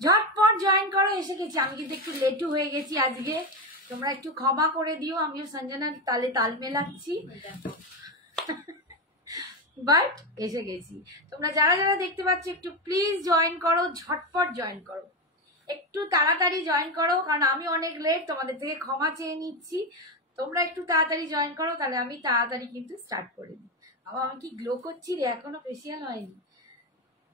ঝটপট জয়েন করো, এসে গেছি আমি, কিন্তু একটু লেটু হয়ে গেছি আজকে, তোমরা একটু ক্ষমা করে দিও, আমিও সঞ্জনার তালে তাল মেলাচ্ছি, বাট এসে গেছি। তোমরা যারা যারা দেখতে পাচ্ছ একটু প্লিজ জয়েন করো, ঝটপট জয়েন করো, একটু তাড়াতাড়ি জয়েন করো, কারণ আমি অনেক লেট, তোমাদের থেকে ক্ষমা চেয়ে নিচ্ছি। তোমরা একটু তাড়াতাড়ি জয়েন করো, তাহলে আমি তাড়াতাড়ি কিন্তু স্টার্ট করে দিই। আবার আমি কি গ্লো করছি রে, এখনো ফেসিয়াল হয়নি।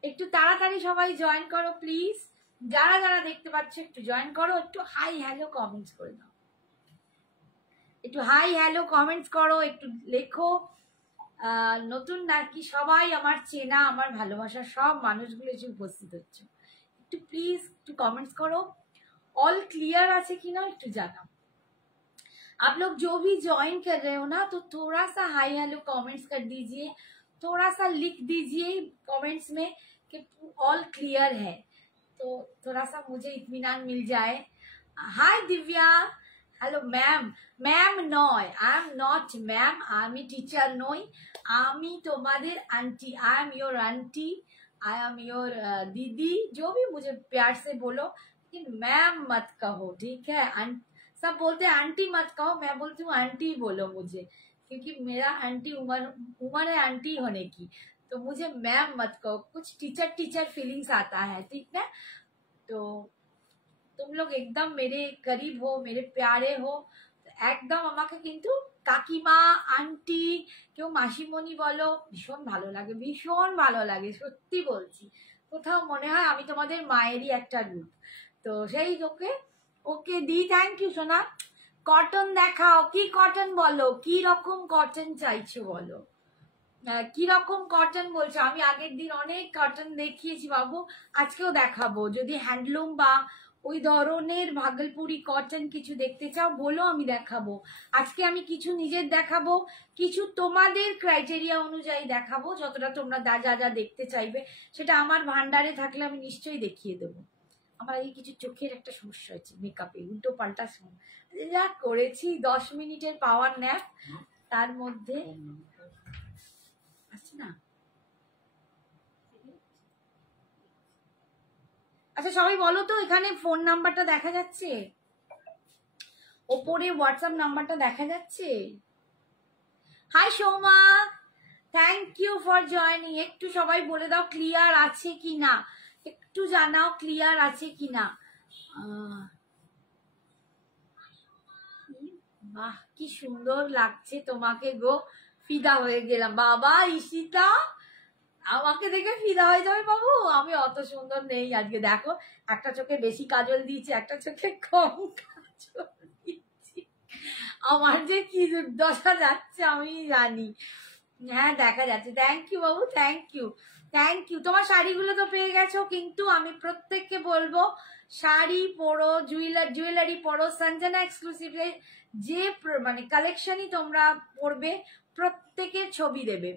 একটু তাড়াতাড়ি সবাই জয়েন করো প্লিজ, যারা যারা দেখতে পাচ্ছ একটু জয়েন করো, একটু হাই হ্যালো কমেন্টস করে দাও, একটু হাই হ্যালো কমেন্টস করো, একটু লেখো। নতুন নাকি সবাই আমার চেনা আমার ভালোবাসার সব মানুষগুলো এসে উপস্থিত হচ্ছে, একটু প্লিজ একটু कमेंट्स करो, ऑल क्लियर আছে কিনা একটু জানাও। आप लोग जो भी ज्वाइन कर रहे हो ना, तो थोड़ा सा हाई हेलो कमेंट्स कर दीजिए, थोड़ा सा लिख दीजिए कमेंट्स में कि ऑल क्लियर है, तो थोड़ा सा मुझे इत्मीनान मिल जाए। हाय दिव्या, हेलो मैम, मैम नय, आई एम नॉट मैम, আমি টিচার নই, আমি তোমাদের aunty, I am your aunty, I am your दीदी, जो भी मुझे प्यार से बोलो, लेकिन मैम मत कहो, ठीक है। सब बोलते हैं आंटी मत कहो, मैं बोलती हूँ आंटी बोलो मुझे, क्योंकि मेरा आंटी उम्र है आंटी होने की, तो मुझे मैम मत कहो, कुछ टीचर टीचर फीलिंग्स आता है, ठीक है। तो तुम लोग एकदम मेरे करीब हो, मेरे प्यारे हो, একদম আমাকে কিন্তু কাকিমা আন্টি কেউ মাসিমণি বলো, ভীষণ ভালো লাগে, ভীষণ ভালো লাগে, সত্যি বলছি, কোথাও মনে হয় আমি তোমাদের মায়েরই একটা রূপ। তো সেই ওকে ওকে দি, থ্যাংক ইউ সোনা। কটন দেখাও, কি কটন বলো, কি রকম কটন চাইছো বলো, কি রকম কটন বলছো। আমি আগের দিন অনেক কটন দেখিয়েছি বাবু, আজকেও দেখাবো, যদি হ্যান্ডলুম বা ওই ধরনের ভাগলপুরি কটন কিছু দেখতে চাও বলো, আমি দেখাবো। আজকে আমি কিছু নিজের দেখাবো, কিছু তোমাদের ক্রাইটেরিয়া অনুযায়ী দেখাবো, যতটা তোমরা যা যা দেখতে চাইবে সেটা আমার ভান্ডারে থাকলে আমি নিশ্চয়ই দেখিয়ে দেবো। আমার এই কিছু চোখের একটা সমস্যা হয়েছে, মেকআপে উল্টো পাল্টা যা করেছি, 10 মিনিটের পাওয়ার ন্যাপ, তার মধ্যে আসছে না। আচ্ছা সবাই বলো তো, এখানে ফোন নাম্বারটা দেখা যাচ্ছে, ওপরে হোয়াটসঅ্যাপ নাম্বারটা দেখা যাচ্ছে? Hi Soma, thank you for joining. একটু সবাই বলে দাও ক্লিয়ার আছে কিনা, একটু জানাও ক্লিয়ার আছে কিনা। বাহ কি সুন্দর লাগছে তোমাকে গো, ফিদা হয়ে গেলাম। বাবা ঈশিতা আমাকে দেখে ফিদা হয়ে যাবে বাবু, আমি অত সুন্দর নেই আজকে, দেখো একটা চোখে বেশি কাজল দিয়েছি, একটা চোখে কম কাজল দিচ্ছি, আমার যে কি দুর্দশা যাচ্ছে আমি জানি। হ্যাঁ দেখা যাচ্ছে, thank you Babu, thank you, thank you. তোমার শাড়িগুলো তো পেয়ে গেছো, কিন্তু আমি প্রত্যেককে বলবো শাড়ি পরো, জুয়েলারি পরো, সঞ্জনা এক্সক্লুসিভে যে মানে কালেকশনই তোমরা পরবে প্রত্যেকের ছবি দেবে।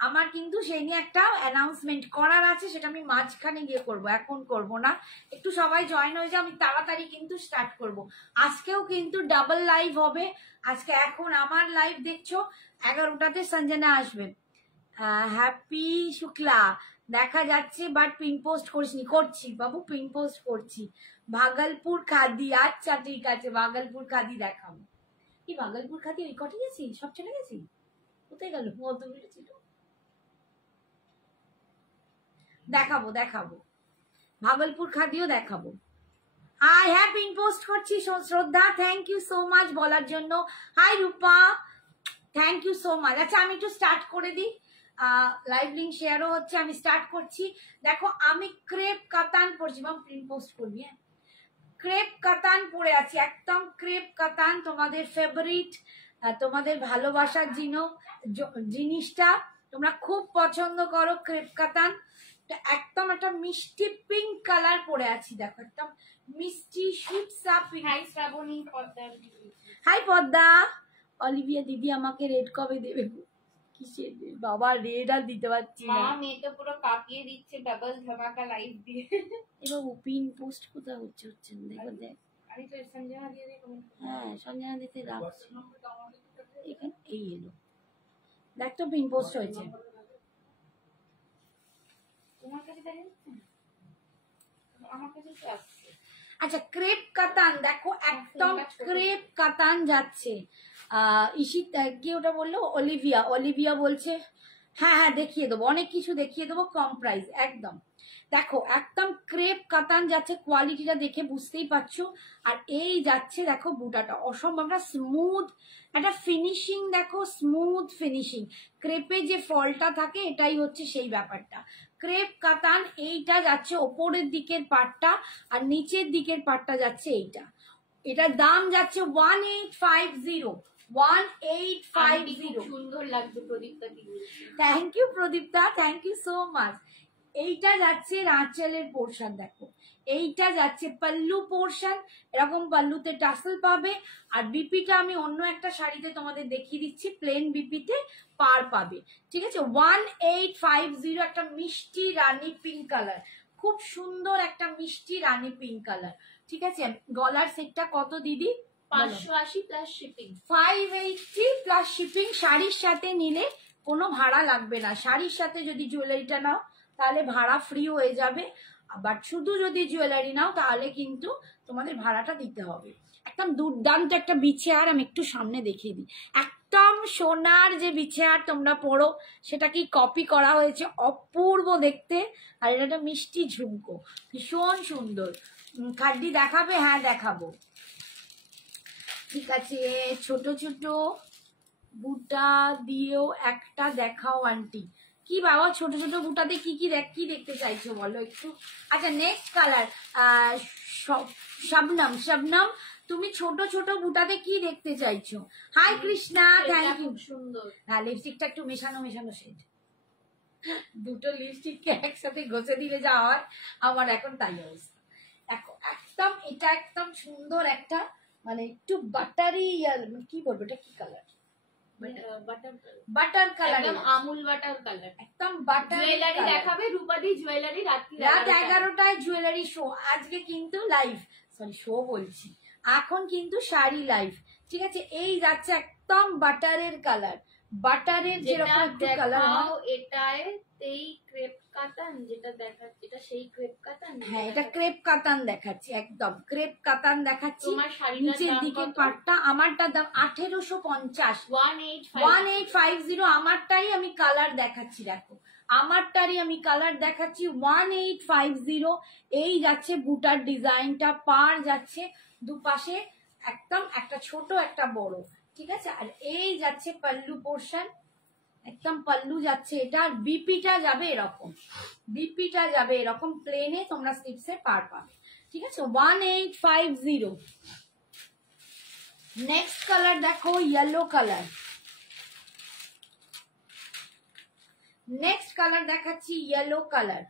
আমার কিন্তু সেই নিয়ে একটা অ্যানাউন্সমেন্ট করার আছে, সেটা আমি মাঝখানে গিয়ে করব, এখন করব না। একটু সবাই জয়েন হয়ে যাও, আমি তাড়াতাড়ি কিন্তু স্টার্ট করব। আজকেও কিন্তু ডাবল লাইভ হবে, আজকে এখন আমার লাইভ দেখছো 11টাতে সঞ্জনা আসবে। হ্যাপি শুক্লা দেখা যাচ্ছে, বাট পিন পোস্ট করিসনি, করছি বাবু, পিন পোস্ট করছি। ভাগলপুর খাদি, আচ্ছা ঠিক আছে, ভাগলপুর খাদি দেখাবো। কি ভাগলপুর খাদি ওই কটে গেছি, সব চলে গেছি, কোথায় গেল মধ্যগুলো ছিল, দেখাবো দেখাবো, ভাগলপুর খাদিও দেখাবো। হাই হ্যাঁ পিন পোস্ট করছি শ্রদ্ধা, থ্যাংক ইউ সো মাচ বলার জন্য। Hi Rupa, thank you so much. আচ্ছা আমি একটু স্টার্ট করে দিই, লাইভ লিঙ্ক শেয়ারও হচ্ছে, আমি স্টার্ট করছি। দেখো আমি ক্রেপ কাতান পরছি, বাবু প্রিন্ট পোস্ট করবি, হ্যাঁ ক্রেপ কাতান পরে আছি, একদম ক্রেপ কাতান, তোমাদের ফেভারিট, তোমাদের ভালোবাসার জিনিসটা তোমরা খুব পছন্দ করো, ক্রেপ কাতান। একদম একটা মিষ্টি পিঙ্ক কালার পরে আছি, দেখো একদম মিষ্টি শিপসা pink. Hi Shraboni, hi Padma, Olivia দিদি আমাকে রেড কবে দেবে, কিসের বাবা রেড আর দিতে পারছি না। মা মেয়ে তো পুরো কাঁপিয়ে দিচ্ছে ডাবল ধামাকা লাইভ দিয়ে। এবার পিন পোস্ট কোথায় হচ্ছে না দেখো দেখ। আরে তো সঞ্জনা দিয়ে দে কমেন্ট। হ্যাঁ সঞ্জনা দিতে রাখছি এখানে এই এলো দেখ তো পিন পোস্ট হয়েছে তোমার কাছে দেখা যাচ্ছে না? আমার কাছে তো আসছে। আচ্ছা ক্রেপ কাতান দেখো একদম ক্রেপ কাতান যাচ্ছে। ঈশিত কি ওটা বললো অলিভিয়া বলছে হ্যাঁ হ্যাঁ দেখিয়ে দেবো অনেক কিছু দেখিয়ে দেবো কম প্রাইস একদম। দেখো একদম ক্রেপ কাতান যাচ্ছে কোয়ালিটিটা দেখে বুঝতেই পারছো। আর এই যাচ্ছে দেখো বুটাটা অসম্ভব একটা স্মুথ একটা ফিনিশিং দেখো স্মুথ ফিনিশিং ক্রেপে যে ফলটা থাকে এটাই হচ্ছে সেই ব্যাপারটা। ক্রেপ কাতান এইটা যাচ্ছে ওপরের দিকের পাটটা আর নিচের দিকের পাটটা যাচ্ছে এইটা। এটার দাম যাচ্ছে 1850 1850। সুন্দর লাগছে প্রদীপ্তা কি বলছে। Thank you Pradipta thank you so much. এইটা যাচ্ছে আঁচলের পোর্শন দেখো এইটা যাচ্ছে পাল্লু পোর্শন এরকম পাল্লুতে টাসেল পাবে। আর বিপিটা আমি অন্য একটা শাড়িতে তোমাদের দেখিয়ে দিচ্ছি প্লেন বিপিতে পার পাবে ঠিক আছে। 1850 একটা মিষ্টি রানী পিঙ্ক কালার খুব সুন্দর একটা মিষ্টি রানী পিঙ্ক কালার ঠিক আছে। গলার সেটটা কত দিদি? 580 প্লাস শিপিং। 580 plus shipping. শাড়ির সাথে নিলে কোনো ভাড়া লাগবে না। শাড়ির সাথে যদি জুয়েলারিটা নাও তাহলে ভাড়া ফ্রি হয়ে যাবে। আবার শুধু যদি জুয়েলারি নাও তাহলে কিন্তু তোমাদের ভাড়াটা দিতে হবে। একদম দুর্দান্ত একটা বিছেয়ার আমি একটু সামনে দেখিয়ে দিই। একদম সোনার যে বিছেয়ার তোমরা পড়ো সেটাকেই কপি করা হয়েছে অপূর্ব দেখতে। আর এটা একটা মিষ্টি ঝুমকো ভীষণ সুন্দর। খাড্ডি দেখাবে? হ্যাঁ দেখাবো ঠিক আছে। ছোট ছোট বুটা দিয়েও একটা দেখাও আন্টি। কি বাবা ছোট ছোট বুটাতে কি কি দেখতে চাইছো বলো একটু। আচ্ছা নেক্সট কালার শবনম তুমি ছোট ছোট বুটাতে কি দেখতে চাইছো? Hi Krishna thank you. সুন্দর। হ্যাঁ লিপস্টিকটা একটু মেশানো শেড। দুটো লিপস্টিককে একসাথে ঘষে দিলে যা হয় আমার এখন তাই অবস্থা। দেখো একদম এটা একদম সুন্দর একটা মানে একটু বাটারি কি বলবো এটা কি কালার? বাটার কালার একদম আমুল বাটার কালার একদম বাটার। জুয়েলারি দেখাবে রূপাদি জুয়েলারি রাত 11টায় জুয়েলারি শো। আজকে কিন্তু লাইভ শো বলছি এখন কিন্তু শাড়ি লাইভ ঠিক আছে। এই যাচ্ছে একদম বাটারের কালার বাটারের যেরকম একটু কালার হয় এটায় এই ক্রেপ কাতান যেটা দেখাচ্ছে এটা সেই ক্রেপ কাতান। হ্যাঁ এটা ক্রেপ কাতান দেখাচ্ছি একদম ক্রেপ কাতান দেখাচ্ছি। নিচের দিকে পাটটা আমারটার দাম 1850 1850 আমারটাই আমি কালার দেখাচ্ছি দেখো আমারটারই আমি কালার দেখাচ্ছি 1850। এই যাচ্ছে বুটার ডিজাইনটা পার যাচ্ছে দুপাশে একদম একটা ছোট একটা বড় ঠিক আছে। আর এই যাচ্ছে পাল্লু পোর্শন একদম পাল্লু যাচ্ছে এটা। আর বিপিটা যাবে এরকম প্লেনে তোমরা স্লিপসে পার পাবে ঠিক আছে 1850। নেক্সট কালার দেখো ইয়েলো কালার। নেক্সট কালার দেখাচ্ছি ইয়েলো কালার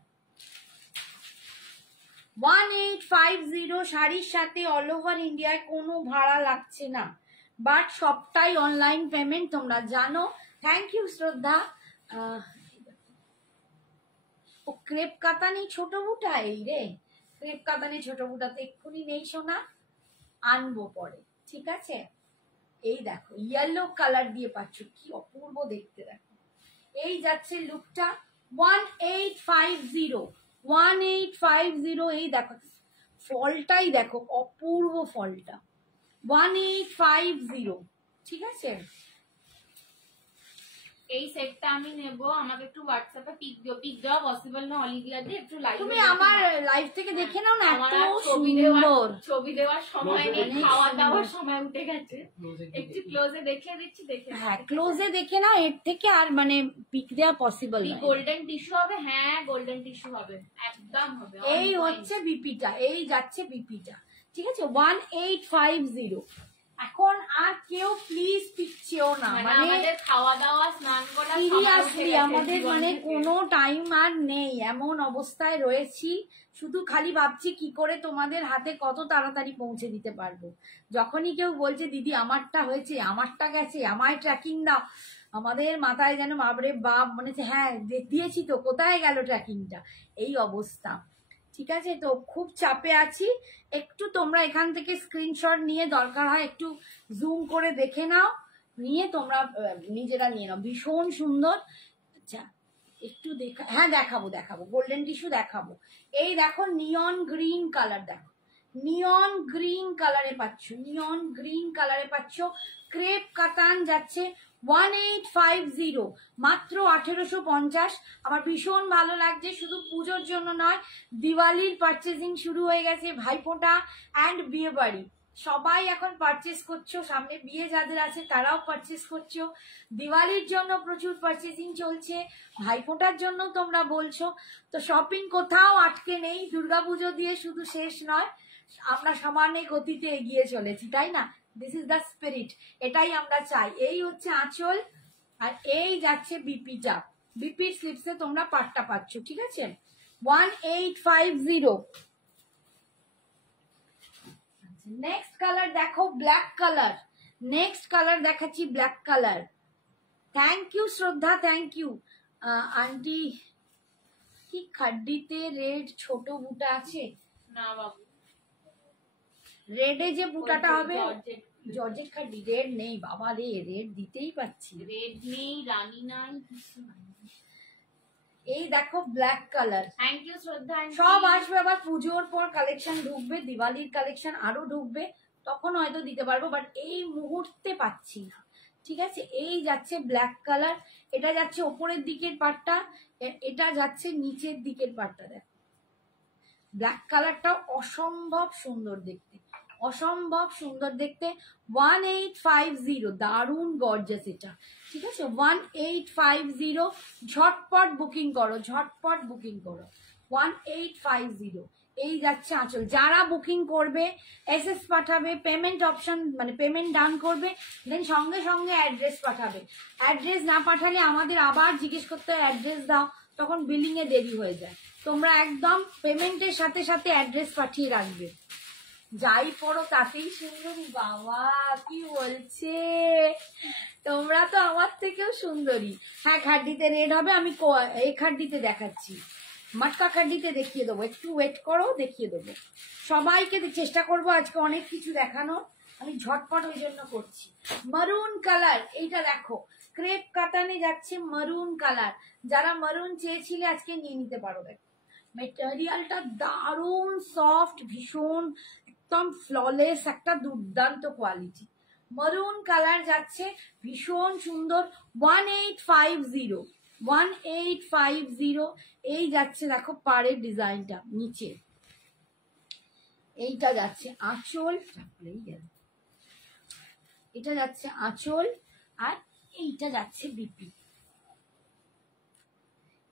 1850। শাড়ির সাথে অল ওভার ইন্ডিয়ায় কোনো ভাড়া লাগছে না বাট সবটাই অনলাইন পেমেন্ট তোমরা জানো। থ্যাংক ইউ শ্রদ্ধা। ও ক্রেপ কাতানি ছোট বুটা এই রে ক্রেপ কাতানি ছোট বুটাতে এক্ষুনি নেই সোনা আনবো পরে ঠিক আছে। এই দেখো ইয়েলো কালার দিয়ে পাচ্ছ কি অপূর্ব দেখতে দেখো। এই যাচ্ছে লুকটা 1850 এই দেখো ফলটাই দেখো অপূর্ব ফলটা 1850 ঠিক আছে। এই সেটটা আমি নেব আমাকে একটু হোয়াটসঅ্যাপে পিক দেওয়া পসিবল না অলিভিয়া দিয়ে একটু লাইভ তুমি আমার লাইভ থেকে দেখে নাও না এত ছবি দেওয়ার সময় নেই খাওয়া দাওয়ার সময় উঠে গেছে একটু ক্লোজে দেখিয়ে দিচ্ছি দেখে হ্যাঁ ক্লোজে দেখে নাও এর থেকে আর মানে পিক দেওয়া পসিবল না। গোল্ডেন টিস্যু হবে? হ্যাঁ গোল্ডেন টিস্যু হবে একদম হবে। এই হচ্ছে বিপিটা এই যাচ্ছে বিপিটা ঠিক আছে 1850। এখন আর কেউ প্লিজ পিকছেও না মানে আমাদের খাওয়া দাওয়া স্নান করা সিরিয়াসলি আমাদের মানে কোনো টাইম আর নেই এমন অবস্থায় রয়েছি। শুধু খালি ভাবছি কি করে তোমাদের হাতে কত তাড়াতাড়ি পৌঁছে দিতে পারবো। যখনই কেউ বলছে দিদি আমারটা হয়েছে আমারটা গেছে আমায় ট্র্যাকিং দাও আমাদের মাথায় যেন বাবরে বাপ মনে হচ্ছে হ্যাঁ দিয়েছি তো, কোথায় গেল ট্র্যাকিংটা, এই অবস্থা। ঠিক আছে, তো খুব চাপে আছি, একটু তোমরা এখান থেকে স্ক্রিনশট নিয়ে দরকার হয় একটু জুম করে দেখে নাও, নিয়ে তোমরা নিজেরা নিয়ে নাও, ভীষণ সুন্দর। আচ্ছা একটু হ্যাঁ দেখাবো গোল্ডেন টিস্যু দেখাবো। এই দেখো নিয়ন গ্রিন কালার, দেখো নিয়ন গ্রিন কালারে পাচ্ছ, নিয়ন গ্রিন কালারে পাচ্ছ। ক্রেপ কাতান যাচ্ছে 1850, মাত্র 1850। আমার ভীষণ ভালো লাগছে, শুধু পুজোর জন্য নয়, দিওয়ালির পারচেজিং শুরু হয়ে গেছে, ভাইফোঁটা অ্যান্ড বিয়ে বাড়ি সবাই এখন পারচেস করছো, সামনে বিয়ে যাদের আছে তারাও পারচেস করছো, দিওয়ালির জন্য প্রচুর পারচেজিং চলছে, ভাইফোঁটার জন্য তোমরা বলছো। তো শপিং কোথাও আটকে নেই, দুর্গাপুজো দিয়ে শুধু শেষ নয়, আমরা সামান্য গতিতে এগিয়ে চলেছি, তাই না? দিস ইজ দ্য স্পিরিট, এটাই আমরা চাই। এই হচ্ছে আঁচল, আর এই যাচ্ছে বিপিটা, বিপির স্লিপসে তোমরা পাটটা পাচ্ছ, ঠিক আছে? 1850। নেক্সট কালার দেখো, ব্ল্যাক কালার, নেক্সট কালার দেখাচ্ছি ব্ল্যাক কালার। থ্যাংক ইউ শ্রদ্ধা, থ্যাংক ইউ আন্টি। কি খাড্ডিতে রেড ছোট বুটা আছে? না বাবু, রেডে যে বুটাটা হবে জর্জেট খাড্ডি, রেড নেই বাবা রে, রেড দিতেই পাচ্ছি, রেড নেই, রানী নাই, কিছু নাই। এই দেখো ব্ল্যাক কালার। থ্যাংক ইউ শ্রদ্ধা। সব আসবে আবার পুজোর পর, কালেকশন ঢুকবে, দিওয়ালির কালেকশন আরো ঢুকবে, তখন হয়তো দিতে পারবো, বাট এই মুহূর্তে পাচ্ছি না, ঠিক আছে? এই যাচ্ছে ব্ল্যাক কালার, এটা যাচ্ছে ওপরের দিকের পাটটা, এটা যাচ্ছে নিচের দিকের পাটটা। দেখো ব্ল্যাক কালারটা অসম্ভব সুন্দর দেখতে, অসম্ভব সুন্দর দেখতে। 1850, দারুণ গর্জাস এটা, ঠিক আছে? 1850, ঝটপট বুকিং করো, ঝটপট বুকিং করো। 1850, এই যাচ্ছে আঁচল। যারা বুকিং করবে এসএস পাঠাবে, পেমেন্ট অপশন মানে পেমেন্ট ডান করবে, দেন সঙ্গে সঙ্গে অ্যাড্রেস পাঠাবে। অ্যাড্রেস না পাঠালে আমাদের আবার জিজ্ঞেস করতে হয় অ্যাড্রেস দাও, তখন বিলিং এ দেরি হয়ে যায়। তোমরা একদম পেমেন্টের সাথে সাথে অ্যাড্রেস পাঠিয়ে রাখবে, যাই পড়ো তাতেই সুন্দরী। বাবা কি বলছে, তোমরা তো আমার থেকেও সুন্দরী। হ্যাঁ খাড্ডিতে রেড হবে, আমি এই খাড্ডিতে দেখাচ্ছি, মাটকা খাড্ডিতে দেখিয়ে দেবো, একটু ওয়েট করো, দেখিয়ে দেবো সবাইকে। চেষ্টা করবো আজকে অনেক কিছু দেখানো, আমি ঝটপট ওই জন্য করছি। মারুন কালার, এইটা দেখো ক্রেপ কাতানে যাচ্ছে মারুন কালার, যারা মারুন চেয়েছিলে আজকে নিয়ে নিতে পারো। দেখো মেটেরিয়ালটা দারুণ সফট, ভীষণ একদম ফ্ললেস, একটা দুর্দান্ত কোয়ালিটি। মারুন কালার যাচ্ছে ভীষণ সুন্দর। 1850, 1850, এই যাচ্ছে দেখো পাড়ের ডিজাইনটা নিচে, এইটা যাচ্ছে আঁচল, এটা যাচ্ছে আঁচল, আর এইটা যাচ্ছে বিপি।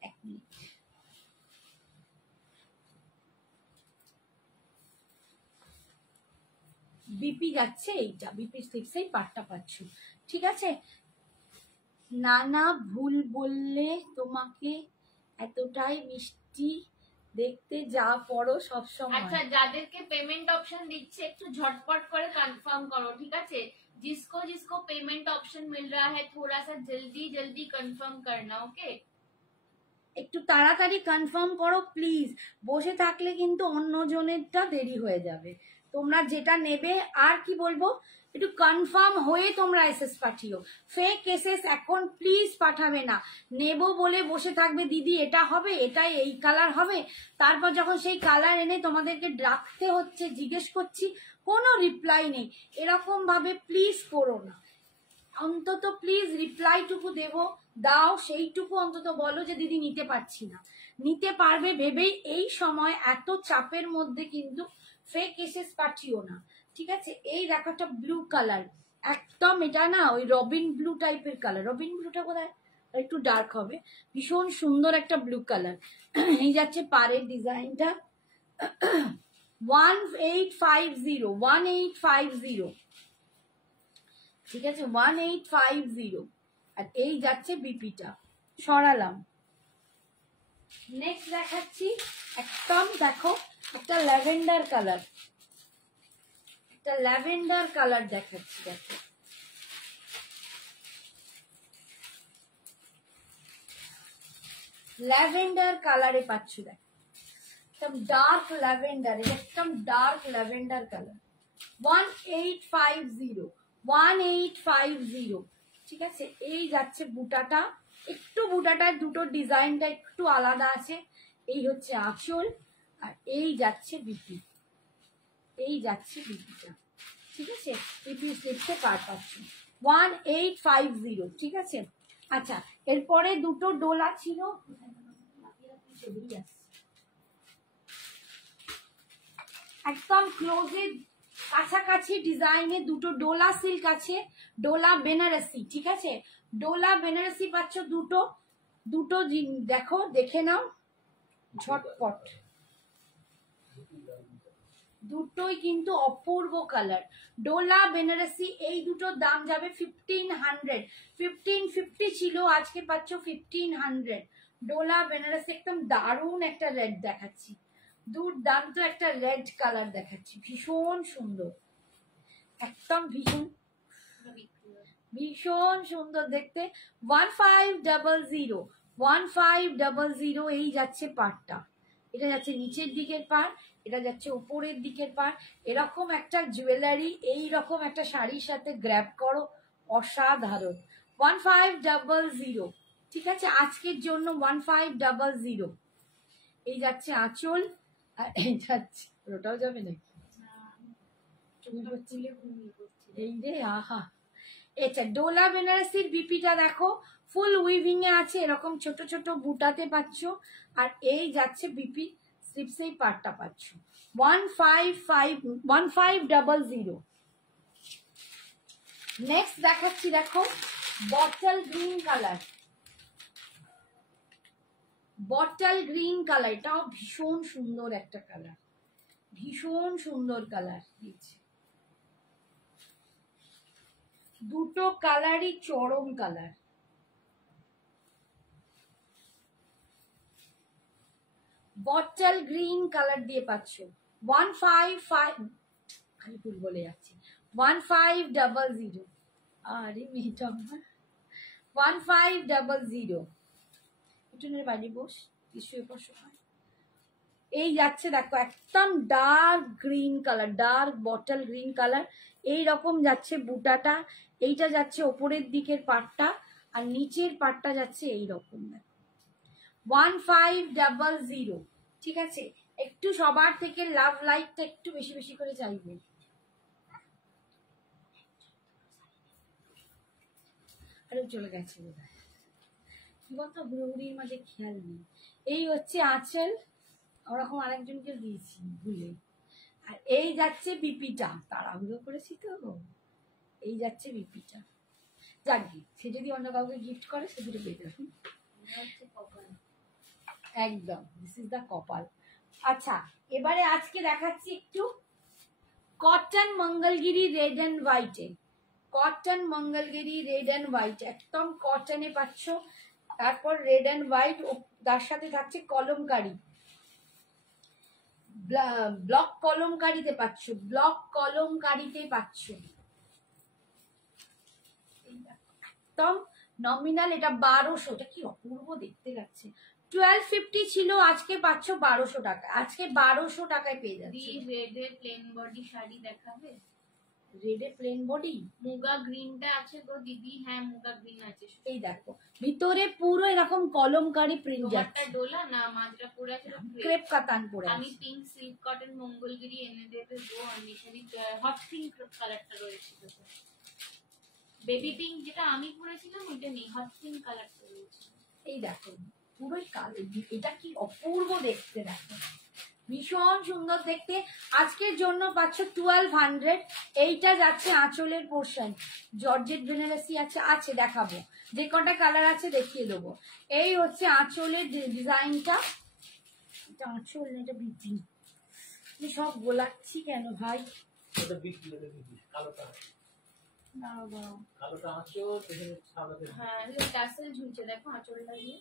এক মিনিট, বিপি যাচ্ছে, এইটা বিপি স্লিপসেই পাটটা পাচ্ছ, ঠিক আছে? নানা ভুল বললে তোমাকে, এতটাই মিষ্টি দেখতে, যা পড়ো সবসময়। আচ্ছা, যাদেরকে পেমেন্ট অপশন দিচ্ছে একটু ঝটপট করে কনফার্ম করো, ঠিক আছে? जिसको जिसको पेमेंट ऑप्शन मिल रहा है थोड़ा सा जल्दी जल्दी कंफर्म करना, ओके? একটু তাড়াতাড়ি কনফার্ম করো প্লিজ, বসে থাকলে কিন্তু অন্য জনেরটা দেরি হয়ে যাবে। তোমরা যেটা নেবে, আর কি বলবো, একটু কনফার্ম হয়ে তোমরা এসএস পাঠিও। ফেক এসএস এখন প্লিজ পাঠাবে না, নেব বলে বসে থাকবে, দিদি এটা হবে, এটাই এই কালার হবে, তারপর যখন সেই কালার এনে তোমাদেরকে ডাকতে হচ্ছে, জিজ্ঞেস করছি, কোনো রিপ্লাই নেই, এরকম ভাবে প্লিজ করো না। অন্তত প্লিজ রিপ্লাইটুকু দেবো, দাও সেইটুকু অন্তত বলো যে দিদি নিতে পারছি না, নিতে পারবে ভেবেই এই সময় এত চাপের মধ্যে কিন্তু ফেক এসএস পাঠিও না, ঠিক আছে? এই দেখো একটা ব্লু কালার, একদম এটা না ওই রবিন ব্লু টাইপের কালার, রবিন ব্লুটা কোথায়, একটু ডার্ক হবে, ভীষণ সুন্দর একটা ব্লু কালার। এই যাচ্ছে পাড়ের ডিজাইনটা। 1850, 1850, ঠিক আছে? 1850, আর এই যাচ্ছে বিপিটা, সরালাম। নেক্সট দেখাচ্ছি একদম দেখো একটা ল্যাভেন্ডার কালার, একটা ল্যাভেন্ডার কালার দেখাচ্ছি। দেখো ল্যাভেন্ডার কালারে পাচ্ছ, দেখ একদম ডার্ক ল্যাভেন্ডার, একদম ডার্ক ল্যাভেন্ডার কালার। 1850, 1850, ঠিক আছে। এই যাচ্ছে বুটাটা, একটু বুটাটার দুটো ডিজাইনটা একটু আলাদা আছে। এই হচ্ছে আঁচল, আর এই যাচ্ছে বিপি, এই যাচ্ছে বিপিটা, ঠিক আছে। বিপি স্লিপসে পার পাচ্ছ 1850, ঠিক আছে। আচ্ছা, এরপরে দুটো ডোলা ছিল, একদম ক্লোজের কাছাকাছি ডিজাইনে দুটো ডোলা সিল্ক আছে, ডোলা বেনারসি, ঠিক আছে। ডোলা বেনারসি পাচ্ছ দুটো, দুটো দেখো, দেখে নাও ঝটপট, দুটোই কিন্তু অপূর্ব কালার। ডোলা বেনারসি, এই দুটোর দাম যাবে 1500, 1550 ছিল, আজকে পাচ্ছ 1500। ডোলা বেনারসি একদম দারুণ একটা রেড দেখাচ্ছি, দুর্দান্ত একটা রেড কালার দেখাচ্ছি, ভীষণ সুন্দর, একদম ভীষণ ভীষণ সুন্দর দেখতে। 1500, 1500, এই যাচ্ছে পাড়টা, এটা যাচ্ছে নিচের দিকের পাড়, এটা যাচ্ছে উপরের দিকের পাড়। এরকম একটা জুয়েলারি এই রকম একটা শাড়ির সাথে গ্র্যাব করো, অসাধারণ। 1500, ঠিক আছে, আজকের জন্য 1500। এই যাচ্ছে আঁচল, আর এই যাচ্ছে, ওটাও যাবে নাকি? এই রে আহা, এটা ডোলা বেনারসির বিপিটা দেখো, ফুল উইভিং এ আছে, এরকম ছোট ছোট বুটাতে পাচ্ছ, আর এই যাচ্ছে বিপি স্লিপস, এই পার্টটা পাচ্ছ 1500। নেক্সট দেখাচ্ছি, দেখো bottle green colour, bottle green colour, এটাও ভীষণ সুন্দর একটা কালার, ভীষণ সুন্দর কালার দিচ্ছে, দুটো কালারই চরম কালার। বটল গ্রিন কালার দিয়ে পাচ্ছ 155, আমি ভুল বলে যাচ্ছি, 1500। আরে মেয়েটা আমার 1500, উঠোনের বাড়ি বস, টিস্যু বসো। এই যাচ্ছে দেখো একদম dark green colour, dark bottle green colour, এই রকম যাচ্ছে বুটাটা, এইটা যাচ্ছে ওপরের দিকের পাটটা, আর নিচের পাটটা যাচ্ছে এই রকম, দেখো 1500, ঠিক আছে। একটু সবার থেকে লাভ লাইটটা একটু বেশি বেশি করে চাইবে। আরে চলে গেছে বোধহয়, কি বলতো, ঘুরোঘুরির মাঝে খেয়াল নেই। এই হচ্ছে আঁচল, ওরকম আরেকজনকে দিয়েছি ভুলে। আর এই যাচ্ছে বিপিটা, তাড়াহুড়ো করেছি তো, এই যাচ্ছে বিপিটা। জানি সে যদি অন্য কাউকে গিফট করে সে দুটো পেয়ে যাবে, একদম দিস ইজ দা কপাল। আচ্ছা, এবারে আজকে দেখাচ্ছি একটু কটন মঙ্গলগিরি রেড অ্যান্ড হোয়াইটে, cotton Mangalagiri red and white, একদম কটনে পাচ্ছ, তারপর রেড অ্যান্ড হোয়াইট, তার সাথে থাকছে কলমকারি, ব্লক কলমকারিতে পাচ্ছ, ব্লক কলমকারিতে পাচ্ছ, একদম নমিনাল। এটা 1200, এটা কি অপূর্ব দেখতে লাগছে। 1250 ছিল, আজকে পাচ্ছ 1200 টাকা, আজকে 1200 টাকায় পেয়ে যাচ্ছে। রেডে প্লেন বডি শাড়ি দেখাবে? রেডে প্লেন বডি, মুগা গ্রিনটা আছে গো দিদি, হ্যাঁ মুগা গ্রিন আছে। এই দেখো ভিতরে পুরো এরকম কলমকারি প্রিন্ট যাচ্ছে, ডোলা না মাজরা পরে আছে, ক্রেপ কাতান পরে আমি আছে। পিঙ্ক সিল্ক কটন মঙ্গলগিরি এনে দেবে গো, আমি এখানে হট পিঙ্ক কালারটা রয়েছে, বেবি পিঙ্ক যেটা আমি পরেছিলাম ওইটা নেই, হট পিঙ্ক কালারটা রয়েছে। এই দেখো পুরোই কালো, এটা কি অপূর্ব দেখতে, দেখো ভীষণ সুন্দর দেখতে। আজকের জন্য পাচ্ছ 1200। এইটা যাচ্ছে আঁচলের পোর্শন, জর্জেট বেনারসি আছে, আছে দেখাবো, যে কটা কালার আছে দেখিয়ে দেবো। এই হচ্ছে আঁচলের ডিজাইনটা, এটা আঁচল না, এটা বিপি, আমি সব গোলাচ্ছি কেন ভাই, হ্যাঁ টাসেল ঝুলছে দেখো আঁচলটা দিয়ে।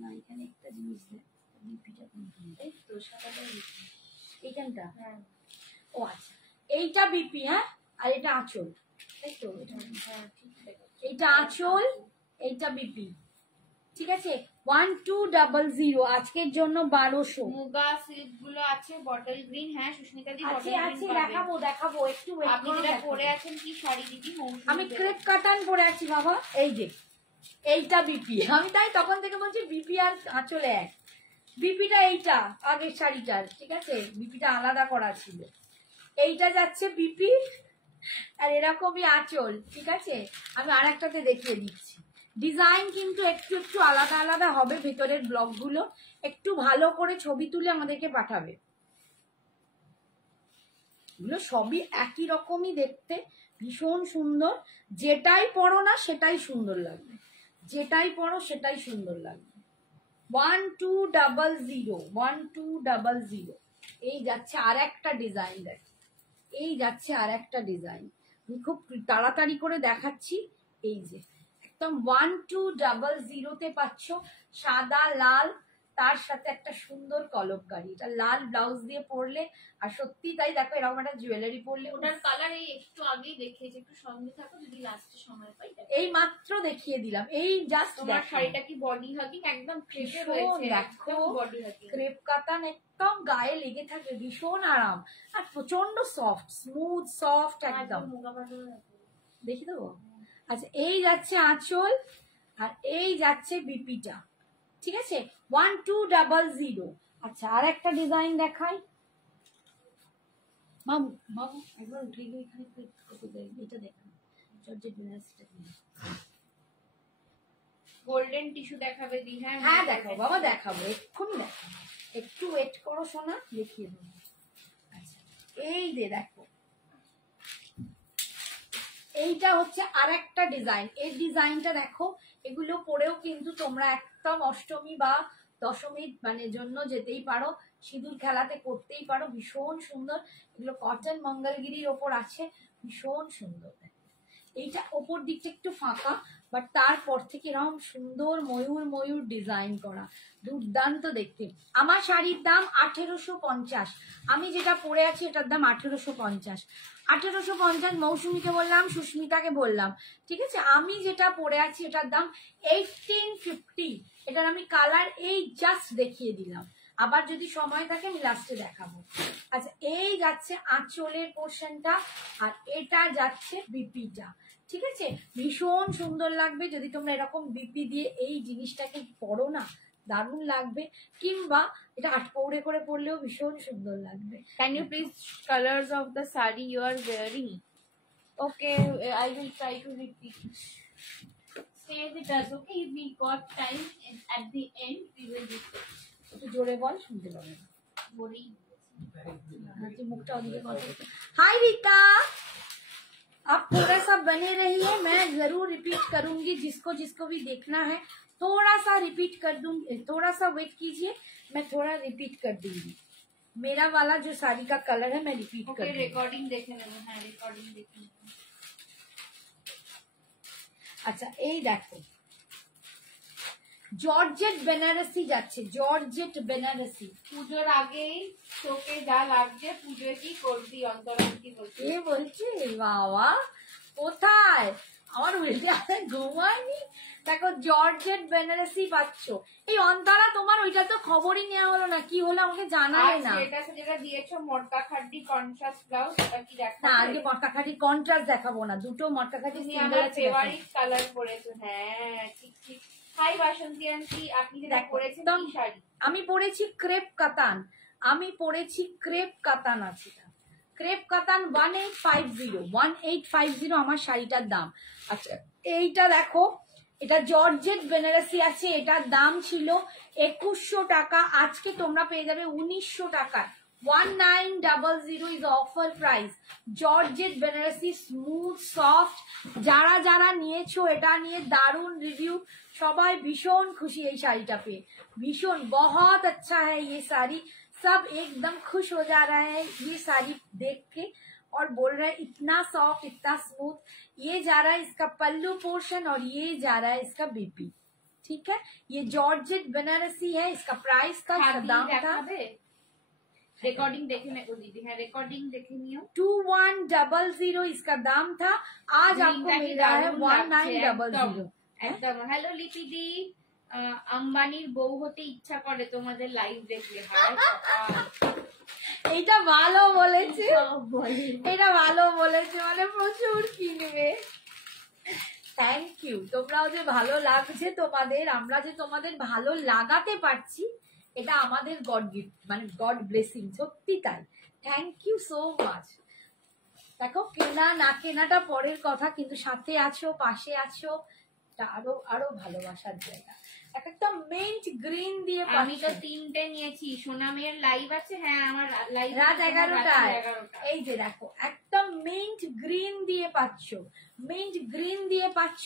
না এখানে একটা জিনিস দেখ, বিপিটা কোনটা, এই তো সাদাটা বিপি, এইখানটা, হ্যাঁ ও আচ্ছা, এইটা বিপি, হ্যাঁ, আর এটা আঁচল, তাই তো, হ্যাঁ ঠিক আছে, এইটা আঁচল, এইটা বিপি, ঠিক আছে 1200 আজকের জন্য 1200 মুগা সিল্ক গুলো আছে বটল গ্রিন। হ্যাঁ সুস্মিতা দি আছে বটল আছে গ্রিন দেখাবো দেখাবো একটু wait আপনি করো, যেটা দেখাবো। পরে আছেন কি শাড়ি দিদি? আমি ক্রেপ কাতান পরে আছি বাবা, এই যে এইটা বিপি, আমি তাই তখন থেকে বলছি বিপি আর আঁচলে এক। বিপিটা এইটা আগের শাড়িটার, ঠিক আছে বিপিটা আলাদা করা ছিল, এইটা যাচ্ছে বিপি আর এরকমই আঁচল, ঠিক আছে। আমি আর একটাতে দেখিয়ে দিচ্ছি, ডিজাইন কিন্তু একটু একটু আলাদা আলাদা হবে, ভেতরের ব্লকগুলো একটু ভালো করে ছবি তুলে আমাদেরকে পাঠাবে। এগুলো সবই একই রকমই দেখতে, ভীষণ সুন্দর, যেটাই পরো না সেটাই সুন্দর লাগবে, যেটাই পরো সেটাই সুন্দর লাগবে। 1200 1200 এই যাচ্ছে আর একটা ডিজাইন, দেখ এই যাচ্ছে আর একটা ডিজাইন, আমি খুব তাড়াতাড়ি করে দেখাচ্ছি। এই যে একদম 1200 পাচ্ছ সাদা লাল, তার সাথে একটা সুন্দর কলমকারি, এটা লাল ব্লাউজ দিয়ে পরলে আর সত্যি তাই, দেখো এরকম একটা জুয়েলারি পরলে ওটার কালার এই একটু আগেই দেখিয়েছি, একটু সঙ্গে থাকো যদি লাস্টে সময় পাই। এই মাত্র দেখিয়ে দিলাম, এই জাস্ট তোমার শাড়িটা কি বডি হাগিং? একদম ক্রেপে রয়েছে, দেখো একদম বডি হাগিং। ক্রেপ কাতান একদম গায়ে লেগে থাকে, ভীষণ আরাম আর প্রচন্ড সফট, স্মুথ সফট একদম। দেখি দেবো। আচ্ছা এই যাচ্ছে আঁচল আর এই যাচ্ছে বিপিটা, ঠিক আছে 1200। আচ্ছা আর একটা ডিজাইন দেখাই, মামু মামু একবার উঠে গিয়ে এখানে এটা দেখান, জর্জেট বেনারসিটা দিন। গোল্ডেন টিস্যু দেখাবে দি? হ্যাঁ হ্যাঁ দেখাবো বাবা, দেখাবো এক্ষুনি, দেখাবো একটু ওয়েট করো সোনা, দেখিয়ে দেবো। আচ্ছা এই যে দেখো, এইটা হচ্ছে আর একটা ডিজাইন, এই ডিজাইনটা দেখো, এগুলো পরেও কিন্তু তোমরা একদম অষ্টমী বা দশমীর মানে জন্য যেতেই পারো, সিঁদুর খেলাতে করতেই পারো, ভীষণ সুন্দর। এগুলো কটন মঙ্গলগিরির ওপর আছে, ভীষণ সুন্দর। এইটা ওপর দিকটা একটু ফাঁকা, বাট তারপর থেকে এরকম সুন্দর ময়ূর ময়ূর ডিজাইন করা, দুর্দান্ত দেখতে। আমার শাড়ির দাম 1850, আমি যেটা পরে আছি এটার দাম 1850। 1850 মৌসুমীকে বললাম, সুস্মিতাকে বললাম, ঠিক আছে। আমি যেটা পরে আছি এটার দাম 1850। এটার আমি কালার এই জাস্ট দেখিয়ে দিলাম, আবার যদি সময় থাকে আমি লাস্টে দেখাবো। আচ্ছা এই যাচ্ছে আঁচলের পোর্শনটা আর এটা যাচ্ছে বিপিটা, ঠিক আছে। ভীষণ সুন্দর লাগবে যদি তোমরা এরকম বিপি দিয়ে এই জিনিসটাকে পরো না, দারুণ লাগবে। কিংবা এটা আটপৌড়ে করে পরলেও ভীষণ সুন্দর লাগবে। Can you please colors of the sari you are wearing? Okay, I will try to repeat. Say with us, okay? We got time and at the end we will repeat. একটু জোরে বল, শুনতে পাবে না। বলি मुखटा हाय रीता, आप थोड़ा सा बने रहिए, मैं जरूर रिपीट करूंगी, जिसको जिसको भी देखना है थोड़ा सा रिपीट कर दूंगी, थोड़ा सा वेट कीजिए, मैं थोड़ा रिपीट कर दूंगी। मेरा वाला जो साड़ी का कलर है मैं रिपीट कर दूंगी। रिकॉर्डिंग देखे नेबो। हाँ रिकॉर्डिंग देखे नेबो। अच्छा এই দেখো জর্জেট বেনারসি যাচ্ছে, জর্জেট বেনারসি। পুজোর আগেই চোখে যা লাগছে, পুজোয় কি করবি? অন্তরাম কি বলছে? এ বলছে বাবা কোথায় আমার উল্টে ঘুমায়নি, দেখো জর্জেট বেনারসি পাচ্ছ। এই অন্তরা তোমার ওইটা তো খবরই নেওয়া হলো না, কি হলো আমাকে জানালে না। যেটা দিয়েছো মটকা খাড্ডি কন্ট্রাস্ট ব্লাউজ, ওটা কি দেখাবে? না আজকে মটকা খাটি কন্ট্রাস্ট দেখাবো না, দুটো মটকা খাটি আমার ফেভারিট কালার পরেছো। হ্যাঁ ঠিক ঠিক। হাই বাসন্তী আন্টি, আপনি যেটা পরেছেন কি শাড়ি? আমি পরেছি ক্রেপ কাতান, আমি পরেছি ক্রেপ কাতান আছে, ক্রেপ কাতান 1850 আমার শাড়িটার দাম। আচ্ছা এইটা দেখো, এটা জর্জেট বেনারসি আছে, এটার দাম ছিল 2100 টাকা, আজকে তোমরা পেয়ে যাবে 1900 টাকায়। 1900 is offer price. Georgette Banarasi smooth soft, যারা যারা নিয়েছো এটা নিয়ে দারুণ রিভিউ, সবাই ভীষণ খুশি এই শাড়িটা পেয়ে, ভীষণ बहुत अच्छा है ये साड़ी, सब एकदम खुश हो जा रहा है ये साड़ी देख के और बोल रहे हैं इतना सॉफ्ट इतना स्मूथ। ये जा रहा है इसका पल्लू पोर्शन और ये जा रहा है इसका बीपी, ठीक है। ये जॉर्जेट बनारसी है, इसका प्राइस था, इसका दाम था रिकॉर्डिंग देखे मेरे को दीदी। है रिकॉर्डिंग देखे नहीं हो। 2100 इसका दाम था, आज आपको मिल रहा है 1900। एकदम। हेलो लिपि दी, আম্বানির বউ হতে ইচ্ছা করে তোমাদের লাইভ দেখলে। হায় কপাল। এইটা ভালো বলেছে, বলে এটা ভালো বলেছে, মানে প্রচুর কিনবে। থ্যাংক ইউ, তোমরাও যে ভালো লাগছে তোমাদের, আমরা যে তোমাদের ভালো লাগাতে পারছি, এটা আমাদের গড গিফট, মানে গড ব্লেসিং, সত্যি তাই। Thank you so much. দেখো কেনা না কেনাটা পরের কথা, কিন্তু সাথে আছো, পাশে আছো, তা আরো আরো ভালোবাসার জায়গা। একটা মিন্ট গ্রিন দিয়ে আমি তো 3টে নিয়েছি। সোনামের লাইভ আছে? হ্যাঁ, আমার লাইভ রাত 11টায়। এই যে দেখো একদম মিন্ট গ্রিন দিয়ে পাচ্ছ, মিন্ট গ্রিন দিয়ে পাচ্ছ।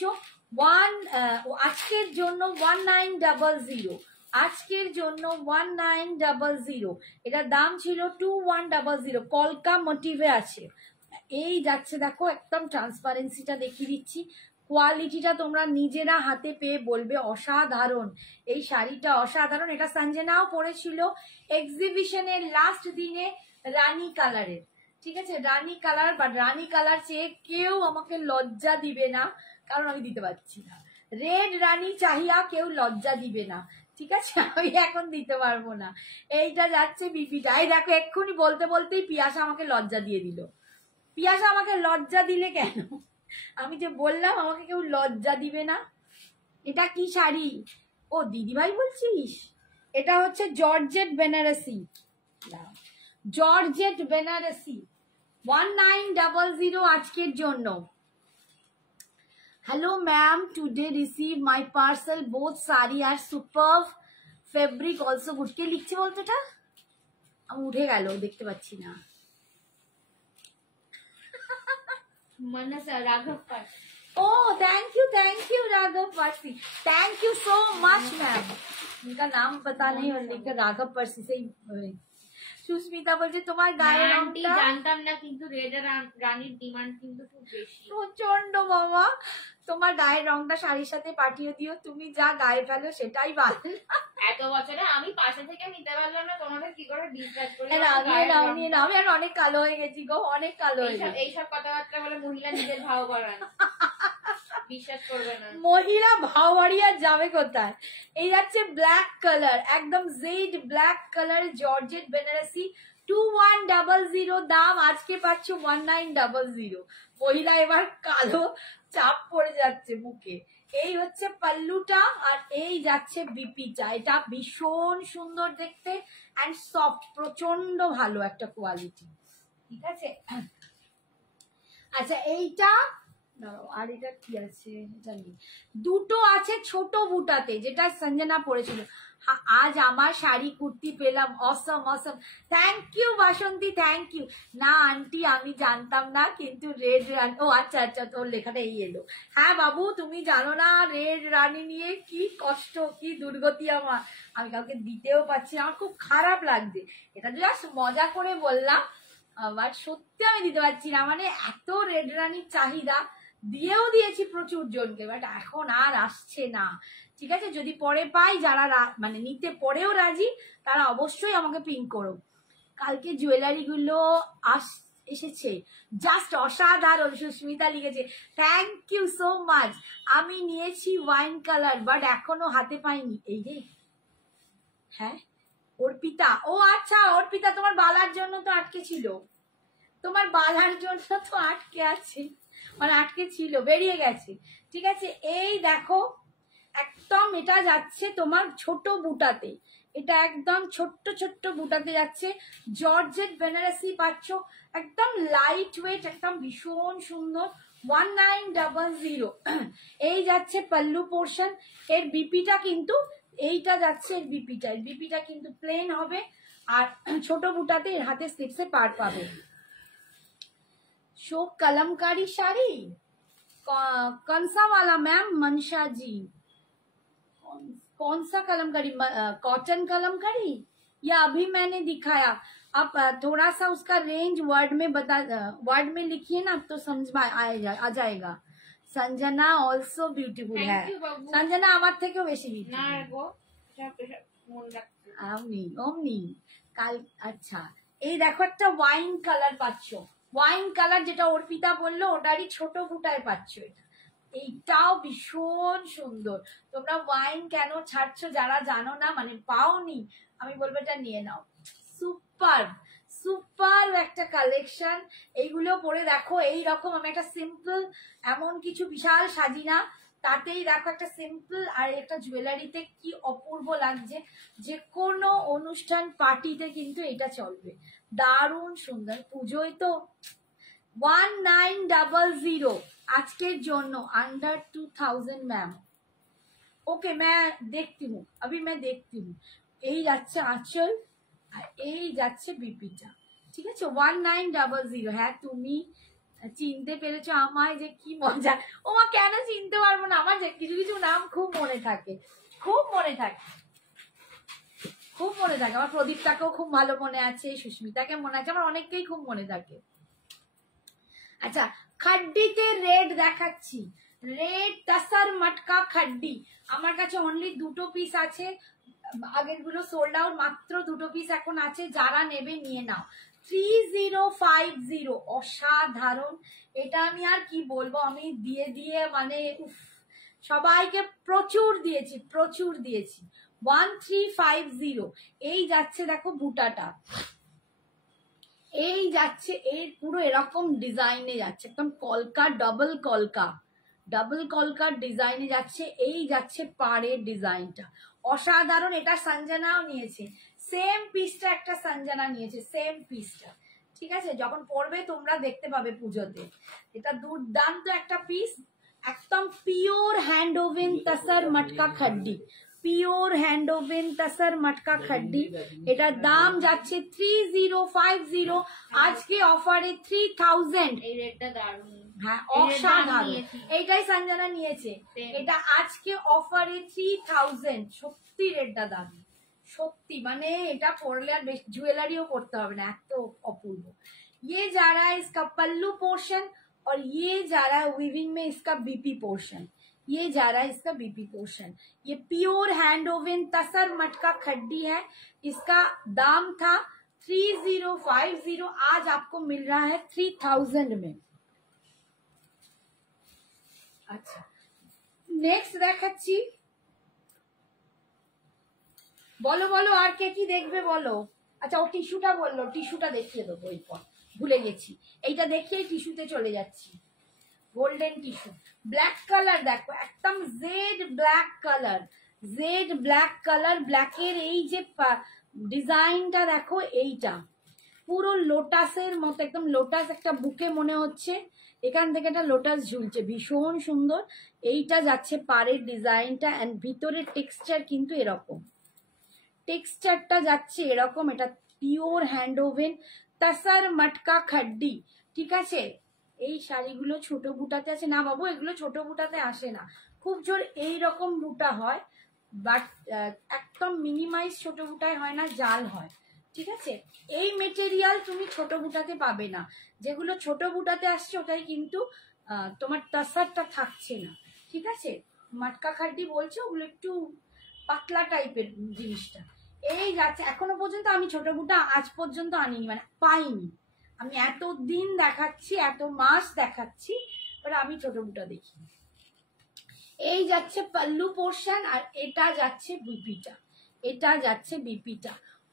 আজকের জন্য 1900, আজকের জন্য 1900। এটার দাম ছিল 2100। কলকা মোটিভে আছে। এই যাচ্ছে দেখো, একদম ট্রান্সপারেন্সিটা দেখিয়ে দিচ্ছি, কোয়ালিটিটা তোমরা নিজেরা হাতে পেয়ে বলবে অসাধারণ। এই শাড়িটা অসাধারণ। এটা সঞ্জনাও পরেছিল এক্সিবিশনের লাস্ট দিনে, রানী কালারের। ঠিক আছে, রানী কালার, বা রানী কালার চেয়ে কেউ আমাকে লজ্জা দিবে না, কারণ আমি দিতে পারছি না। রেড রানী চাহিয়া কেউ লজ্জা দিবে না, ঠিক আছে, আমি এখন দিতে পারবো না। এইটা যাচ্ছে বিপিটা। এই দেখো এক্ষুনি বলতে বলতেই পিয়াসা আমাকে লজ্জা দিয়ে দিল। পিয়াসা আমাকে লজ্জা দিলে কেন? আমি যে বললাম আমাকে কেউ লজ্জা দিবে না। এটা কি শাড়ি? ও দিদিভাই বলছিস? এটা হচ্ছে জর্জেট বেনারসি, জর্জেট বেনারসি 1900 আজকের জন্য। Hello ma'am, today receive my parcel, both sari আর সুপার, ফেব্রিক অলসো গুড। কে লিখছে বলতো এটা? আমি উঠে গেল, দেখতে পাচ্ছি না। मनसा राघव पास। Oh thank you Raghav Parsi, thank you so much ma'am. उनका नाम पता नहीं, और लेकर राघव पारसी से ही। সুস্মিতা বলছে তোমার গায়ের রংটা জানতাম না, কিন্তু রেড রানীর ডিমান্ড কিন্তু খুব বেশি, প্রচন্ড বাবা। তোমার গায়ের রংটা শাড়ির সাথে পাঠিয়ে দিও, তুমি যা গায়ে ফেলো সেটাই ভালো। এত বছরে আমি পাশে থেকে নিতে পারলাম না, তোমাদের কি করে বিশ্বাস করে? আমি আর অনেক কালো হয়ে গেছি গো, অনেক কালো হয়ে গেছি। এইসব কথাবার্তা বলে মহিলা নিজের ভাও করান, বিশ্বাস করবে না। মহিলা ভাও বাড়িয়ে যাবে কোথায়? এই যাচ্ছে ব্ল্যাক কালার, একদম jet black colour, georgette Banarasi 2100 দাম, আজকে পাচ্ছ 1900। মহিলা এবার কালো চাপ পড়ে যাচ্ছে মুখে। এই হচ্ছে পাল্লুটা, আর এই যাচ্ছে বিপিটা। এটা ভীষণ সুন্দর দেখতে অ্যান্ড সফট, প্রচন্ড ভালো একটা কোয়ালিটি, ঠিক আছে। আচ্ছা এইটা আর এটা কি আছে জানি, দুটো আছে ছোট বুটাতে, যেটা সঞ্জনা পরেছিল। আজ আমার শাড়ি কুর্তি পেলাম, awesome awesome. Thank you Basanti, thank you. না আন্টি আমি জানতাম না, কিন্তু রেড রানী, ও আচ্ছা আচ্ছা, তোর লেখাটা এই এলো। হ্যাঁ বাবু, তুমি জানো না রেড রানী নিয়ে কি কষ্ট, কি দুর্গতি আমার। আমি কাউকে দিতেও পারছি না, আমার খুব খারাপ লাগছে। এটা জাস্ট মজা করে বললাম, বাট সত্যি আমি দিতে পারছি না। মানে এত রেড রানীর চাহিদা, দিয়েও দিয়েছি প্রচুর জনকে, বাট এখন আর আসছে না। ঠিক আছে, যদি পরে পাই, যারা মানে নিতে পরেও রাজি, তারা অবশ্যই আমাকে পিং করো। কালকে জুয়েলারি গুলো এসেছে, জাস্ট অসাধারণ। সুস্মিতা লিখেছে থ্যাংক ইউ সো মাচ। আমি নিয়েছি ওয়াইন কালার, বাট এখনো হাতে পাইনি। এই রে, হ্যাঁ অর্পিতা, ও আচ্ছা অর্পিতা, তোমার বালার জন্য তো আটকে ছিল, তোমার বালার জন্য তো আটকে আছে, মানে আটকে ছিল, বেরিয়ে গেছে। ঠিক আছে, এই দেখো একদম এটা যাচ্ছে তোমার ছোট বুটাতে, এটা একদম ছোট্ট ছোট্ট বুটাতে যাচ্ছে। জর্জেট বেনারসি পাচ্ছ, একদম লাইট ওয়েট, একদম ভীষণ সুন্দর, 1900। এই যাচ্ছে পাল্লু পোর্শন। এর বিপিটা কিন্তু এইটা যাচ্ছে, এর বিপিটা কিন্তু প্লেন হবে, আর ছোট বুটাতে এর হাতে স্লিপসে পার পাবে। शो कलमकारी साड़ी कौन सा वाला मैम? मनशा जी, कौन सा कलमकारी? कॉटन कलमकारी, या अभी मैंने दिखाया? आप थोड़ा सा उसका रेंज वर्ड में वर्ड में लिखिए ना, तो समझ में आ जाएगा। संजना ऑल्सो ब्यूटीफुल है। संजना আমার থেকেও বেশি অমনি কাল। আচ্ছা এই দেখো একটা ওয়াইন কালার পাচ্ছ, ওয়াইন কালার, যেটা অর্পিতা বললো ওটারই ছোট বুটায় পাচ্ছ। এটা এইটাও ভীষণ সুন্দর। তোমরা ওয়াইন কেন ছাড়ছো যারা জানো না, মানে পাওনি, আমি বলবো এটা নিয়ে নাও। সুপার সুপার একটা কালেকশন। এইগুলো পরে দেখো, এইরকম আমি একটা সিম্পল এমন কিছু বিশাল সাজি না, তাতেই দেখো একটা সিম্পল আর একটা জুয়েলারিতে কি অপূর্ব লাগছে। যে কোনো অনুষ্ঠান পার্টিতে কিন্তু এটা চলবে, দারুণ সুন্দর। পুজোয় তো 1900 আজকের জন্য, अंडर 2000 मैम। ओके मैं देखती हूँ, अभी मैं देखती हूँ। এই যাচ্ছে আঁচল আর এই যাচ্ছে বিপিটা, ঠিক আছে 1900। হ্যাঁ তুমি চিনতে পেরেছো আমায়, যে কি মজা। ও মা কেন চিনতে পারবো না, আমার কিছু কিছু নাম খুব মনে থাকে, খুব মনে থাকে, খুব মনে থাকে। আমার প্রদীপটাকেও খুব ভালো মনে আছে, সুস্মিতাকে মনে আছে, আমার অনেককেই খুব মনে থাকে। আচ্ছা খাড্ডিতে রেড দেখাচ্ছি, রেড তাসার মটকা খাড্ডি। আমার কাছে অনলি দুটো পিস আছে, আগের গুলো সোল্ড আউট, মাত্র দুটো পিস এখন আছে, যারা নেবে নিয়ে নাও। 3050 অসাধারণ। এটা আমি আর কি বলবো, আমি দিয়ে দিয়ে মানে সবাইকে প্রচুর দিয়েছি, প্রচুর দিয়েছি। 1350 এই যাচ্ছে দেখো বুটাটা, এই যাচ্ছে এর পুরো এরকম ডিজাইনে যাচ্ছে, একদম কলকা, ডাবল কলকার ডিজাইনে যাচ্ছে। এই যাচ্ছে পাড়ের ডিজাইনটা অসাধারণ। এটা সঞ্জনাও নিয়েছে, সেম পিসটা একটা সঞ্জনা নিয়েছে, সেম পিসটা, ঠিক আছে। যখন পরবে তোমরা দেখতে পাবে পুজোতে। এটা দুর্দান্ত একটা পিস, একদম pure hand woven tussar matka khaddi, pure hand woven tussar matka খাড্ডি। এটার দাম যাচ্ছে 3050, আজকে অফারে 3000। এই রেটটা দারুণ, হ্যাঁ অসাধারণ, এইটাই সঞ্জনা নিয়েছে। এটা আজকে অফারে 3000, সত্যি রেটটা দারুণ, সত্যি মানে এটা পরলে আর বেশ জুয়েলারিও করতে হবে না, এত অপূর্ব। ये जा रहा है इसका पल्लू पोर्शन और ये जा रहा है वीविंग में इसका बीपी पोर्शन, ये जा रहा है इसका बीपी पोर्शन। ये प्योर हैंड ओवन तसर मटका खड्डी है, इसका दाम था 3050, आज आपको मिल रहा है 3000 में। আচ্ছা নেক্সট দেখাচ্ছি, বলো বলো আর কে কি দেখবে বলো। আচ্ছা ও টিস্যুটা বললো, টিস্যুটা দেখিয়ে দেবো, এরপর ভুলে গেছি, এইটা দেখিয়ে টিস্যুতে চলে যাচ্ছি। গোল্ডেন টিস্যু, ব্ল্যাক কালার দেখো, একদম jet black colour, Z black colour, ব্ল্যাকের এই যে ডিজাইনটা দেখো, এইটা পুরো লোটাসের মতো, একদম লোটাস একটা বুকে মনে হচ্ছে, এখান থেকে একটা লোটাস ঝুলছে, ভীষণ সুন্দর। এইটা যাচ্ছে পাড়ের ডিজাইনটা, এন্ড ভিতরের টেক্সচার কিন্তু এরকম, টেক্সচারটা যাচ্ছে এরকম। এটা pure hand woven tussar matka খাড্ডি, ঠিক আছে। এই শাড়িগুলো ছোট বুটাতে আছে না বাবু, এগুলো ছোট বুটাতে আসে না, খুব জোর এইরকম বুটা হয়, বাট একদম মিনিমাইজ ছোট বুটায় হয় না, জাল হয়, ঠিক আছে। এই মেটেরিয়াল তুমি ছোট বুটাতে পাবে না, যেগুলো ছোট বুটাতে আসছে ওটাই কিন্তু তোমার তাসারটা থাকছে না, ঠিক আছে। মটকা খাড্ডি বলছে, ওগুলো একটু পাতলা টাইপের জিনিসটা। এই যাচ্ছে, এখনো পর্যন্ত আমি ছোট বুটা আজ পর্যন্ত আনিনি, মানে পাইনি। আমি এত দিন দেখাচ্ছি, এত মাস দেখাচ্ছি, বাট আমি ছোট বুটা দেখি। এই যাচ্ছে পাল্লু পোর্শন, আর এটা যাচ্ছে বিপিটা, এটা যাচ্ছে বিপিটা।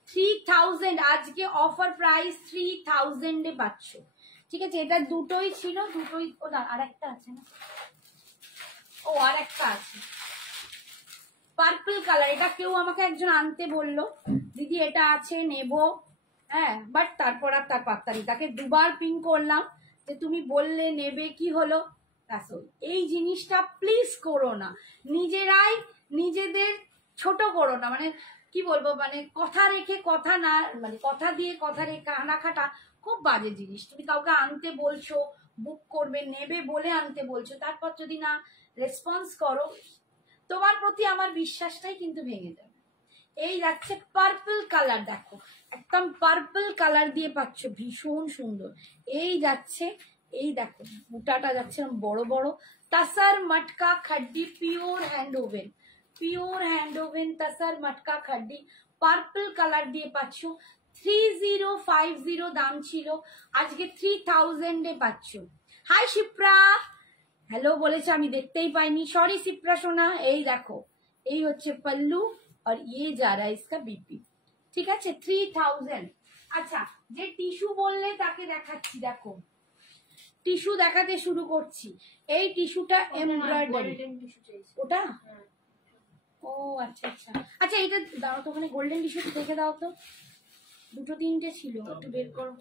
3000 আজকে অফার প্রাইস 3000 এ পাচ্ছ, ঠিক আছে। এটা দুটোই ছিল, দুটোই, ও না আরেকটা আছে না, ও আরেকটা আছে পার্পল কালার। এটা কেউ আমাকে একজন আনতে বললো, দিদি এটা আছে নেব, হ্যাঁ, বাট তারপর আর তার পাত্তা নেই, তাকে দুবার পিং করলাম যে তুমি বললে নেবে, কি হলো। এই জিনিসটা প্লিজ করো না, নিজেরাই নিজেদের ছোট করো না, মানে কি বলবো, মানে কথা রেখে কথা না, মানে কথা দিয়ে কথা রেখে রাখাটা খুব বাজে জিনিস। তুমি কাউকে আনতে বলছো, বুক করবে, নেবে বলে আনতে বলছো, তারপর যদি না রেসপন্স করো, তোমার প্রতি আমার বিশ্বাসটাই কিন্তু ভেঙে যাবে। এই যাচ্ছে পার্পল কালার, দেখো একদম পার্পল কালার দিয়ে পাচ্ছ, ভীষণ সুন্দর। এই যাচ্ছে, এই দেখো বুটাটা যাচ্ছে বড় বড়, tussar matka khaddi, pure hand woven, pure hand woven tussar matka khaddi, purple colour দিয়ে পাচ্ছ। 3050 দাম ছিল, আজকে 3000 এ পাচ্ছ। হাই শিপ্রা, হ্যালো বলেছে, আমি দেখতেই পাইনি, সরি সিপ্রা সোনা। এই দেখো, এই হচ্ছে পল্লু আর ইয়ে যা রা ইসকা বিপি। ঠিক আছে, 3000। আচ্ছা, যে টিস্যু বললে তাকে দেখাচ্ছি। দেখো, টিস্যু দেখাতে শুরু করছি। এই টিস্যুটা এমব্রয়ডারি। ওটা ও আচ্ছা আচ্ছা আচ্ছা, এটা দাও তো, ওখানে গোল্ডেন টিস্যু দেখে দাও তো। দুটো তিনটে ছিল, একটু বের করো।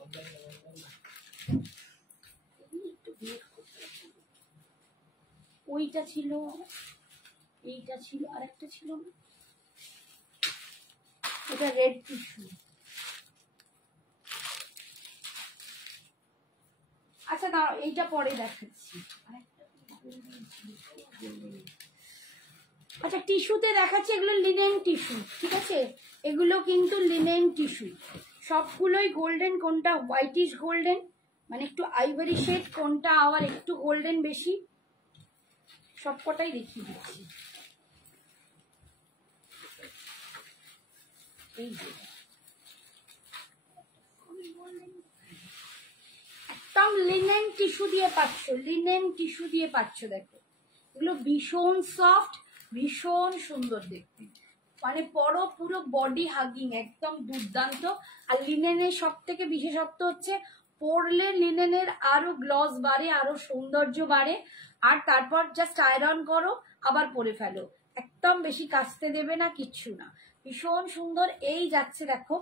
ওইটা ছিল, এইটা ছিল, আর একটা ছিল না, এটা রেড টিস্যু। আচ্ছা দাঁড়াও, এইটা পরে দেখাচ্ছি। আচ্ছা, টিস্যুতে দেখাচ্ছি, এগুলো লিনেন টিস্যু। ঠিক আছে, এগুলো কিন্তু লিনেন টিস্যু, সবগুলোই গোল্ডেন। কোনটা হোয়াইটিশ গোল্ডেন, মানে একটু আইভরি শেড, কোনটা আবার একটু গোল্ডেন বেশি, সবকটাই দেখিয়ে দিচ্ছি। এই যে একদম লিনেন টিস্যু দিয়ে পাচ্ছ, লিনেন টিস্যু দিয়ে পাচ্ছ। দেখো, এগুলো ভীষণ সফট, ভীষণ সুন্দর দেখতে, মানে পরো পুরো বডি হাগিং, একদম দুর্দান্ত। আর লিনেনের সব থেকে বিশেষত্ব হচ্ছে, পরলে লিনেনের আরো গ্লস বাড়ে, আরো সৌন্দর্য বাড়ে। আর তারপর জাস্ট আয়রন করো, আবার পরে ফেলো, একদম বেশি কাচতে দেবে না, কিচ্ছু না, ভীষণ সুন্দর। এই যাচ্ছে দেখো,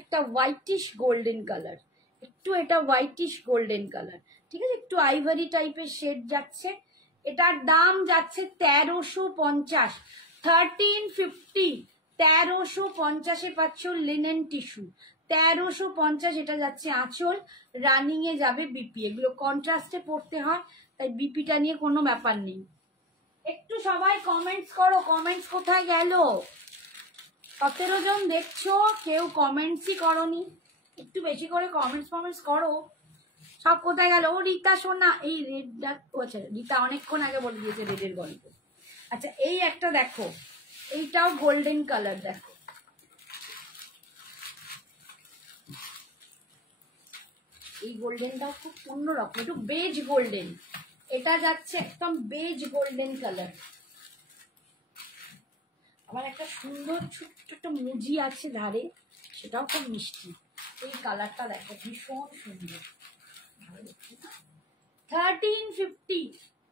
একটা হোয়াইটিশ গোল্ডেন কালার, একটু এটা হোয়াইটিশ গোল্ডেন কালার। ঠিক আছে, একটু আইভারি টাইপের শেড যাচ্ছে। এটার দাম যাচ্ছে 1350, 1350, 1350-এ পাচ্ছ লিনেন টিস্যু, 1350। এটা যাচ্ছে আঁচল, রানিং এ যাবে বিপি। এগুলো কন্ট্রাস্টে পড়তে হয়, তাই বিপিটা নিয়ে কোনো ব্যাপার নেই। একটু সবাই কমেন্টস করো, কমেন্টস কোথায় গেল? 17 জন দেখছো, কেউ কমেন্টসই করনি। একটু বেশি করে কমেন্টস করো। সব কোথায় গেল? ও রীতা সোনা, এই রেডটা, আচ্ছা রীতা অনেকক্ষণ আগে বলে দিয়েছে রেডের গল্প। আচ্ছা, এই একটা দেখো, এইটাও গোল্ডেন কালার। দেখো, এই গোল্ডেনটাও খুব অন্যরকম, একটু বেজ গোল্ডেন। এটা যাচ্ছে একদম বেজ গোল্ডেন কালার। আমার একটা সুন্দর ছোট্ট ছোট্ট মুজি আছে ধারে, সেটাও খুব মিষ্টি। এই কালারটা দেখো, ভীষণ সুন্দর। 1350,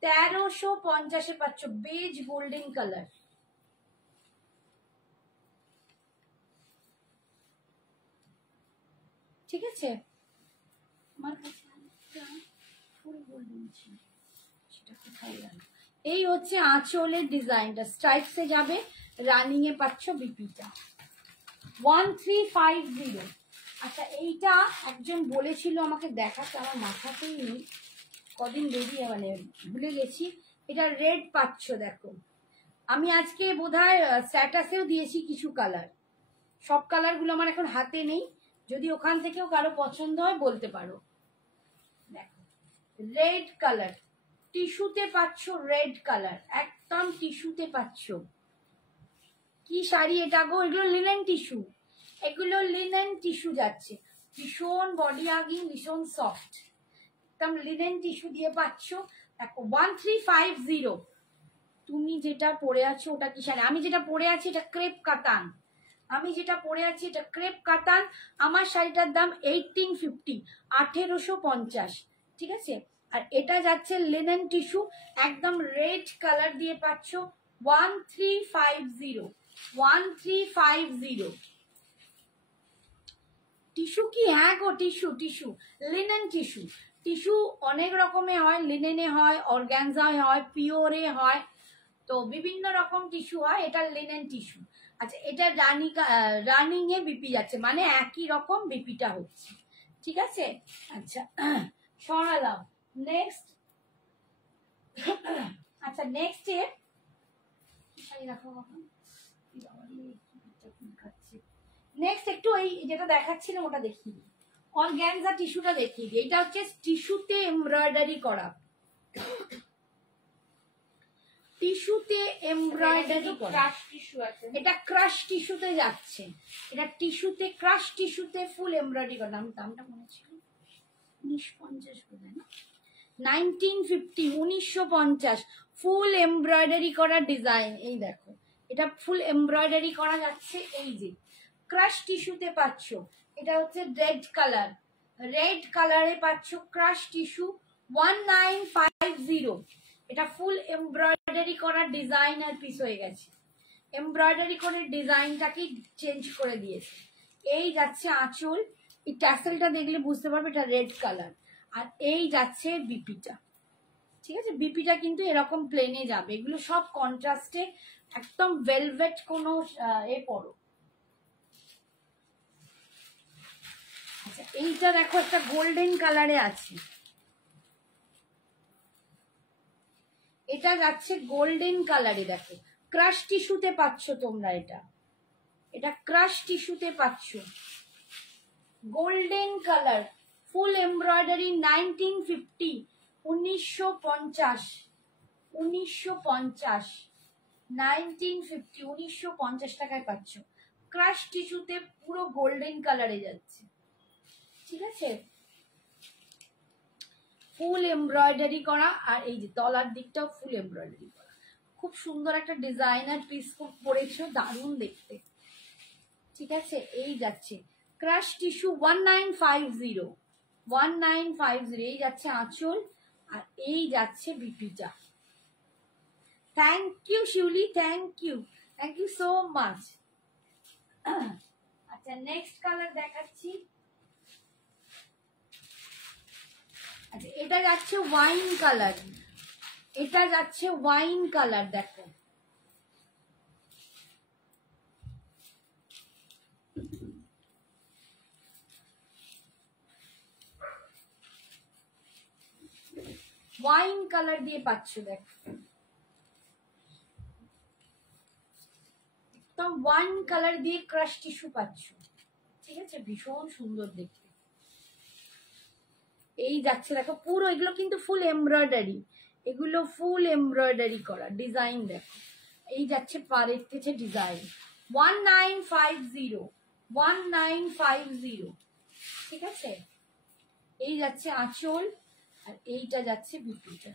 1350-এ পাচ্ছ বেজ গোল্ডেন কালার। ঠিক আছে, আমার কাছে ফুল গোল্ডেন ছিল, সেটা কোথায় গেল? এই হচ্ছে আঁচলের ডিজাইনটা, স্ট্রাইপসে যাবে, রানিং এ পাচ্ছ বিপিটা 1350। আচ্ছা, এইটা একজন বলেছিল আমাকে দেখাতে, আমার মাথাতেই নেই, কদিন বেরিয়ে মানে ভুলে গেছি। এটা রেড পাচ্ছ। দেখো, আমি আজকে বোধহয় স্ট্যাটাসেও দিয়েছি কিছু কালার, সব কালারগুলো আমার এখন হাতে নেই, যদি ওখান থেকেও কারো পছন্দ হয় বলতে পারো। দেখো, রেড কালার, টিস্যুতে পাচ্ছ, রেড কালার, একদম টিস্যুতে পাচ্ছ। কি শাড়ি এটা গো? এগুলো লিনেন টিস্যু, এগুলো লিনেন টিস্যু যাচ্ছে, ভীষণ বডি হাগিং, ভীষণ সফট, একদম লিনেন টিস্যু দিয়ে পাচ্ছ। দেখো 1350। তুমি যেটা পরে আছো ওটা কি শাড়ি? আমি যেটা পরে আছি এটা ক্রেপ কাতান, আমি যেটা পরে আছি এটা ক্রেপ কাতান। আমার শাড়িটার দাম 1850, 1850। ঠিক আছে, আর এটা যাচ্ছে লিনেন টিস্যু, একদম রেড কালার দিয়ে পাচ্ছ 1350, 1350। টিস্যু কি? হ্যাঁ গো, tissue, tissue, linen tissue. Tissue অনেক রকমের হয়, লিনেনে হয়, অর্গ্যানজায় হয়, পিওরে হয়, তো বিভিন্ন রকম টিস্যু হয়, এটা লিনেন টিস্যু। আচ্ছা, এটা রানিং এ বিপি যাচ্ছে, মানে একই রকম বিপিটা হচ্ছে। ঠিক আছে, আচ্ছা সরালাম। নেক্সট, আচ্ছা নেক্সট এ রাখো, নেক্সট একটু এই যেটা দেখাচ্ছিলাম ওটা দেখিয়ে দিই, অর্গ্যানজা টিস্যুটা দেখিয়ে দিই। এটা হচ্ছে টিস্যুতে এমব্রয়ডারি করা, টিস্যুতে এমব্রয়ডারি করা, এটা ক্রাশ টিস্যুতে যাচ্ছে, এটা টিস্যুতে, ক্রাশ টিস্যুতে ফুল এমব্রয়ডারি করা। দামটা মনে ছিল 1950 বোধ হয় না? 1950, 1950, ফুল এমব্রয়ডারি করা ডিজাইন। এই দেখো, এটা ফুল এমব্রয়ডারি করা যাচ্ছে। এই যে ক্রাশ টিস্যুতে পাচ্ছ, এটা হচ্ছে রেড কালার, রেড কালারে পাচ্ছ ক্রাশ টিস্যু 1950। এটা ফুল এমব্রয়ডারি করা ডিজাইন আর পিস হয়ে গেছে, এমব্রয়ডারি করে ডিজাইনটাকে চেঞ্জ করে দিয়েছে। এই যাচ্ছে আঁচল, এই ট্যাসেলটা দেখলে বুঝতে পারবে এটা রেড কালার। আর এই যাচ্ছে বিপিটা, ঠিক আছে? বিপিটা কিন্তু এরকম প্লেনে যাবে, এগুলো সব কন্ট্রাস্টে, একদম ভেলভেট কোনো পরো। আচ্ছা, এইটা দেখো একটা গোল্ডেন কালারে আছে, এটা যাচ্ছে গোল্ডেন কালারে। দেখো ক্রাশ টিস্যুতে পাচ্ছ তোমরা, এটা ক্রাশ টিস্যুতে পাচ্ছ, গোল্ডেন কালার, ফুল এমব্রয়ডারি 1950, 1950, 1950, 1950, 1950 টাকায় পাচ্ছ। ক্রাশ টিস্যুতে পুরো গোল্ডেন কালারে যাচ্ছে, ঠিক আছে? ফুল এমব্রয়ডারি করা, আর এই যে তলার দিকটাও ফুল এমব্রয়ডারি করা। খুব সুন্দর একটা ডিজাইনার পিস পরেছো, দারুণ দেখতে, ঠিক আছে? এই যাচ্ছে ক্রাশ টিস্যু 1950, 1950, এই যাচ্ছে আঁচল, আর এই যাচ্ছে বিপিটা। Thank you Shiuli, thank you so much. আচ্ছা, নেক্সট কালার দেখাচ্ছি। আচ্ছা, এটা যাচ্ছে ওয়াইন কালার, এটা যাচ্ছে ওয়াইন কালার। দেখো ওয়াইন কালার দিয়ে পাচ্ছ, দেখো একদম ওয়াইন কালার দিয়ে ক্রাশ টিস্যু পাচ্ছ, ঠিক আছে? ভীষণ সুন্দর দেখতে। এই যাচ্ছে দেখো পুরো, এগুলো কিন্তু ফুল এমব্রয়ডারি, এগুলো ফুল এমব্রয়ডারি করা ডিজাইন। দেখো এই যাচ্ছে পারের থেকে ডিজাইন 1950, 1950, ঠিক আছে? এই যাচ্ছে আঁচল, আর এইটা যাচ্ছে বিপিটা।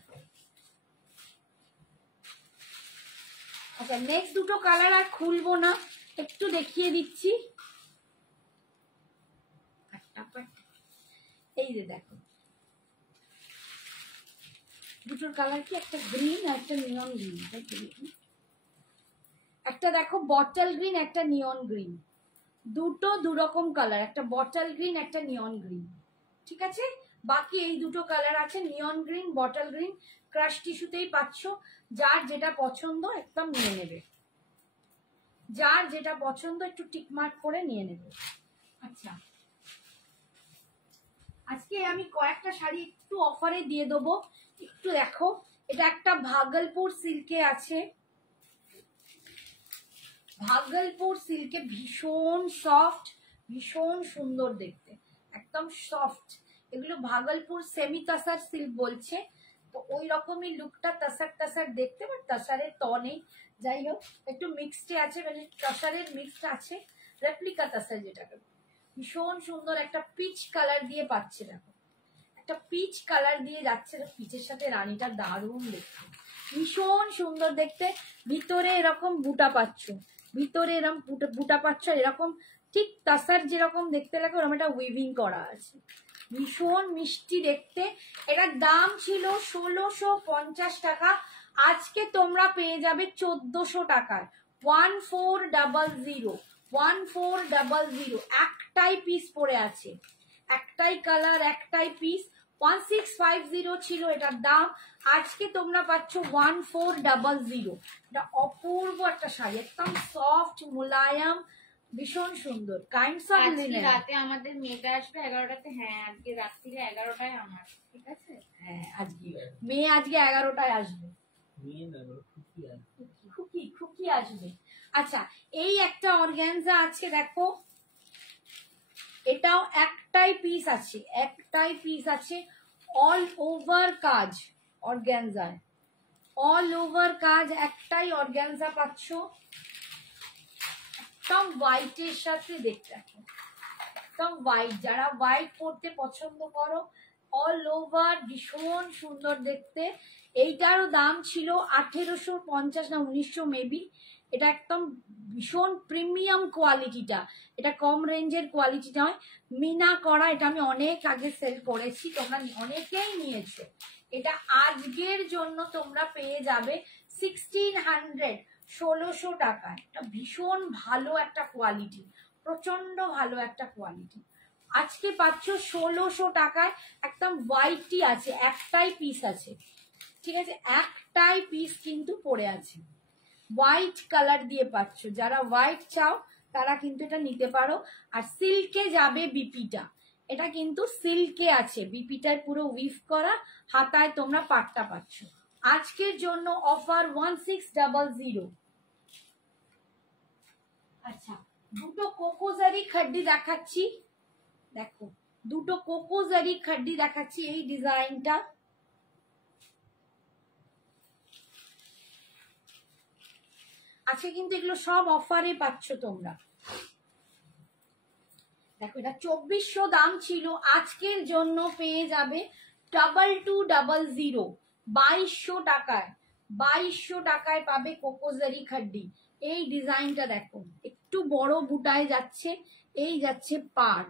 আচ্ছা, নেক্সট দুটো কালার আর খুলবো না, একটু দেখিয়ে দিচ্ছি। এই যে দেখো দুটোর কালার কি, একটা গ্রিন আর একটা নিয়ন গ্রিন, একটা দেখো বটল গ্রিন, একটা নিয়ন গ্রিন, দুটো দুরকম কালার, একটা বটল গ্রিন, একটা নিয়ন গ্রিন, ঠিক আছে? বাকি এই দুটো কালার আছে, neon green, bottle green, crush টিস্যুতেই পাচ্ছ। যার যেটা পছন্দ একদম নিয়ে নেবে, যার যেটা পছন্দ একটু টিকমার্ক করে নিয়ে নেবে। আচ্ছা, আজকে আমি কয়েকটা শাড়ি একটু অফারে দিয়ে দেবো, একটু দেখো। এটা একটা ভাগলপুর সিল্কে আছে, ভাগলপুর সিল্কে, ভীষণ সফট, ভীষণ সুন্দর দেখতে, একদম সফট। এগুলো ভাগলপুর সেমি তাসার সিল্ক বলছে, তো ওই রকমই লুকটা, তাসার তাসার দেখতে, বাট তাসারের ত নেই। যাই হোক, একটু মিক্সডে আছে, মানে তাসারের মিক্সড আছে, রেপ্লিকা তাসার যেটাকে। ভীষণ সুন্দর একটা পিচ কালার দিয়ে পাচ্ছে, দেখো একটা পিচ কালার দিয়ে যাচ্ছে, পিচের সাথে রানীটা দারুণ দেখতে, ভীষণ সুন্দর দেখতে। ভিতরে এরকম বুটা পাচ্ছ, ভিতরে এরকম বুটা পাচ্ছ, এরকম ঠিক তাসার যেরকম দেখতে লাগে ওরকম একটা উইভিং করা আছে, ভীষণ মিষ্টি দেখতে। এটার দাম ছিল 1650 টাকা, আজকে তোমরা পেয়ে যাবে 1400 টাকায়। 1400, 1400, একটাই পিস পড়ে আছে, একটাই কালার, একটাই পিস। 1650 ছিল এটার দাম, আজকে তোমরা পাচ্ছ 1400। এটা অপূর্ব একটা শাড়ি, একদম সফট মোলায়েম, ভীষণ সুন্দর। Kinds of linen. রাতে আমাদের মেয়েটা আসবে 11টাতে। হ্যাঁ, আজকে রাত্রিরে 11টায় আমার, ঠিক আছে? হ্যাঁ, আজকে মেয়ে আজকে 11টায় আসবে, খুকি আসবে। আচ্ছা, এই একটা অর্গানজা আছে, দেখো এটাও একটাই পিস আছে, একটাই পিস আছে, অল ওভার কাজ অর্গানজায়, অল ওভার কাজ, একটাই অর্গানজা পাচ্ছ, একদম হোয়াইটের সাথে দেখতে, একদম হোয়াইট। যারা হোয়াইট পরতে পছন্দ করো অল ওভার, ভীষণ সুন্দর দেখতে। এইটারও দাম ছিল 1850 না 1900 মেবি। এটা একদম ভীষণ প্রিমিয়াম কোয়ালিটিটা, এটা কম রেঞ্জের কোয়ালিটি নয়, মিনা করা। এটা আমি অনেক আগে সেল করেছি, তোমরা অনেকেই নিয়েছো। এটা আজকের জন্য তোমরা পেয়ে যাবে 1600, 1600 টাকায়। এটা ভীষণ ভালো একটা কোয়ালিটি, প্রচন্ড ভালো একটা কোয়ালিটি। আজকে পাচ্ছ 1600 টাকায়। একদম হোয়াইটই আছে, একটাই পিস আছে, ঠিক আছে, একটাই পিস কিন্তু পড়ে আছে। হোয়াইট কালার দিয়ে পাচ্ছ, যারা হোয়াইট চাও তারা কিন্তু এটা নিতে পারো। আর সিল্কে যাবে বিপিটা, এটা কিন্তু সিল্কে আছে, বিপিটায় পুরো উইভ করা, হাতায় তোমরা পাটটা পাচ্ছ। আজকের জন্য অফার 1600। আচ্ছা, দুটো কোকোজারি খাড্ডি দেখাচ্ছি, দেখো দুটো কোকোজারি খাড্ডি দেখাচ্ছি। এই ডিজাইনটা আছে কিন্তু, এগুলো সব অফারে পাচ্ছ তোমরা। দেখো এটা 2400 দাম ছিল, আজকের জন্য পেয়ে যাবে 2200, 2200 টাকায়। 2200 টাকায় পাবে কোকোজারি খাড্ডি। এই ডিজাইনটা দেখো, একটু বড় বুটায় যাচ্ছে, এই যাচ্ছে পার,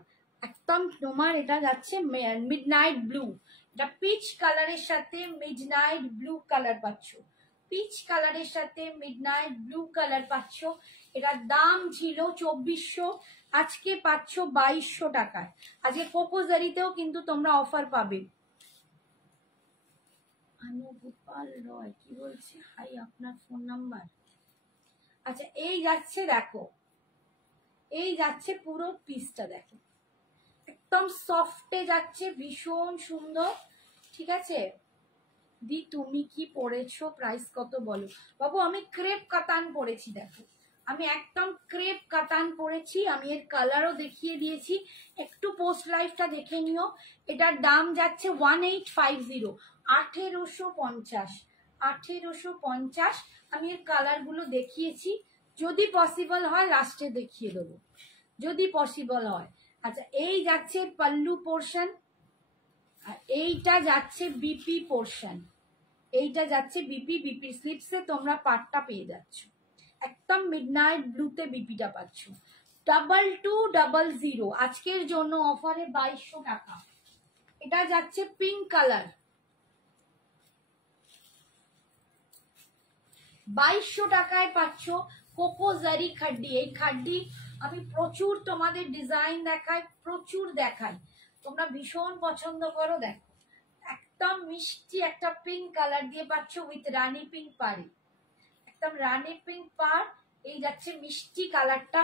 একদম তোমার এটা যাচ্ছে মিডনাইট ব্লু। এটা পিচ কালারের সাথে মিডনাইট ব্লু কালার পাচ্ছ, পিচ কালারের সাথে মিডনাইট ব্লু কালার পাচ্ছ। এটার দাম ছিল 2400, আজকে পাচ্ছ 2200 টাকায়। আজকে কোকোজারিতেও কিন্তু তোমরা অফার পাবে। অনুগোপাল রয় কি বলছে, হাই আপনার ফোন নাম্বার। আচ্ছা, এই যাচ্ছে দেখো, এই যাচ্ছে পুরো পিসটা দেখো, একদম সফটে যাচ্ছে, ভীষণ সুন্দর, ঠিক আছে। দি তুমি কি পরেছো, প্রাইস কত বলো? বাবু আমি ক্রেপ কাতান পরেছি, দেখো আমি একদম ক্রেপ কাতান পরেছি, আমি এর কালারও দেখিয়ে দিয়েছি, একটু পোস্ট লাইফটা দেখে নিও। এটার দাম যাচ্ছে 1850, 1850, 1850। আমি এর কালারগুলো দেখিয়েছি, যদি পসিবল হয় লাস্টে দেখিয়ে দেবো, যদি পসিবল হয়। আচ্ছা, এই যাচ্ছে পাল্লু পোর্শন, আর এইটা যাচ্ছে বিপি পোর্শন, এইটা যাচ্ছে বিপি। বিপি স্লিপসে তোমরা পাটটা পেয়ে যাচ্ছ, একদম মিডনাইট ব্লুতে বিপিটা পাচ্ছ। 2200 আজকের জন্য অফারে 2200 টাকা। এটা যাচ্ছে পিঙ্ক কালার, 2200 টাকায় পাচ্ছ কোকোজারি খাড্ডি। এই খাড্ডি আমি প্রচুর তোমাদের ডিজাইন দেখাই, প্রচুর দেখাই, তোমরা ভীষণ পছন্দ করো। দেখো একদম মিষ্টি একটা পিঙ্ক কালার দিয়ে পাচ্ছ উইথ রানী পিঙ্ক পাড়ে, একদম রানী পিঙ্ক পাড়। এই যাচ্ছে মিষ্টি কালারটা।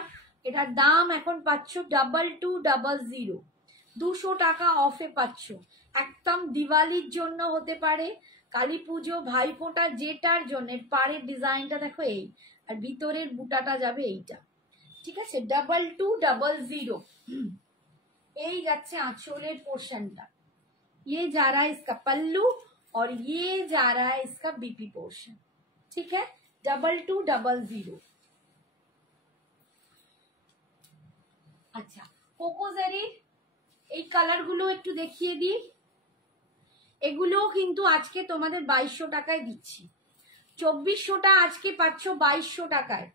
এটার দাম এখন পাচ্ছ 2200, 200 টাকা অফে পাচ্ছ। একদম দিওয়ালির জন্য হতে পারে, কালী পুজো, ভাইফোঁটা, যেটার জন্য। পাড়ের ডিজাইনটা দেখো এই, আর ভিতরের বুটাটা যাবে এইটা, ঠিক আছে। 2200। এই যাচ্ছে आंचलेर पोर्शनটা, ये जा रहा है इसका पल्लू और ये जा रहा है इसका बीपी पोर्शन, ठीक है। 2200। আচ্ছা, কোকোজারির এই কালার গুলো একটু দেখিয়ে দিই। এগুলোও কিন্তু আজকে তোমাদের 2200 টাকায় দিচ্ছি। 2400টা আজকে পাচ্ছ 2200 টাকায়।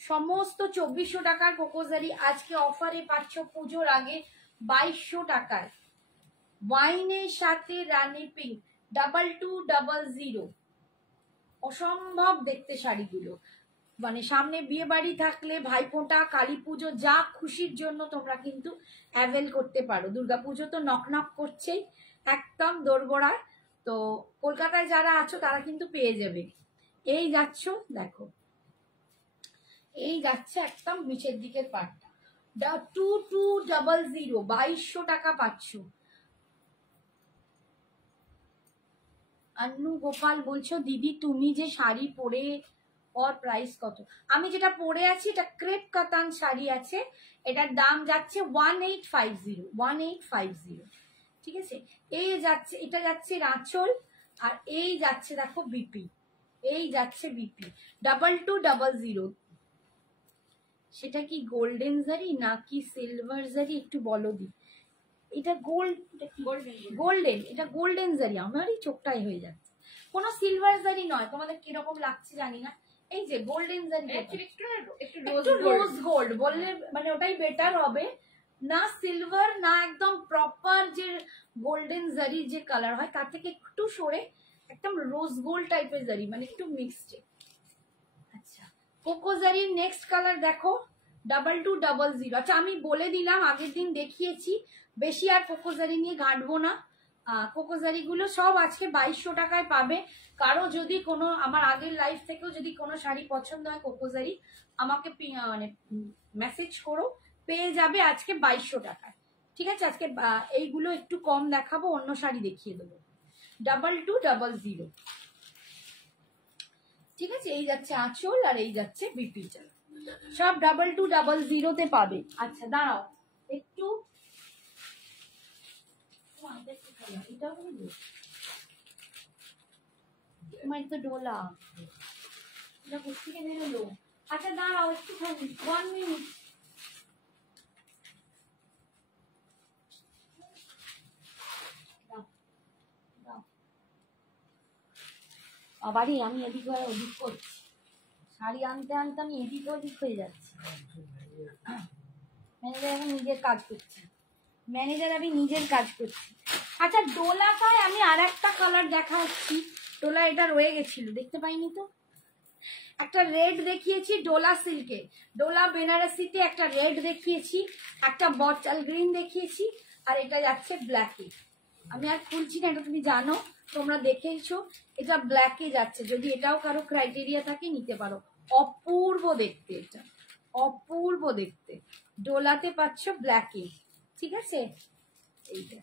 সমস্ত 2400 টাকার কোকোজারি আজকে অফারে পাচ্ছ পুজোর আগে 2200 টাকায়। ওয়াইনের সাথে রানী পিঙ্ক, 2200। অসম্ভব দেখতে শাড়িগুলো, মানে সামনে বিয়ে বাড়ি থাকলে, ভাইফোঁটা, কালী পুজো, যা খুশির জন্য তোমরা কিন্তু অ্যাভেল করতে পারো। দুর্গাপুজো তো নক নক করছেই, একদম দোরগোড়া। তো কলকাতায় যারা আছো তারা কিন্তু পেয়ে যাবে। এই যাচ্ছ দেখো, এই যাচ্ছে একদম নিচের দিকের পাটটা, 2200, 2200 টাকা পাচ্ছ। अन्नू गोपाल বলছো দিদি তুমি যে শাড়ি পরে और প্রাইস কত? আমি যেটা পরে আছি এটা ক্রেপ কাতান শাড়ি আছে, এটার দাম যাচ্ছে 1850, 1850, ঠিক আছে। এই যাচ্ছে, এটা যাচ্ছে আঁচল, আর এই যাচ্ছে দেখো বিপি, এই যাচ্ছে বিপি 2200। সেটা কি গোল্ডেন জারি নাকি সিলভার জারি একটু বলো দি। এটা গোল্ড, গোল্ডেন, এটা গোল্ডেন জারি। আমারই চোখটাই হয়ে যাচ্ছে, কোনো সিলভার জারি নয়। তোমাদের কিরকম লাগছে জানি না। এই যে গোল্ডেন জারি, একটু রোজ গোল্ড বললে মানে ওটাই বেটার হবে না, সিলভার না, একদম প্রপার যে গোল্ডেন জারির যে কালার হয় তার থেকে একটু সরে একদম রোজ গোল্ড টাইপের জারি, মানে একটু মিক্সড। আচ্ছা, কোকো জারির নেক্সট কালার দেখো 2200। আচ্ছা আমি বলে দিলাম, আগের দিন দেখিয়েছি, বেশি আর কোকো জারি নিয়ে ঘাটবো না। কোকো জারি গুলো সব আজকে 2200 টাকায় পাবে। কারো যদি কোনো আমার আগের লাইফ থেকেও যদি কোনো শাড়ি পছন্দ হয় কোকো জারি, আমাকে মানে মেসেজ করো, পেয়ে যাবে আজকে 2200 টাকায়। ঠিক আছে, আজকে এইগুলো একটু কম দেখাবো, অন্য শাড়ি দেখিয়ে দেবো। 2200। ঠিক আছে, এই যাচ্ছে আঁচল আর এই যাচ্ছে বিপিটা, সব 2200 পাবে। আচ্ছা দাঁড়াও একটু, তোমার তো ডোলা এটা কোথেকে বেরোলো। আচ্ছা দাঁড়াও একটুখানি, 1 মিনিট। আবারই আমি এদিক ওদিক করছি, শাড়ি আনতে আনতে আমি এদিক ওদিক হয়ে যাচ্ছি। ম্যানেজার এখন নিজের কাজ করছে, আচ্ছা ডোলাটায় আমি আর একটা কালার দেখাচ্ছি। ডোলা এটা রয়ে গেছিল, দেখতে পাইনি তো। একটা রেড দেখিয়েছি ডোলা সিল্কে, ডোলা বেনারসিতে একটা রেড দেখিয়েছি, একটা বটল গ্রিন দেখিয়েছি, আর এটা যাচ্ছে ব্ল্যাকে। আমি আর খুলছি না, এটা তুমি জানো, তোমরা দেখেছো, এটা ব্ল্যাকে যাচ্ছে। যদি এটাও কারো ক্রাইটেরিয়া থাকে নিতে পারো, অপূর্ব দেখতে, এটা অপূর্ব দেখতে। ডোলাতে পাচ্ছ ব্ল্যাকে, ঠিক আছে। এইটা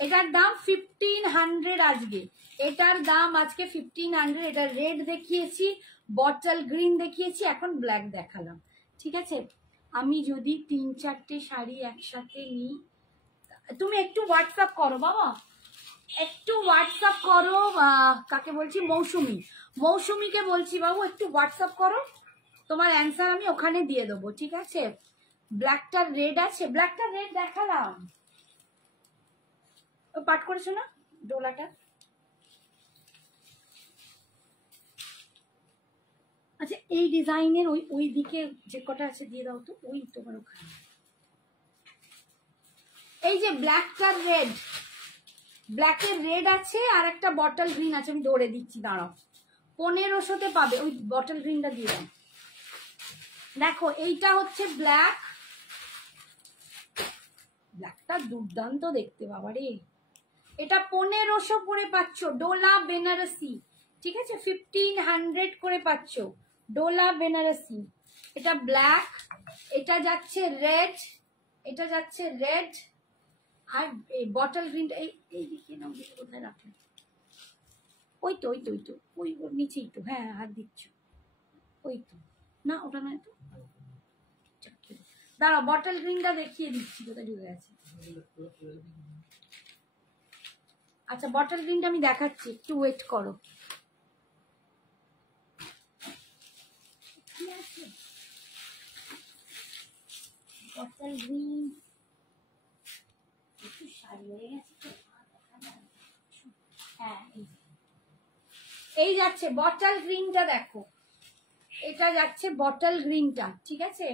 এটার দাম 1500 আজকে, এটার দাম আজকে 1500। এটা রেড দেখিয়েছি, বটল গ্রিন দেখিয়েছি, এখন ব্ল্যাক দেখালাম। ঠিক আছে, আমি যদি 3-4টে শাড়ি একসাথে নিই, তুমি একটু হোয়াটসঅ্যাপ করো বাবা, একটু হোয়াটসঅ্যাপ করো। কাকে বলছি? মৌসুমীকে বলছি বাবু, একটু হোয়াটসঅ্যাপ করো, তোমার অ্যান্সার আমি ওখানে দিয়ে দেবো। ঠিক আছে, ব্ল্যাকটার রেড আছে, ব্ল্যাকটার রেড দেখালাম, পাঠ করেছো না ডোলাটা। আচ্ছা এই ডিজাইনের ওই দিকে যে কটা আছে দিয়ে দাও তো, ওই তোমার ওখানে। এই যে ব্ল্যাকটার রেড, ব্ল্যাকের রেড আছে, আর একটা বটল গ্রিন আছে, আমি ধরে দিচ্ছি দাঁড়াও, 1500-তে পাবে। ওই বটল গ্রিনটা দিয়ে দাও। দেখো এইটা হচ্ছে ব্ল্যাক, ব্ল্যাকটা দুর্দান্ত দেখতে বাবারে। এটা 1500 করে পাচ্ছ, ডোলা বেনারসি। ঠিক আছে, 1500 করে পাচ্ছ ডোলা বেনারসি। এটা ব্ল্যাক, এটা যাচ্ছে রেড, এটা যাচ্ছে রেড, আর বটল গ্রিনটা এই দিকে নাও, দিকে কোথায় রাখলে? ওই তো ওই ওর নিচেই তো, হ্যাঁ হাত দিচ্ছ, ওই তো না, ওটা নয় তো, দাঁড়াও বটল গ্রিনটা দেখিয়ে দিচ্ছি, কোথায় ঢুকে গেছে। আচ্ছা বটল গ্রিনটা আমি দেখাচ্ছি, একটু ওয়েট করো। বটল গ্রিন একটু শাড়ি হয়ে গেছে, হ্যাঁ এই যাচ্ছে বটল গ্রিনটা, দেখো এটা যাচ্ছে বটল গ্রিনটা। ঠিক আছে,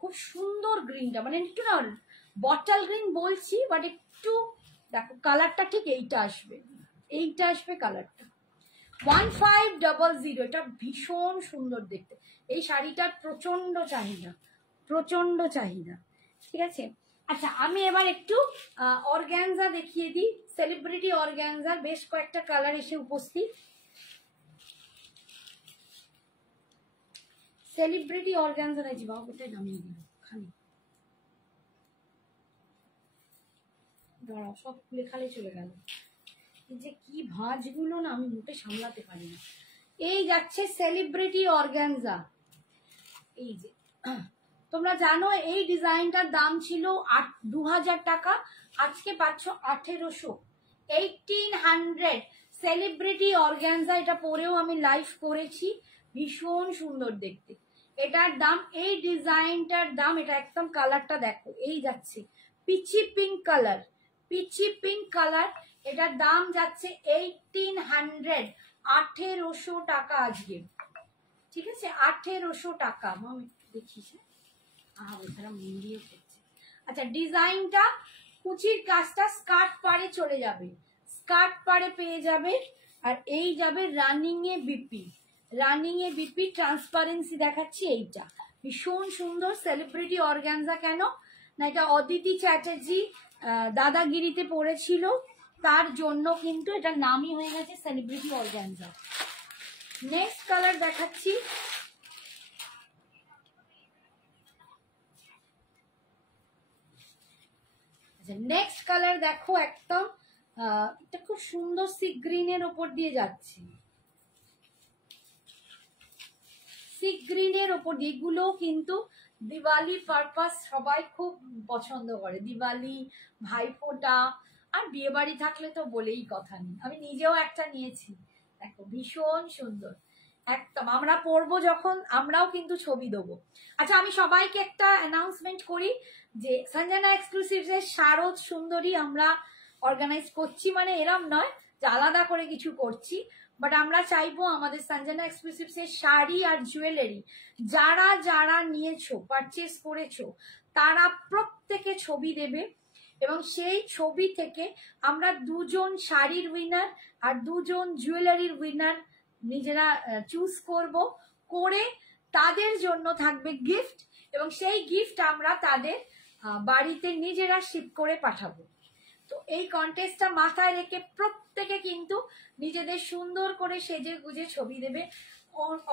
খুব সুন্দর গ্রিনটা, মানে একটু না বটল গ্রিন বলছি, বাট একটু দেখো কালারটা ঠিক এইটা আসবে, এইটা আসবে কালারটা। 1500, এটা ভীষণ সুন্দর দেখতে। এই শাড়িটার প্রচন্ড চাহিদা, ঠিক আছে। আচ্ছা আমি এবার একটু অর্গ্যানজা দেখিয়ে দিই, সেলিব্রিটি অর্গ্যানজার বেশ কয়েকটা কালার এসে উপস্থিত। সেলিব্রিটি অর্গ্যানজা নাকি বাবা, কোথায় নামিয়ে দিল খালি, দাঁড়াও সব খুলে খালি চলে গেল। যে কি ভাঁজগুলো না, আমি মোটে সামলাতে পারি না। এই যাচ্ছে সেলিব্রিটি অর্গ্যানজা, এই যে তোমরা জানো এই ডিজাইনটার দাম ছিল 2000 টাকা, আজকে পাচ্ছ 1800, 1800। সেলিব্রিটি অর্গ্যানজা, এটা পরেও আমি লাইভ করেছি, ভীষণ সুন্দর দেখতে। এটার দাম, এই ডিজাইনটার দাম, এটা একদম কালারটা দেখো, এই যাচ্ছে peachy pink colour, peachy pink colour. এটার দাম যাচ্ছে 1800, 1800 টাকা আজকে, ঠিক আছে, 1800 টাকা। আমি দেখিস, বেচারা মন দিয়ে করছে। আচ্ছা, ডিজাইনটা কুচির কাজটা স্কার্ট পাড়ে চলে যাবে, স্কার্ট পাড়ে পেয়ে যাবে। আর এই যাবে রানিং এ বিপি, রানিং এ বিপি ট্রান্সপারেন্সি দেখাচ্ছি। এইটা ভীষণ সুন্দর সেলিব্রিটি অর্গানজা। কেন না, এটা অদিতি চ্যাটার্জি দাদাগিরিতে পড়েছিল, তার জন্য কিন্তু এটা নামই হয়ে গেছে সেলিব্রিটি অর্গানজা। নেক্সট কালার দেখাচ্ছি, নেক্সট কালার দেখো, একদম এটা খুব সুন্দর সি গ্রিনের ওপর দিয়ে যাচ্ছে, সি গ্রিনের ওপর দিয়ে। এগুলো কিন্তু দিওয়ালি পারপাস সবাই খুব পছন্দ করে, দিওয়ালি, ভাইফোঁটা, আর বিয়ে বাড়ি থাকলে তো বলেই কথা নেই। আমি নিজেও একটা নিয়েছি, দেখো ভীষণ সুন্দর একদম। আমরা পরবো যখন, আমরাও কিন্তু ছবি দেবো। আচ্ছা, আমি সবাইকে একটা অ্যানাউন্সমেন্ট করি যে সঞ্জনা এক্সক্লুসিভস এর শারদ সুন্দরী আমরা অর্গানাইজ করছি, মানে এরম নয় যে আলাদা করে কিছু করছি, বাট আমরা চাইবো আমাদের সঞ্জনা এক্সক্লুসিভস এর শাড়ি আর জুয়েলারি যারা যারা নিয়েছো, পারচেস করেছো, তারা প্রত্যেকে ছবি দেবে, এবং সেই ছবি থেকে আমরা 2 জন শাড়ির উইনার আর 2 জন জুয়েলারির উইনার নিজেরা চুজ করব, করে তাদের জন্য থাকবে গিফট, এবং সেই গিফট আমরা তাদের বাড়িতে নিজেরা শিপ করে পাঠাবো। তো এই কন্টেস্টটা মাথায় রেখে প্রত্যেকে কিন্তু নিজেদের সুন্দর করে সেজে গুজে ছবি দেবে,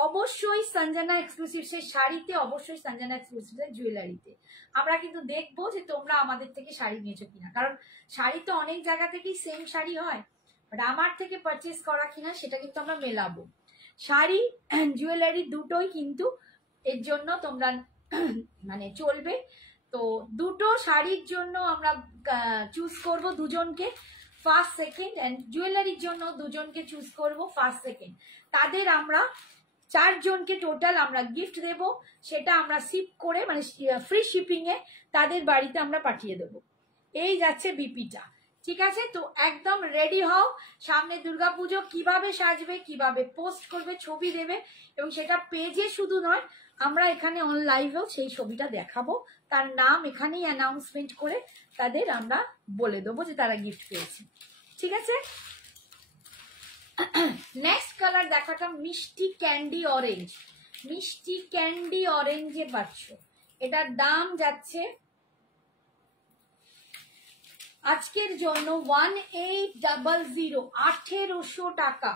অবশ্যই সঞ্জনা এক্সক্লুসিভস এর শাড়িতে, অবশ্যই সঞ্জনা এক্সক্লুসিভস এর জুয়েলারিতে। আমরা কিন্তু দেখবো যে তোমরা আমাদের থেকে শাড়ি নিয়েছো কিনা, কারণ শাড়ি তো অনেক জায়গা থেকেই সেম শাড়ি হয়, বাট আমার থেকে পারচেস করা কিনা সেটা কিন্তু আমরা মেলাবো। শাড়ি জুয়েলারি দুটোই কিন্তু এর জন্য তোমরা মানে চলবে। তো দুটো শাড়ির জন্য আমরা চুজ করব 2 জনকে ফার্স্ট সেকেন্ড, এন্ড জুয়েলারির জন্য 2 জনকে চুজ করব ফার্স্ট সেকেন্ড। তাদের আমরা 4 জনকে টোটাল আমরা গিফট দেব, সেটা আমরা শিপ করে মানে ফ্রি শিপিং এ তাদের বাড়িতে আমরা পাঠিয়ে দেব। এই যাচ্ছে বিপিটা, ঠিক আছে। তো একদম রেডি হও, সামনে দুর্গাপুজো, কিভাবে সাজবে, কিভাবে পোস্ট করবে, ছবি দেবে, এবং সেটা পেজে শুধু নয়, আমরা এখানে অন লাইভেও সেই ছবিটা দেখাবো, তার নাম এখানেই অ্যানাউন্সমেন্ট করে তাদের আমরা বলে দেবো যে তারা গিফট পেয়েছে, ঠিক আছে। নেক্সট কালার দেখাটা মিষ্টি ক্যান্ডি অরেঞ্জ, মিষ্টি ক্যান্ডি অরেঞ্জে পাচ্ছ। এটার দাম যাচ্ছে আজকের জন্য 1800, 1800 টাকা,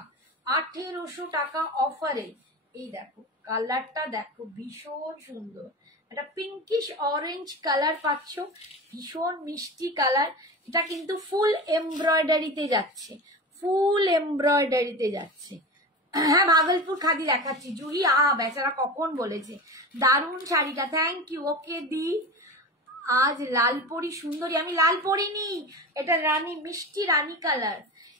1800 টাকা অফারে। এই দেখো কালারটা দেখো, ভীষণ সুন্দর, একটা পিঙ্কিশ অরেঞ্জ কালার পাচ্ছ, ভীষণ মিষ্টি কালার। এটা কিন্তু ফুল এমব্রয়ডারিতে যাচ্ছে, ফুল এমব্রয়ডারিতে যাচ্ছে। হ্যাঁ, ভাগলপুর খাদি দেখাচ্ছি। জুহি বেচারা কখন বলেছে, দারুণ শাড়িটা, থ্যাংক ইউ। ওকে দি, আজ লাল পরি সুন্দরী, আমি লাল পরিনি, এটা রানী, মিষ্টি রানী কালার।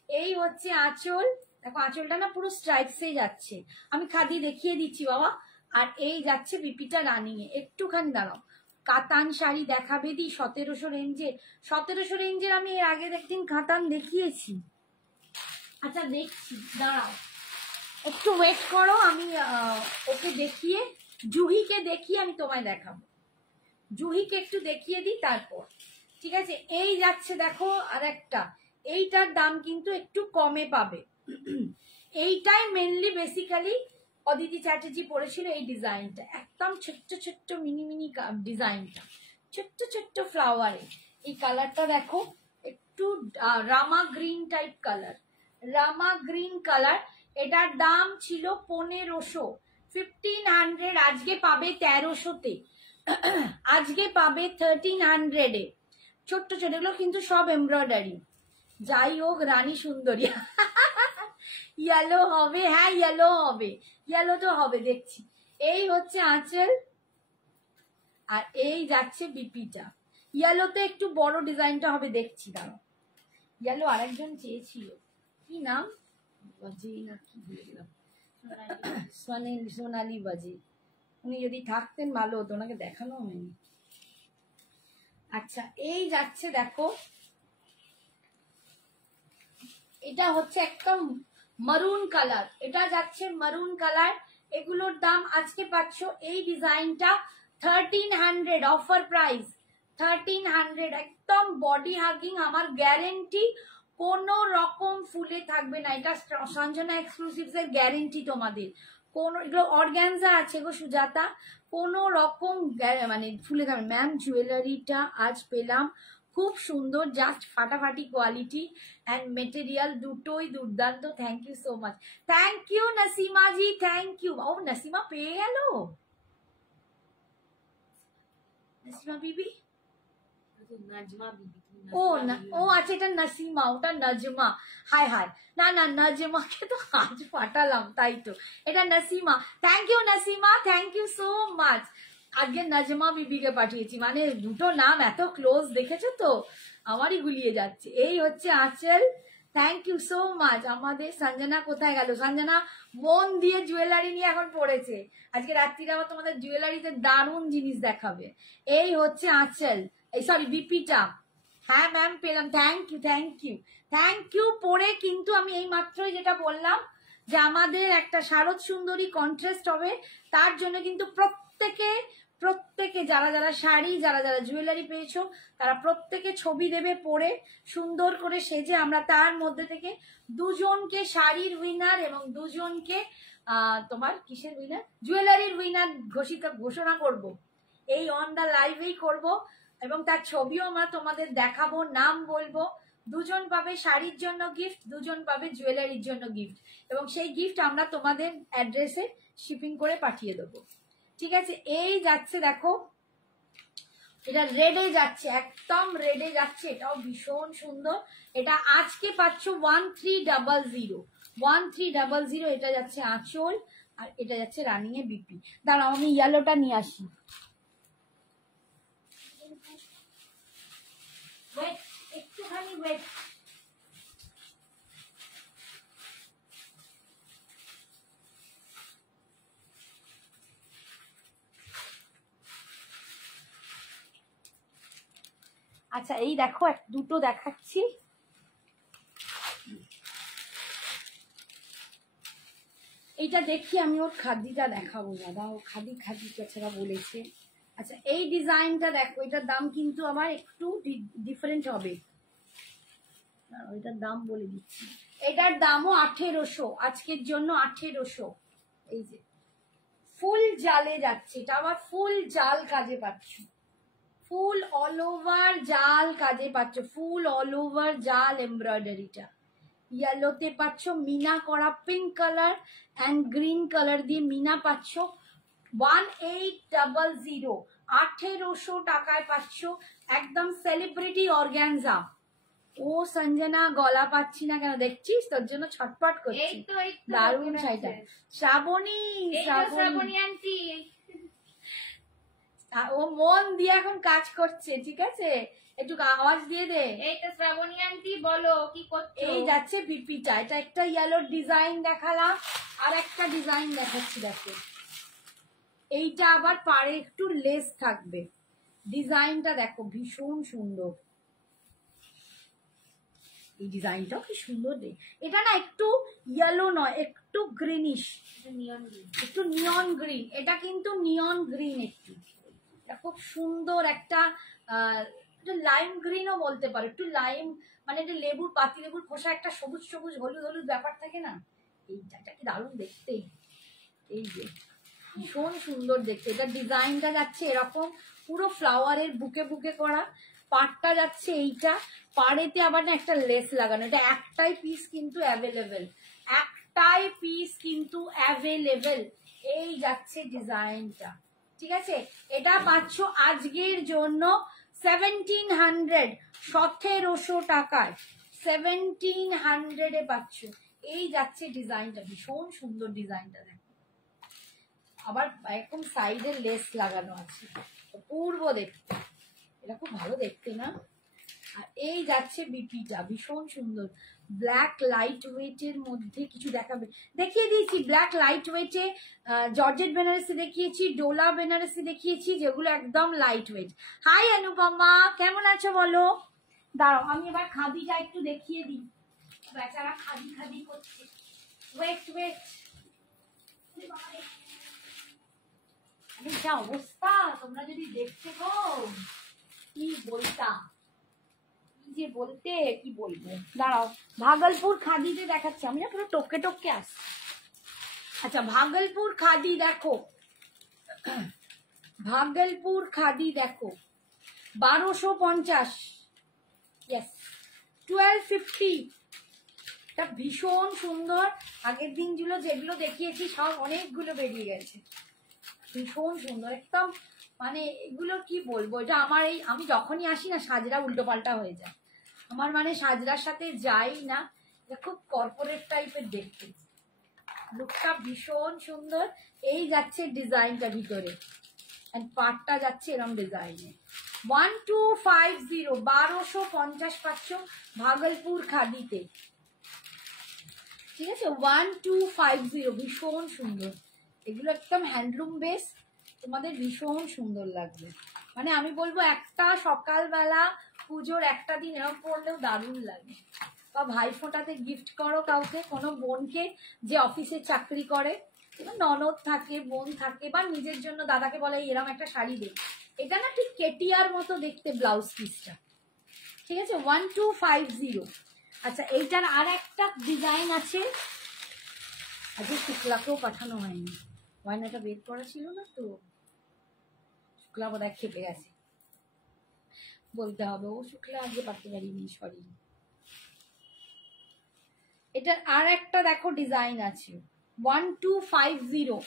এই হচ্ছে আঁচল, দেখো আঁচলটা না পুরো স্ট্রাইপসে যাচ্ছে, আমি খাদি দেখিয়ে দিচ্ছি বাবা। আর এই যাচ্ছে বিপিটা রানিং এ। একটুখানি দাঁড়াও, কাতান শাড়ি দেখাবে দি 1700 রেঞ্জের, 1700 রেঞ্জের আমি এর আগের একদিন কাতান দেখিয়েছি। আচ্ছা দেখছি, দাঁড়াও একটু ওয়েট করো, আমি ওকে দেখিয়ে, জুহিকে দেখিয়ে আমি তোমায় দেখাবো, জুহিকে একটু দেখিয়ে দিই তারপর, ঠিক আছে। এই যাচ্ছে দেখো আর একটা, এইটার দাম কিন্তু একটু কমে পাবে। এইটাই মেনলি বেসিক্যালি অদিতি চ্যাটার্জি পড়েছিল, এই ডিজাইনটা একদম ছোট্ট ছোট্ট মিনি মিনি ডিজাইনটা, ছোট্ট ছোট্ট ফ্লাওয়ারে। এই কালারটা দেখো, একটু রামা গ্রিন টাইপ কালার, রামা গ্রিন কালার। এটার দাম ছিল 1500, 1500, আজকে পাবে 1300-তে, আজকে পাবে 1300-এ। ছোট্ট ছোট, এগুলো কিন্তু সব এমব্রয়ডারি। যাই হোক, রানী সুন্দরী। ইয়েলো হবে, হ্যাঁ ইয়েলো হবে, ইয়েলো তো হবে দেখছি। এই হচ্ছে আঁচল, আর এই যাচ্ছে বিপিটা। ইয়েলোতে একটু বড় ডিজাইনটা হবে, দেখছি দাঁড়াও। ইয়েলো আরেকজন চেয়েছিল, কি নাম, বাজে না কি ভুলে গেলাম, সোনালি বাজে। উনি যদি থাকতেন ভালো হতো, ওনাকে দেখানো হয়নি। আচ্ছা এই যাচ্ছে দেখো, এটা হচ্ছে একদম মারুন কালার, এটা যাচ্ছে মারুন কালার। এগুলোর দাম আজকে পাচ্ছ এই ডিজাইনটা 1300 অফার প্রাইস 1300। একদম বডি হাগিং, আমার গ্যারেন্টি কোনো রকম ফুলে থাকবে না, এটা সঞ্জনা এক্সক্লুসিভস এর গ্যারেন্টি তোমাদের। কোন এগুলো অর্গ্যানজা আছে গো সুজাতা, কোনো রকম মানে ফুলে থাকবে। ম্যাম জুয়েলারিটা আজ পেলাম, খুব সুন্দর, জাস্ট ফাটাফাটি কোয়ালিটি অ্যান্ড মেটেরিয়াল দুটোই দুর্দান্ত। Thank you so much, thank you Nasima ji, thank you. ও নাসিমা পেয়ে গেল, নাসিমা বিবি, নাজমা বিবি। ও না, ও আচ্ছা এটা নাসিমা, ওটা নাজমা। হাই হাই, না না নাজমাকে তো আজ পাঠালাম, তাই তো এটা Nasima. Thank you Nasima, thank you so much. আজকে নাজমা বিবিকে পাঠিয়েছি, মানে দুটো নাম এত ক্লোজ, দেখেছো তো, আমারই গুলিয়ে যাচ্ছে। এই হচ্ছে আঁচল, থ্যাংক ইউ সো মাচ। আমাদের সঞ্জনা কোথায় গেল? সঞ্জনা মন দিয়ে জুয়েলারি নিয়ে এখন পড়েছে, আজকে রাত্রিরে আবার তোমাদের জুয়েলারিতে দারুণ জিনিস দেখাবে। এই হচ্ছে আঁচল, এই সরি বিপিটা। হ্যাঁ ম্যাম পেলাম, thank you thank you thank you. পরে কিন্তু আমি এই মাত্রই যেটা বললাম যে আমাদের একটা শারদ সুন্দরী কন্ট্রাস্ট হবে, তার জন্য কিন্তু প্রত্যেকে যারা যারা শাড়ি, যারা যারা জুয়েলারি পেয়েছো, তারা প্রত্যেকে ছবি দেবে পরে সুন্দর করে সেজে। আমরা তার মধ্যে থেকে দুজনকে শাড়ির উইনার এবং দুজনকে তোমার কিসের উইনার, জুয়েলারির উইনার ঘোষণা করব, এই অন দা লাইভেই করব, এবং তার ছবিও আমরা তোমাদের দেখাবো, নাম বলবো। দুজন পাবে শাড়ির জন্য গিফট, দুজন পাবে জুয়েলারির জন্য গিফট, এবং সেই গিফট আমরা তোমাদের অ্যাড্রেসে শিপিং করে পাঠিয়ে দেবো। ঠিক আছে, এই যাচ্ছে দেখো, এটা রেডে যাচ্ছে, একদম রেডে যাচ্ছে, এটাও ভীষণ সুন্দর। এটা আজকে পাচ্ছ 1300 1300। এটা যাচ্ছে আঁচল, আর এটা যাচ্ছে রানিং এ বিপি। দাঁড়াও আমি ইয়েলোটা নিয়ে আসি, একটুখানি ওয়েট। আচ্ছা এই দেখো দুটো দেখাচ্ছি, এইটা দেখি আমি ওর খাদিটা দেখাবো, দাদা ও খাদি ছাড়া বলেছে। আচ্ছা এই ডিজাইনটা দেখো, এটার দাম কিন্তু আমার একটু ডিফারেন্ট হবে, এটার দাম বলে দিচ্ছি। এটার দামও 1800, আজকের জন্য 1800। এই যে ফুল জালে যাচ্ছে, এটা আবার ফুল জাল কাজে পাচ্ছ, ফুল অল ওভার জাল কাজে পাচ্ছ, ফুল অল ওভার জাল এমব্রয়ডারিটা। ইয়েলোতে পাচ্ছ মিনা করা, pink colour and green colour দিয়ে মিনা পাচ্ছ। 1800, 1800 টাকায় পাচ্ছ, একদম সেলিব্রিটি অর্গ্যানজা। ও সঞ্জনা গলা পাচ্ছি না কেন দেখছিস, তোর জন্য ছটপট করছি। দারুণ শাড়িটা, শ্রাবণী শ্রাবণী আন্টি, ও মন দিয়ে এখন কাজ করছে, ঠিক আছে, একটু আওয়াজ দিয়ে দে। এই তো শ্রাবণী আন্টি বলো কি করছো? এই যাচ্ছে বিপিটা, এটা একটা ইয়েলো ডিজাইন দেখালাম, আর একটা ডিজাইন দেখাচ্ছি দেখো, এইটা আবার পাড়ে একটু লেস থাকবে, ডিজাইনটা দেখো ভীষণ সুন্দর। এই ডিজাইনটাও কি সুন্দর দেখ, এটা না একটু ইয়েলো নয়, একটু গ্রিনিশ, একটু নিয়ন গ্রিন, এটা কিন্তু নিয়ন গ্রিন, একটু এটা খুব সুন্দর একটা লাইম গ্রিনও বলতে পারো, একটু লাইম মানে এটা লেবুর, পাতি লেবুর খোসা একটা সবুজ সবুজ হলুদ হলুদ ব্যাপার থাকে না, এইটা কি দারুণ দেখতে। এই যে ভীষণ সুন্দর দেখতে, এটা ডিজাইনটা যাচ্ছে এরকম পুরো ফ্লাওয়ারের বুকে বুকে করা, পাড়টা যাচ্ছে এইটা, পাড়েতে আবার না একটা লেস লাগানো, এটা একটাই পিস কিন্তু অ্যাভেলেবেল, একটাই পিস কিন্তু অ্যাভেলেবেল। এই যাচ্ছে ডিজাইনটা, ঠিক আছে, এটা পাচ্ছ আজকের জন্য 1700, 1700 টাকায় 1700 এ পাচ্ছ। এই যাচ্ছে ডিজাইনটা, ভীষণ সুন্দর ডিজাইনটা দেখো, আবার একদম সাইডের লেস লাগানো আছে, পূর্ব দেখতে, এটা খুব ভালো দেখতে না, আর এই যাচ্ছে বিপিটা, ভীষণ সুন্দর ব্ল্যাক লাইট ওয়েটের মধ্যে কিছু দেখাবে, দেখিয়ে দিয়েছি ব্ল্যাক লাইট ওয়েটে জর্জেট বেনারসি দেখিয়েছি, ডোলা বেনারসি দেখিয়েছি, যেগুলো একদম লাইট ওয়েট। হাই অনুপমা, কেমন আছো বলো? দাঁড়াও আমি এবার খাদিটা একটু দেখিয়ে দিই, বেচারা খাদি খাদি করছে। ওয়েট ওয়েট, যা অবস্থা তোমরা যদি দেখতে গো, কি বলতা, কি যে বলতে, কি বলবো। দাঁড়াও ভাগলপুর খাদিতে দেখাচ্ছি, আমি না পুরো টপকে টপকে আসছি। আচ্ছা ভাগলপুর খাদি দেখো, ভাগলপুর খাদি দেখো 1250, ইয়েস 1250, এটা ভীষণ সুন্দর। আগের দিনগুলো যেগুলো দেখিয়েছি সব অনেকগুলো বেরিয়ে গেছে, ভীষণ সুন্দর একদম, মানে এগুলো কি বলবো, এটা আমার এই আমি যখনই আসি না সাজরা উল্টো পাল্টা হয়ে যায় আমার, মানে সাজরার সাথে যাই না, এটা খুব কর্পোরেট টাইপের দেখতে, লুকটা ভীষণ সুন্দর। এই যাচ্ছে ডিজাইনটা ভিতরে, পাটটা যাচ্ছে এরকম ডিজাইনে। 1250, 1250 পাচ্ছ ভাগলপুর খাদিতে, ঠিক আছে 1250, ভীষণ সুন্দর। এগুলো একদম হ্যান্ডলুম বেস, তোমাদের ভীষণ সুন্দর লাগবে। মানে আমি বলবো একটা সকালবেলা পুজোর একটা দিন এরকম পরলেও দারুণ লাগে, বা ভাইফোঁটাতে গিফট করো কাউকে, কোনো বোনকে যে অফিসে চাকরি করে, ননদ থাকে, বোন থাকে, বা নিজের জন্য দাদাকে বলে এরকম একটা শাড়ি দে, এটা না ঠিক কেটিয়ার মতো দেখতে ব্লাউজ পিসটা, ঠিক আছে 1250। আচ্ছা এইটার আর একটা ডিজাইন আছে, আজকে শুক্লাকেও পাঠানো হয়নি, গয়নাটা বের করা ছিল না তো, শুক্লা বোধহয় খেপে গেছে, বলতে হবে ও শুক্লা আজকে পাঠাতে পারিনি, সরি। এটার আর একটা দেখো ডিজাইন আছে 1250,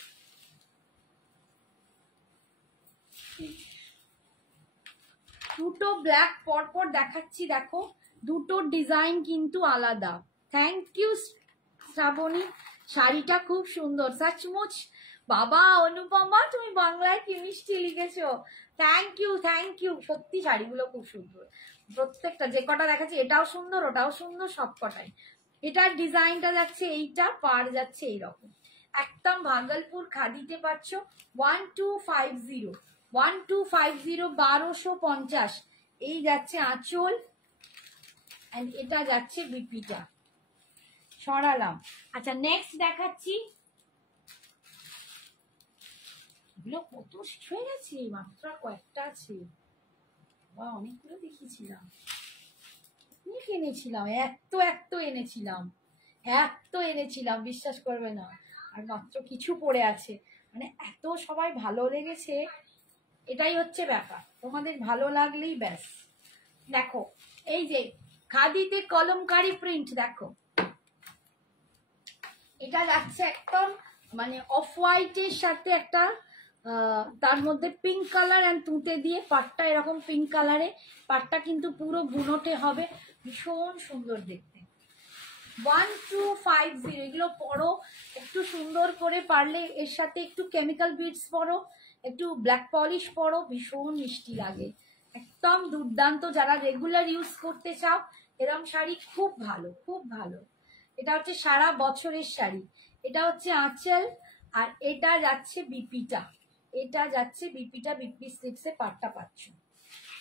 দুটো ব্ল্যাক পরপর দেখাচ্ছি দেখো, দুটো ডিজাইন কিন্তু আলাদা। থ্যাংক ইউ শ্রাবণী, শাড়িটা খুব সুন্দর সচমুচ। বাবা অনুপমা তুমি বাংলায় কি মিষ্টি লিখেছো, থ্যাংক ইউ থ্যাংক ইউ। সত্যি শাড়িগুলো খুব সুন্দর, প্রত্যেকটা যে কটা দেখাচ্ছি এটাও সুন্দর, ওটাও সুন্দর, সব কটাই। এটার ডিজাইনটা যাচ্ছে এইটা, পার যাচ্ছে এইরকম, একদম ভাগলপুর খাদিতে পাচ্ছ 1250, 1250, 1250। এই যাচ্ছে আঁচল, এন্ড এটা যাচ্ছে বিপিটা, সরালাম। আচ্ছা নেক্সট দেখাচ্ছি, এগুলো কত শেষ হয়ে গেছে, মাত্র কয়েকটা আছে, বা অনেকগুলো দেখিয়েছিলাম, এনেছিলাম এত এনেছিলাম, এনেছিলাম, বিশ্বাস করবে না, আর মাত্র কিছু পড়ে আছে, মানে এত সবাই ভালো লেগেছে, এটাই হচ্ছে ব্যাপার, তোমাদের ভালো লাগলেই ব্যাস। দেখো এই যে খাদিতে কলমকারি প্রিন্ট দেখো, এটা যাচ্ছে একদম মানে অফ হোয়াইটের সাথে একটা তার মধ্যে পিঙ্ক কালার এন্ড তুঁতে দিয়ে, পাটটা এরকম পিঙ্ক কালারে, পাটটা কিন্তু পুরো বুনোটে হবে, ভীষণ সুন্দর দেখতে। 1250, এগুলো পরো একটু সুন্দর করে, পারলে এর সাথে একটু কেমিক্যাল বিডস পরো, একটু ব্ল্যাক পলিশ পরো, ভীষণ মিষ্টি লাগে, একদম দুর্দান্ত। যারা রেগুলার ইউজ করতে চাও এরকম শাড়ি খুব ভালো, খুব ভালো। এটা হচ্ছে সারা বছরের শাড়ি, এটা হচ্ছে আঁচল, আর এটা যাচ্ছে বিপিটা, এটা যাচ্ছে বিপিটা, বিপি স্লিপসে পাটটা পাচ্ছ,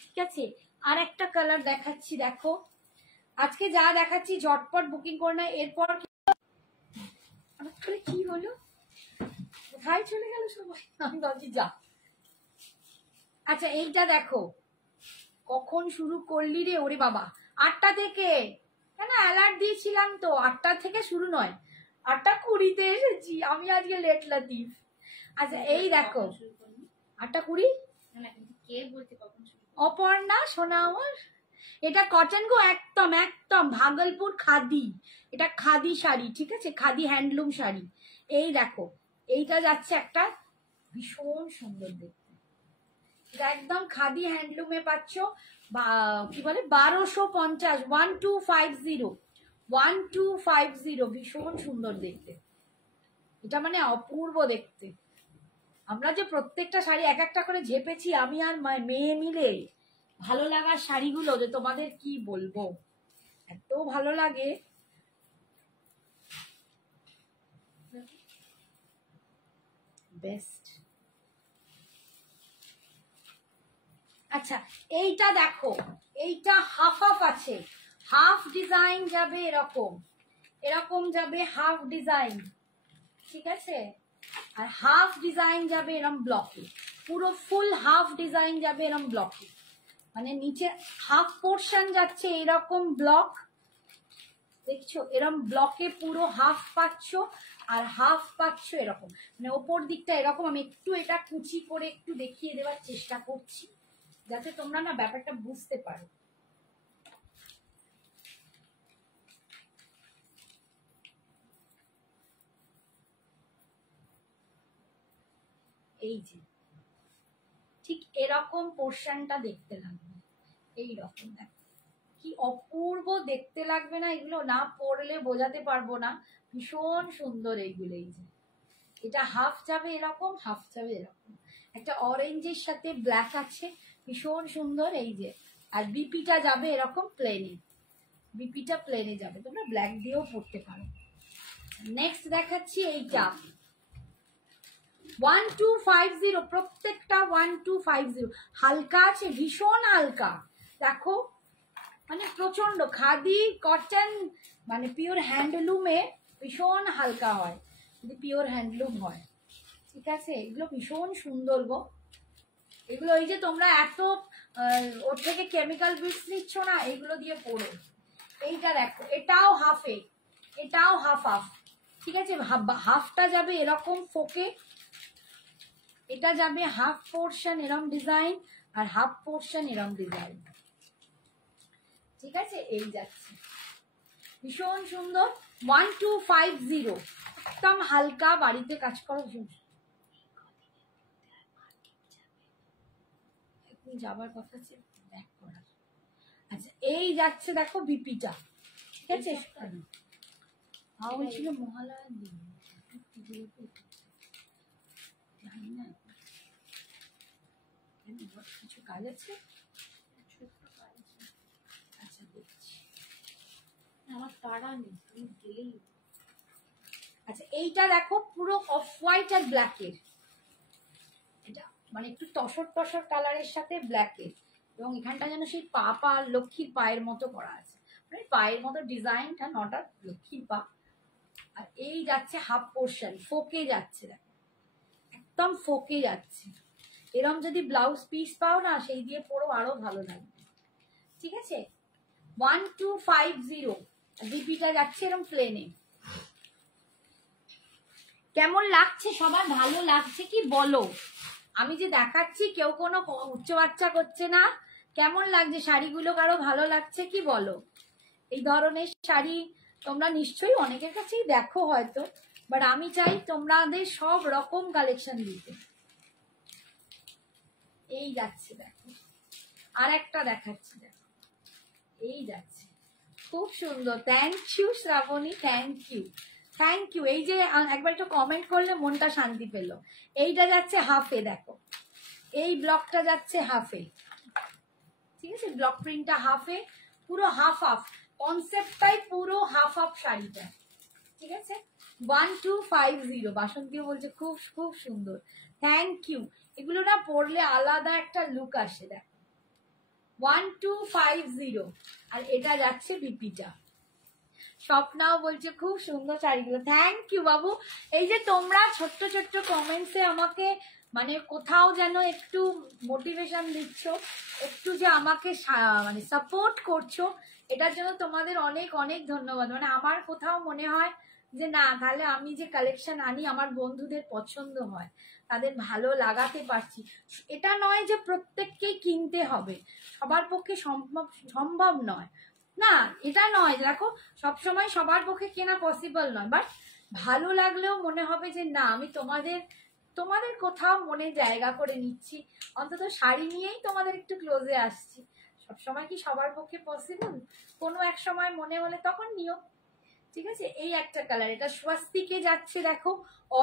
ঠিক আছে। আর একটা কালার দেখাচ্ছি দেখো, আজকে যা দেখাচ্ছি ঝটপট বুকিং করে না, এরপর কি হলো, কোথায় চলে গেল সবাই, আমি ভাবছি যা। আচ্ছা এইটা দেখো, কখন শুরু করলি রে, ওরে বাবা 8টা থেকে, না অ্যালার্ট দিয়েছিলাম তো, 8টা থেকে শুরু নয়, 8টা 20-তে এসেছি আমি, আজকে লেট লাতিফ। আচ্ছা এই দেখো 8টা 20, কে বলছে কখন শুরু, অপর্ণা সোনা আমার, এটা কটন গো, একদম একদম ভাগলপুর খাদি, এটা খাদি শাড়ি, ঠিক আছে, খাদি হ্যান্ডলুম শাড়ি। এই দেখো এইটা যাচ্ছে একটা ভীষণ সুন্দর দেখতে, এটা একদম খাদি হ্যান্ডলুমে পাচ্ছ, কি বলে 1250, 1250, 1250, ভীষণ সুন্দর দেখতে, এটা মানে অপূর্ব দেখতে। আমরা যে প্রত্যেকটা শাড়ি এক একটা করে ঝেপেছি আমি আর মেয়ে মিলে, ভালো লাগার শাড়িগুলো যে তোমাদের কি বলবো, এত ভালো লাগে। বেস্ট। আচ্ছা এইটা দেখো, এইটা হাফ হাফ আছে, হাফ ডিজাইন যাবে এরকম, এরকম যাবে হাফ ডিজাইন, ঠিক আছে, আর হাফ ডিজাইন যাবে এরকম ব্লকে, পুরো ফুল হাফ ডিজাইন যাবে এরকম ব্লকে, মানে নিচে হাফ পোর্শন যাচ্ছে এরকম ব্লক, দেখছো এরকম ব্লকে পুরো হাফ পাচ্ছ, আর হাফ পাচ্ছ এরকম, মানে ওপর দিকটা এরকম। আমি একটু এটা কুচি করে একটু দেখিয়ে দেওয়ার চেষ্টা করছি যাতে তোমরা না ব্যাপারটা বুঝতে পারো। এই যে ঠিক এরকম পোর্শনটা দেখতে লাগবে, এইরকম দেখো কি অপূর্ব দেখতে লাগবে না, এগুলো না পরলে বোঝাতে পারবো না, ভীষণ সুন্দর এইগুলো। এই যে এটা হাফ যাবে এরকম, হাফ যাবে এরকম, একটা অরেঞ্জের সাথে ব্ল্যাক আছে, ভীষণ সুন্দর। এই যে আর বিপিটা যাবে এরকম প্লেনে, বিপিটা প্লেনে যাবে, তোমরা ব্ল্যাক দিয়েও পরতে পারো। নেক্সট দেখাচ্ছি এইটা 1250, প্রত্যেকটা 1250, হালকা আছে, ভীষণ হালকা, দেখো মানে প্রচন্ড খাদি কটন, মানে পিওর হ্যান্ডলুমে ভীষণ হালকা হয়, যদি পিওর হ্যান্ডলুম হয়, ঠিক আছে। এগুলো ভীষণ সুন্দর গো, এগুলো এই যে তোমরা এত ওর থেকে কেমিক্যাল বিটস নিচ্ছ না, এগুলো দিয়ে পড়ো। এইটা দেখো, এটাও হাফে, এটাও হাফ হাফ, ঠিক আছে, হাফটা যাবে এরকম ফোকে, এটা যাবে হাফ পোর্শন এরম ডিজাইন, আর হাফ পোর্শন এরম ডিজাইন, ঠিক আছে। এই যাচ্ছে ভীষণ সুন্দর 1250, একদম হালকা, বাড়িতে কাজ করো, যাবার কথা আছে ব্যাক করার। আচ্ছা এই যাচ্ছে দেখো বিপিটা, ঠিক আছে, ছিল মহালয়ার দিন, জানি না কিছু কাজ আছে, আচ্ছা দেখছি, আমার তাড়া নেই, তুমি গেলেই। আচ্ছা এইটা দেখো পুরো অফ হোয়াইট আর ব্ল্যাকের, এটা মানে একটু তসর তসর কালারের সাথে ব্ল্যাকের, এবং এখানটা যেন সেই পা পা লক্ষ্মীর পায়ের মতো করা আছে, মানে পায়ের মতো ডিজাইনটা, নটা লক্ষ্মীর পা। আর এই যাচ্ছে হাফ পোর্শন, ফোকে যাচ্ছে, দেখো একদম ফোকে যাচ্ছে, এরম যদি ব্লাউজ পিস পাও না সেই দিয়ে পরো আরো ভালো লাগবে, ঠিক আছে। 1250, ডিপিটা যাচ্ছে এরম প্লেনে। কেমন লাগছে সবার, ভালো লাগছে কি বলো, আমি যে দেখাচ্ছি কেউ কোনো উচ্চ বাচ্চা করছে না, কেমন লাগছে শাড়িগুলো, কারো ভালো লাগছে কি বলো। এই ধরনের শাড়ি তোমরা নিশ্চয়ই অনেকের কাছেই দেখো হয়তো, বাট আমি চাই তোমাদের সব রকম কালেকশন দিতে। এই যাচ্ছে দেখো, আর একটা দেখাচ্ছি দেখো, এই যাচ্ছে খুব সুন্দর। Thank you Shrabani, thank you, thank you. এই যে একবার একটু কমেন্ট করলে মনটা শান্তি পেল। এইটা যাচ্ছে হাফে, দেখো এই ব্লকটা যাচ্ছে হাফে, ঠিক আছে, ব্লক প্রিন্টটা হাফে, পুরো হাফ হাফ, কনসেপ্টটাই পুরো হাফ হাফ শাড়িটা, ঠিক আছে। 1250, বাসন্তীও বলছে খুব খুব সুন্দর, থ্যাংক ইউ। এগুলো না পরলে আলাদা একটা লুক আসে, দেখো 1250, আর এটা যাচ্ছে বিপিটা। স্বপ্নাও বলছে খুব সুন্দর শাড়িগুলো, থ্যাংক ইউ বাবু। এই যে তোমরা ছোট্ট ছোট্ট কমেন্টসে আমাকে মানে কোথাও যেন একটু মোটিভেশন দিচ্ছ, একটু যে আমাকে মানে সাপোর্ট করছো, এটার জন্য তোমাদের অনেক অনেক ধন্যবাদ। মানে আমার কোথাও মনে হয় যে না, তাহলে আমি যে কালেকশন আনি আমার বন্ধুদের পছন্দ হয়, তাদের ভালো লাগাতে পারছি। এটা নয় যে প্রত্যেককেই কিনতে হবে, সবার পক্ষে সম্ভব নয় না, এটা নয়, দেখো সবসময় সবার পক্ষে কেনা পসিবল নয়, বাট ভালো লাগলেও মনে হবে যে না আমি তোমাদের তোমাদের কোথাও মনে জায়গা করে নিচ্ছি, অন্তত শাড়ি নিয়েই তোমাদের একটু ক্লোজে আসছি। সবসময় কি সবার পক্ষে পসিবল, কোনো এক সময় মনে হলে তখন নিও, ঠিক আছে, এই একটা কালার, এটা স্বস্তিকে যাচ্ছে দেখো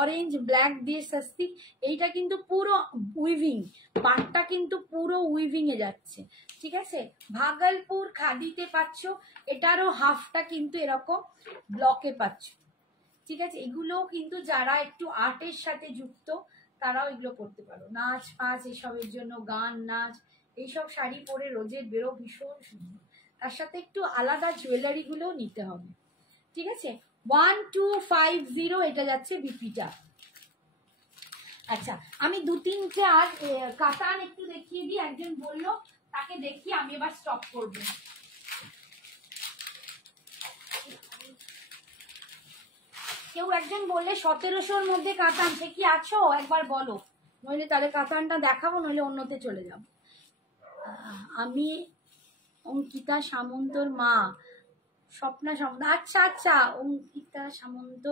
অরেঞ্জ ব্ল্যাক দিয়ে স্বস্তিক। এইটা কিন্তু পুরো উইভিং, পাটটা কিন্তু পুরো উইভিং এ যাচ্ছে। ঠিক আছে, ভাগলপুর খাদিতে পাচ্ছ, এটারও হাফটা কিন্তু এরকম ব্লকে পাচ্ছ। ঠিক আছে, এগুলো কিন্তু যারা একটু আর্টের সাথে যুক্ত তারাও এগুলো করতে পারো, নাচ ফাচ এসবের জন্য, গান নাচ এইসব শাড়ি পরে রোজের বেরো ভীষণ সুন্দর। তার সাথে একটু আলাদা জুয়েলারি গুলোও নিতে হবে। ঠিক আছে, 1250 এটা যাচ্ছে বিপিটা। আচ্ছা, আমি 2-3টে আর কাতান একটু দেখিয়ে দিই, একজন বললো তাকে দেখিয়ে আমি এবার স্টপ করবো। কেউ একজন বললে 1700-র মধ্যে কাতান, সে কি আছো একবার বলো, নইলে তাহলে কাতানটা দেখাবো, নইলে অন্যতে চলে যাবো। আমি অঙ্কিতা সামন্তর মা, স্বপ্না সামন্ত। আচ্ছা আচ্ছা, অঙ্কিতা সামন্ত,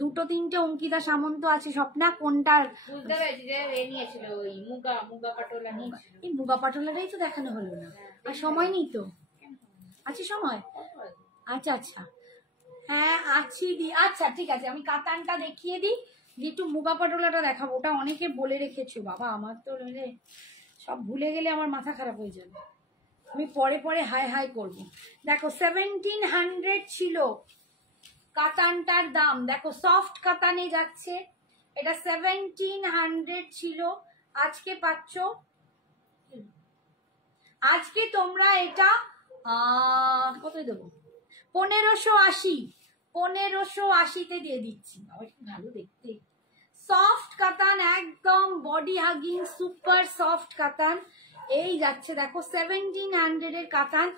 2-3টে অঙ্কিতা সামন্ত আছে। স্বপ্না কোনটার? বুঝতে পেরেছি যে এ নিয়েছিল ওই মুগা পাটোলা নিয়েছিল। এই মুগা পাটোলাটাই তো দেখানো হলো না, আর সময় নেই তো। আছে সময়? আচ্ছা আচ্ছা, হ্যাঁ আছি দি। আচ্ছা ঠিক আছে, আমি কাতানটা দেখিয়ে দিই, একটু মুগা পাটোলাটা দেখাবো। ওটা অনেকে বলে রেখেছো বাবা, আমার তো নইলে সব ভুলে গেলে আমার মাথা খারাপ হয়ে যাবে, আমি পরে পরে হাই হাই করব। দেখো 1700 ছিল কাতানটার দাম, দেখো সফট কাতানে যাচ্ছে, এটা 1700 ছিল, আজকে পাচ্ছ, আজকে তোমরা এটা কত দেবো, 1580, 1580-তে দিয়ে দিচ্ছি। ভালো দেখতে, সফট কাতান, একদম বডি হাগিং সুপার সফট কাতান, এই যাচ্ছে দেখো 1700 কাতান,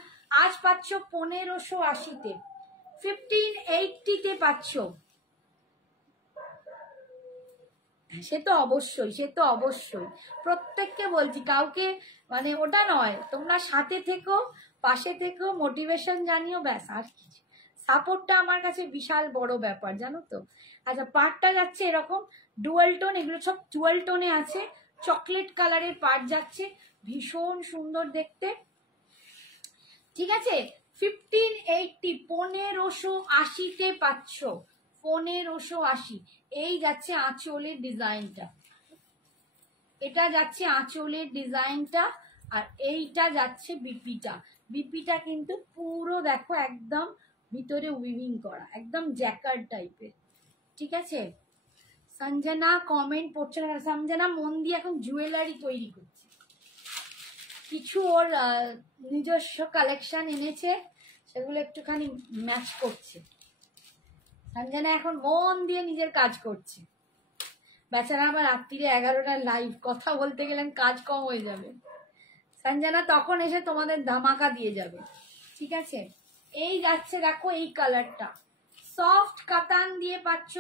আজ পাচ্ছ 1580-তে, 1580-তে পাচ্ছ। সে তো অবশ্যই, সে তো অবশ্যই, প্রত্যেককে বলছি, কাউকে মানে ওটা নয়, তোমরা সাথে থেকো, পাশে থেকো, মোটিভেশন জানিও, ব্যাস আর কিছু। সাপোর্টটা আমার কাছে বিশাল বড় ব্যাপার, জানো তো। আচ্ছা, পাটটা যাচ্ছে এরকম ডুয়াল টোন, এগুলো সব ডুয়াল টোনে আছে, চকলেট কালারের পাট যাচ্ছে, ভীষণ সুন্দর দেখতে। ঠিক আছে, 1580, 1580-তে পাচ্ছ, 1580। এই যাচ্ছে আঁচলের ডিজাইনটা, এটা যাচ্ছে আঁচলের ডিজাইনটা, আর এইটা যাচ্ছে বিপিটা। বিপিটা কিন্তু পুরো দেখো একদম ভিতরে উইভিং করা, একদম জ্যাকার্ড টাইপের। ঠিক আছে, সঞ্জনা কমেন্ট পড়ছে না, সঞ্জনা মন দিয়ে এখন জুয়েলারি তৈরি করছে, কিছু ওর নিজস্ব কালেকশন এনেছে, সেগুলো একটুখানি ম্যাচ করছে। সঞ্জনা এখন মন দিয়ে নিজের কাজ করছে, বেচারা আবার রাত্রিরে 11টার লাইভ, কথা বলতে গেলেন কাজ কম হয়ে যাবে। সঞ্জনা তখন এসে তোমাদের ধামাকা দিয়ে যাবে। ঠিক আছে, এই যাচ্ছে দেখো এই কালারটা, সফট কাতান দিয়ে পাচ্ছ,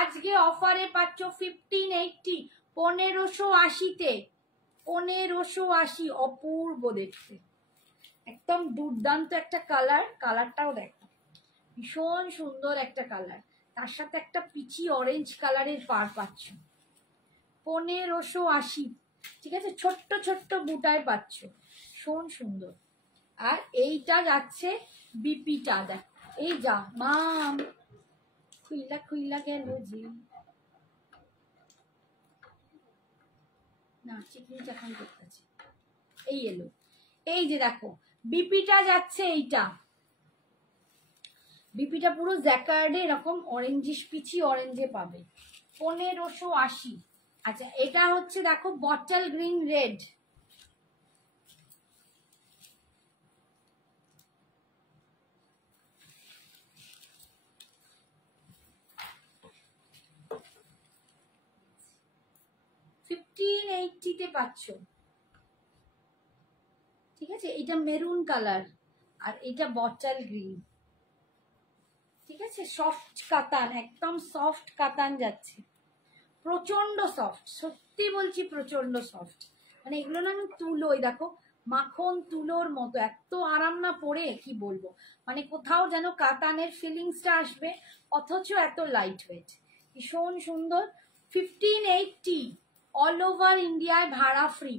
আজকে অফারে পাচ্ছ 1580, 1580-তে, 1580, অপূর্ব দেখতে, একদম দুর্দান্ত একটা কালার, কালারটাও দেখো ভীষণ সুন্দর একটা কালার, তার সাথে একটা পিচি অরেঞ্জ কালারের পার পাচ্ছ, 1580। ঠিক আছে, ছোট্ট ছোট্ট বুটায় পাচ্ছ, ভীষণ সুন্দর। আর এইটা যাচ্ছে বিপিটা, দেখ এই যা মাম খুইলা খুইলা গেল যে, না চিকনি চাকান করতেছে, এই এলো, এই যে দেখো বিপিটা যাচ্ছে, এইটা বিপিটা পুরো জ্যাকার্ডে এরকম অরেঞ্জিশ পিচি অরেঞ্জে পাবে, 1580। আচ্ছা, এটা হচ্ছে দেখো বটল গ্রিন রেড, তে পাচ্ছ। ঠিক আছে, এটা মেরুন কালার, আর এটা বটল গ্রিন। ঠিক আছে, সফট কাতান, একদম সফট কাতান যাচ্ছে, প্রচন্ড সফট, সত্যি বলছি প্রচন্ড সফট, মানে এগুলো না আমি তুলোই, দেখো মাখন তুলোর মতো, এত আরাম না পরে কি বলবো, মানে কোথাও যেন কাতানের ফিলিংসটা আসবে, অথচ এত লাইট ওয়েট, ভীষণ সুন্দর। 1580, অল ওভার ইন্ডিয়ায় ভাড়া ফ্রি।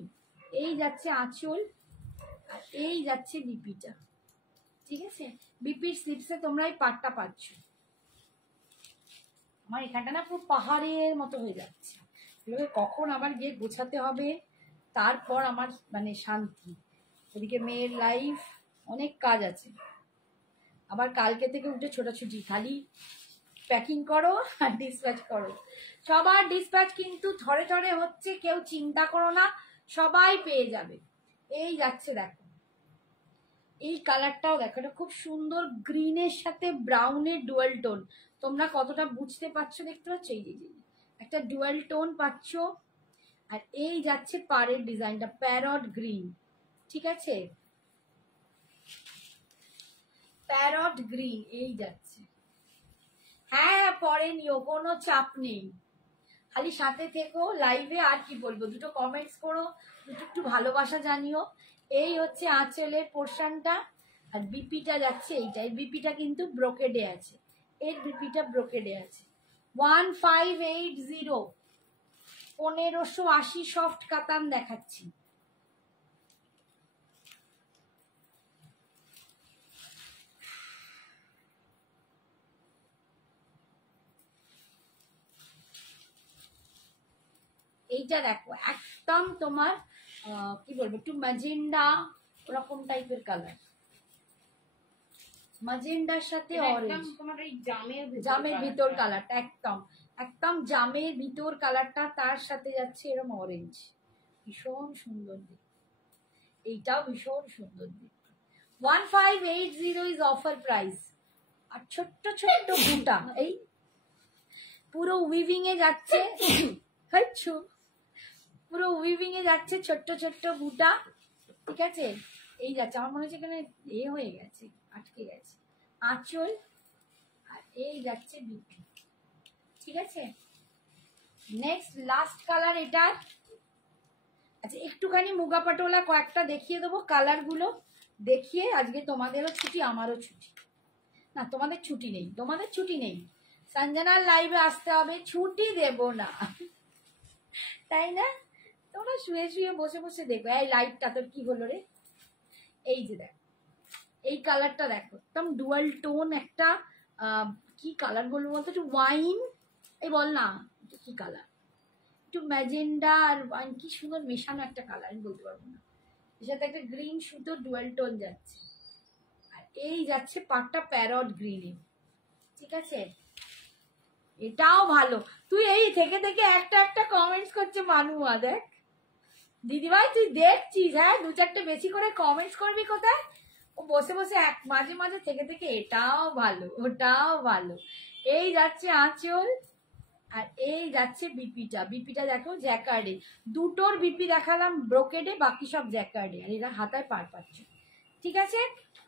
এই যাচ্ছে আঁচল, আর এই যাচ্ছে বিপিটা, ঠিক আছে, বিপির স্লিপসে তোমরা এই পাটটা পাচ্ছ। আমার এখানটা না পুরো পাহাড়ের মতো হয়ে যাচ্ছে, এগুলোকে কখন আবার গিয়ে গোছাতে হবে, তারপর আমার মানে শান্তি। ওদিকে মেয়ের লাইফ, অনেক কাজ আছে। আবার কালকে থেকে উঠে ছোটাছুটি, খালি প্যাকিং করো আর ডিসপ্যাচ করো। সবার ডিসপ্যাচ কিন্তু থরে থরে হচ্ছে, কেউ চিন্তা করো না, সবাই পেয়ে যাবে। এই যাচ্ছে দেখো, এই কালারটাও দেখো, এটা খুব সুন্দর গ্রিনের সাথে ব্রাউনের ডুয়াল টোন। তোমরা কতটা বুঝতে পারছো দেখতে পাচ্ছ, এই যে একটা ডুয়াল টোন পাচ্ছ। আর এই যাচ্ছে পাড়ের ডিজাইনটা প্যারট গ্রিন, ঠিক আছে, প্যারট গ্রিন এই যাচ্ছে। হ্যাঁ পরে নিও, কোনো চাপ নেই, খালি সাথে থেকো লাইভে। আর কি বলবো, দুটো কমেন্টস করো, দুটো একটু ভালোবাসা জানিও। এই হচ্ছে আঁচলের পোর্শনটা, আর বিপিটা যাচ্ছে এইটা। এই বিপিটা কিন্তু ব্রোকেডে আছে, এর বিপিটা ব্রোকেডে আছে। 1580, 1580 সফট কাতান দেখাচ্ছি। এইটা দেখো একদম তোমার কি বলবো, একটু ম্যাজেন্ডা ওরকম টাইপের কালার, ম্যাজেন্ডার সাথে অরেঞ্জ, তোমার এই জামের ভিতর কালারটা, একদম একদম জামের ভিতর কালারটা, তার সাথে যাচ্ছে এরকম অরেঞ্জ, ভীষণ সুন্দর দেখতে। এইটাও ভীষণ সুন্দর দেখতে। 1580 ইজ অফার প্রাইস। আর ছোট্ট ছোট্ট বুটা, এই পুরো উইভিং এ যাচ্ছে, পুরো উইভিং এ যাচ্ছে ছোট্ট ছোট্ট বুটা, ঠিক আছে। এই যাচ্ছে, আমার মনে হচ্ছে এখানে হয়ে গেছে, আটকে গেছে আঁচল। আর এই যাচ্ছে বিপি, ঠিক আছে। নেক্সট লাস্ট কালার এটার। আচ্ছা একটুখানি মুগা পাটোলা কয়েকটা দেখিয়ে দেবো, কালার গুলো দেখিয়ে আজকে তোমাদেরও ছুটি আমারও ছুটি। না তোমাদের ছুটি নেই, তোমাদের ছুটি নেই, সঞ্জনার লাইভে আসতে হবে, ছুটি দেব না, তাই না? তোমরা শুয়ে শুয়ে বসে বসে দেখবে। এই লাইটটা তোর কি হলো রে? এই যে দেখো, এই কালারটা দেখো, একদম ডুয়াল টোন একটা, কি কালার বলবো বলতো, একটু ওয়াইন, এই বল না কি কালার, একটু ম্যাজেন্ডা আর ওয়াইন, কি সুন্দর মেশানো একটা কালার, আমি বলতে পারবো না। এর সাথে একটা গ্রিন সুতো ডুয়াল টোন যাচ্ছে। আর এই যাচ্ছে পাটটা প্যারট গ্রিনে, ঠিক আছে। এটাও ভালো। তুই এই থেকে থেকে একটা একটা কমেন্টস করছে মানুয়া, দেখ দিদিভাই তুই দেখছিস, হ্যাঁ দু চারটে বেশি করে কমেন্টস করবি কোথায়, ও বসে বসে এক মাঝে মাঝে থেকে থেকে এটাও ভালো ওটাও ভালো। এই যাচ্ছে আঁচল, আর এই যাচ্ছে বিপিটা। বিপিটা দেখো জ্যাকার্ডে, দুটোর বিপি দেখালাম ব্রোকেডে, বাকি সব জ্যাকার্ডে, আর এরা হাতায় পার পাচ্ছে, ঠিক আছে।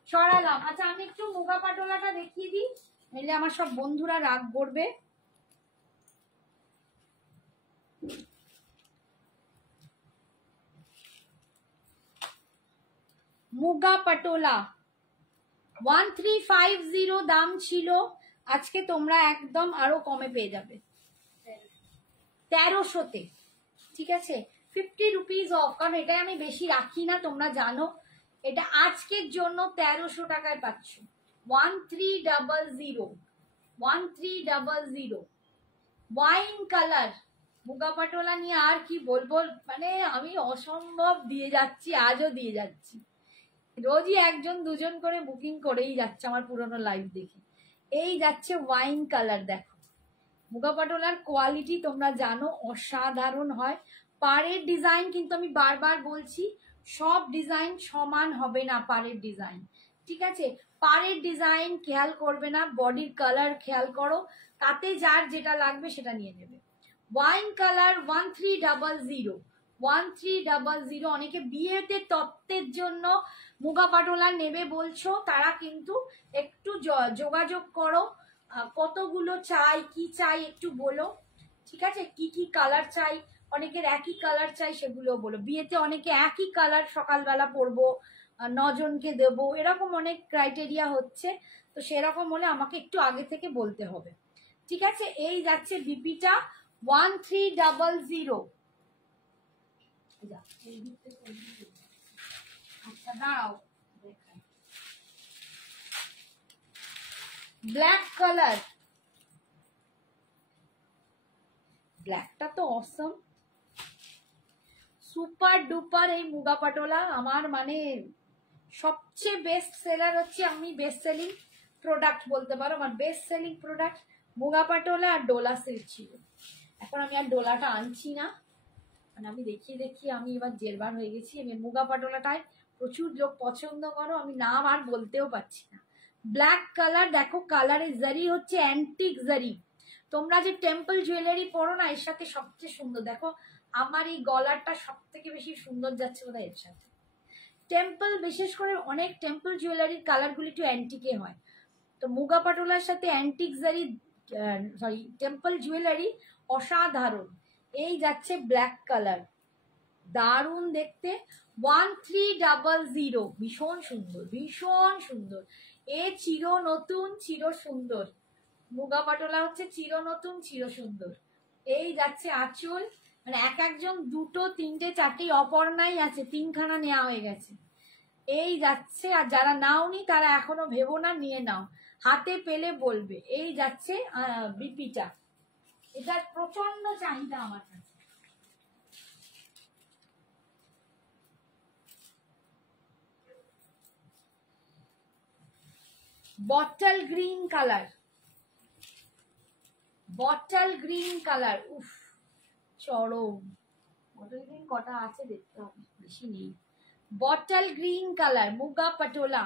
সরালাম। আচ্ছা আমি একটু মুগা পাটোলাটা দেখিয়ে দিই, নইলে আমার সব বন্ধুরা রাগ করবে। মুগা পাটোলা 1350 দাম ছিল, আজকে তোমরা একদম আরো কমে পেয়ে যাবে 1300-তে, ঠিক আছে। 50 রুপিস অফ, কারণ এটাই আমি বেশি রাখি না, তোমরা জানো। এটা আজকের জন্য 1300 টাকায় পাচ্ছ। 1300, 1300 ওয়াইন কালার মুগা পাটোলা নিয়ে আর কি বলবো, মানে আমি অসম্ভব দিয়ে যাচ্ছি, আজও দিয়ে যাচ্ছি। রোজই একজন দুজন করে বুকিং করেই যাচ্ছে আমার পুরনো লাইভ দেখে। এই যাচ্ছে ওয়াইন কালার, দেখো মুগা পাটোলার কোয়ালিটি তোমরা জানো অসাধারণ হয়। পাড়ের ডিজাইন কিন্তু আমি বারবার বলছি, সব ডিজাইন সমান হবে না, পাড়ের ডিজাইন, ঠিক আছে। পাড়ের ডিজাইন খেয়াল করবে না, বডির কালার খেয়াল করো, তাতে যার যেটা লাগবে সেটা নিয়ে নেবে। Wine colour 1300, 1300। অনেকে বিয়েতে তত্ত্বের জন্য মুগা পাটোলা নেবে বলছো, তারা কিন্তু একটু যোগাযোগ করো, কতগুলো চাই কি চাই একটু বলো, ঠিক আছে। কি কি কালার চাই, অনেকের একই কালার চাই সেগুলো বলো। বিয়েতে অনেকে একই কালার সকালবেলা পরবো, 9 জনকে দেবো, এরকম অনেক ক্রাইটেরিয়া হচ্ছে, তো সেরকম হলে আমাকে একটু আগে থেকে বলতে হবে, ঠিক আছে। এই যাচ্ছে বিপিটা 1300। আচ্ছা দাঁড়াও দেখাই, ব্ল্যাক কালার, ব্ল্যাকটা তো অসম, সুপার ডুপার। এই মুগা পাটোলা আমার মানে সবচেয়ে বেস্ট সেলার হচ্ছে, আমি বেস্ট সেলিং প্রোডাক্ট বলতে পারো, আমার best selling product muga patola আর ডোলা সিল্ক ছিল। এখন আমি আর ডোলাটা আনছি না, মানে আমি দেখিয়ে দেখিয়ে আমি এবার জেরবার হয়ে গেছি। আমি মুগা পাটোলাটায় প্রচুর লোক পছন্দ করো, আমি নাম আর বলতেও পারছি না। ব্ল্যাক কালার দেখো, কালারের জারি হচ্ছে অ্যান্টিক জারি। তোমরা যে টেম্পল জুয়েলারি পরো না, এর সাথে সবচেয়ে সুন্দর দেখো আমার এই গলারটা সব থেকে বেশি সুন্দর যাচ্ছে বোধহয় এর সাথে। টেম্পল, বিশেষ করে অনেক টেম্পল জুয়েলারির কালারগুলি একটু অ্যান্টিকে হয়, তো মুগা পাটোলার সাথে অ্যান্টিক জারি সরি টেম্পল জুয়েলারি অসাধারণ। এই যাচ্ছে ব্ল্যাক কালার, দারুণ দেখতে। 1300, ভীষণ সুন্দর, ভীষণ সুন্দর। এ চির নতুন, চির সুন্দর। মুগা পাটোলা হচ্ছে চির নতুন, চির সুন্দর। এই যাচ্ছে আঁচল, মানে এক একজন দুটো তিনটে চারটে, অপর্ণাই আছে, 3খানা নেওয়া হয়ে গেছে। এই যাচ্ছে, আর যারা নাওনি তারা এখনো ভেবো না, নিয়ে নাও, হাতে পেলে বলবে। এই যাচ্ছে বিপিটা, এটার প্রচন্ড চাহিদা আমার কাছে। Bottle green colour, bottle green colour, উফ চরম। বটল গ্রিন কটা আছে দেখতে হবে, বেশি নেই। Bottle green colour muga patola,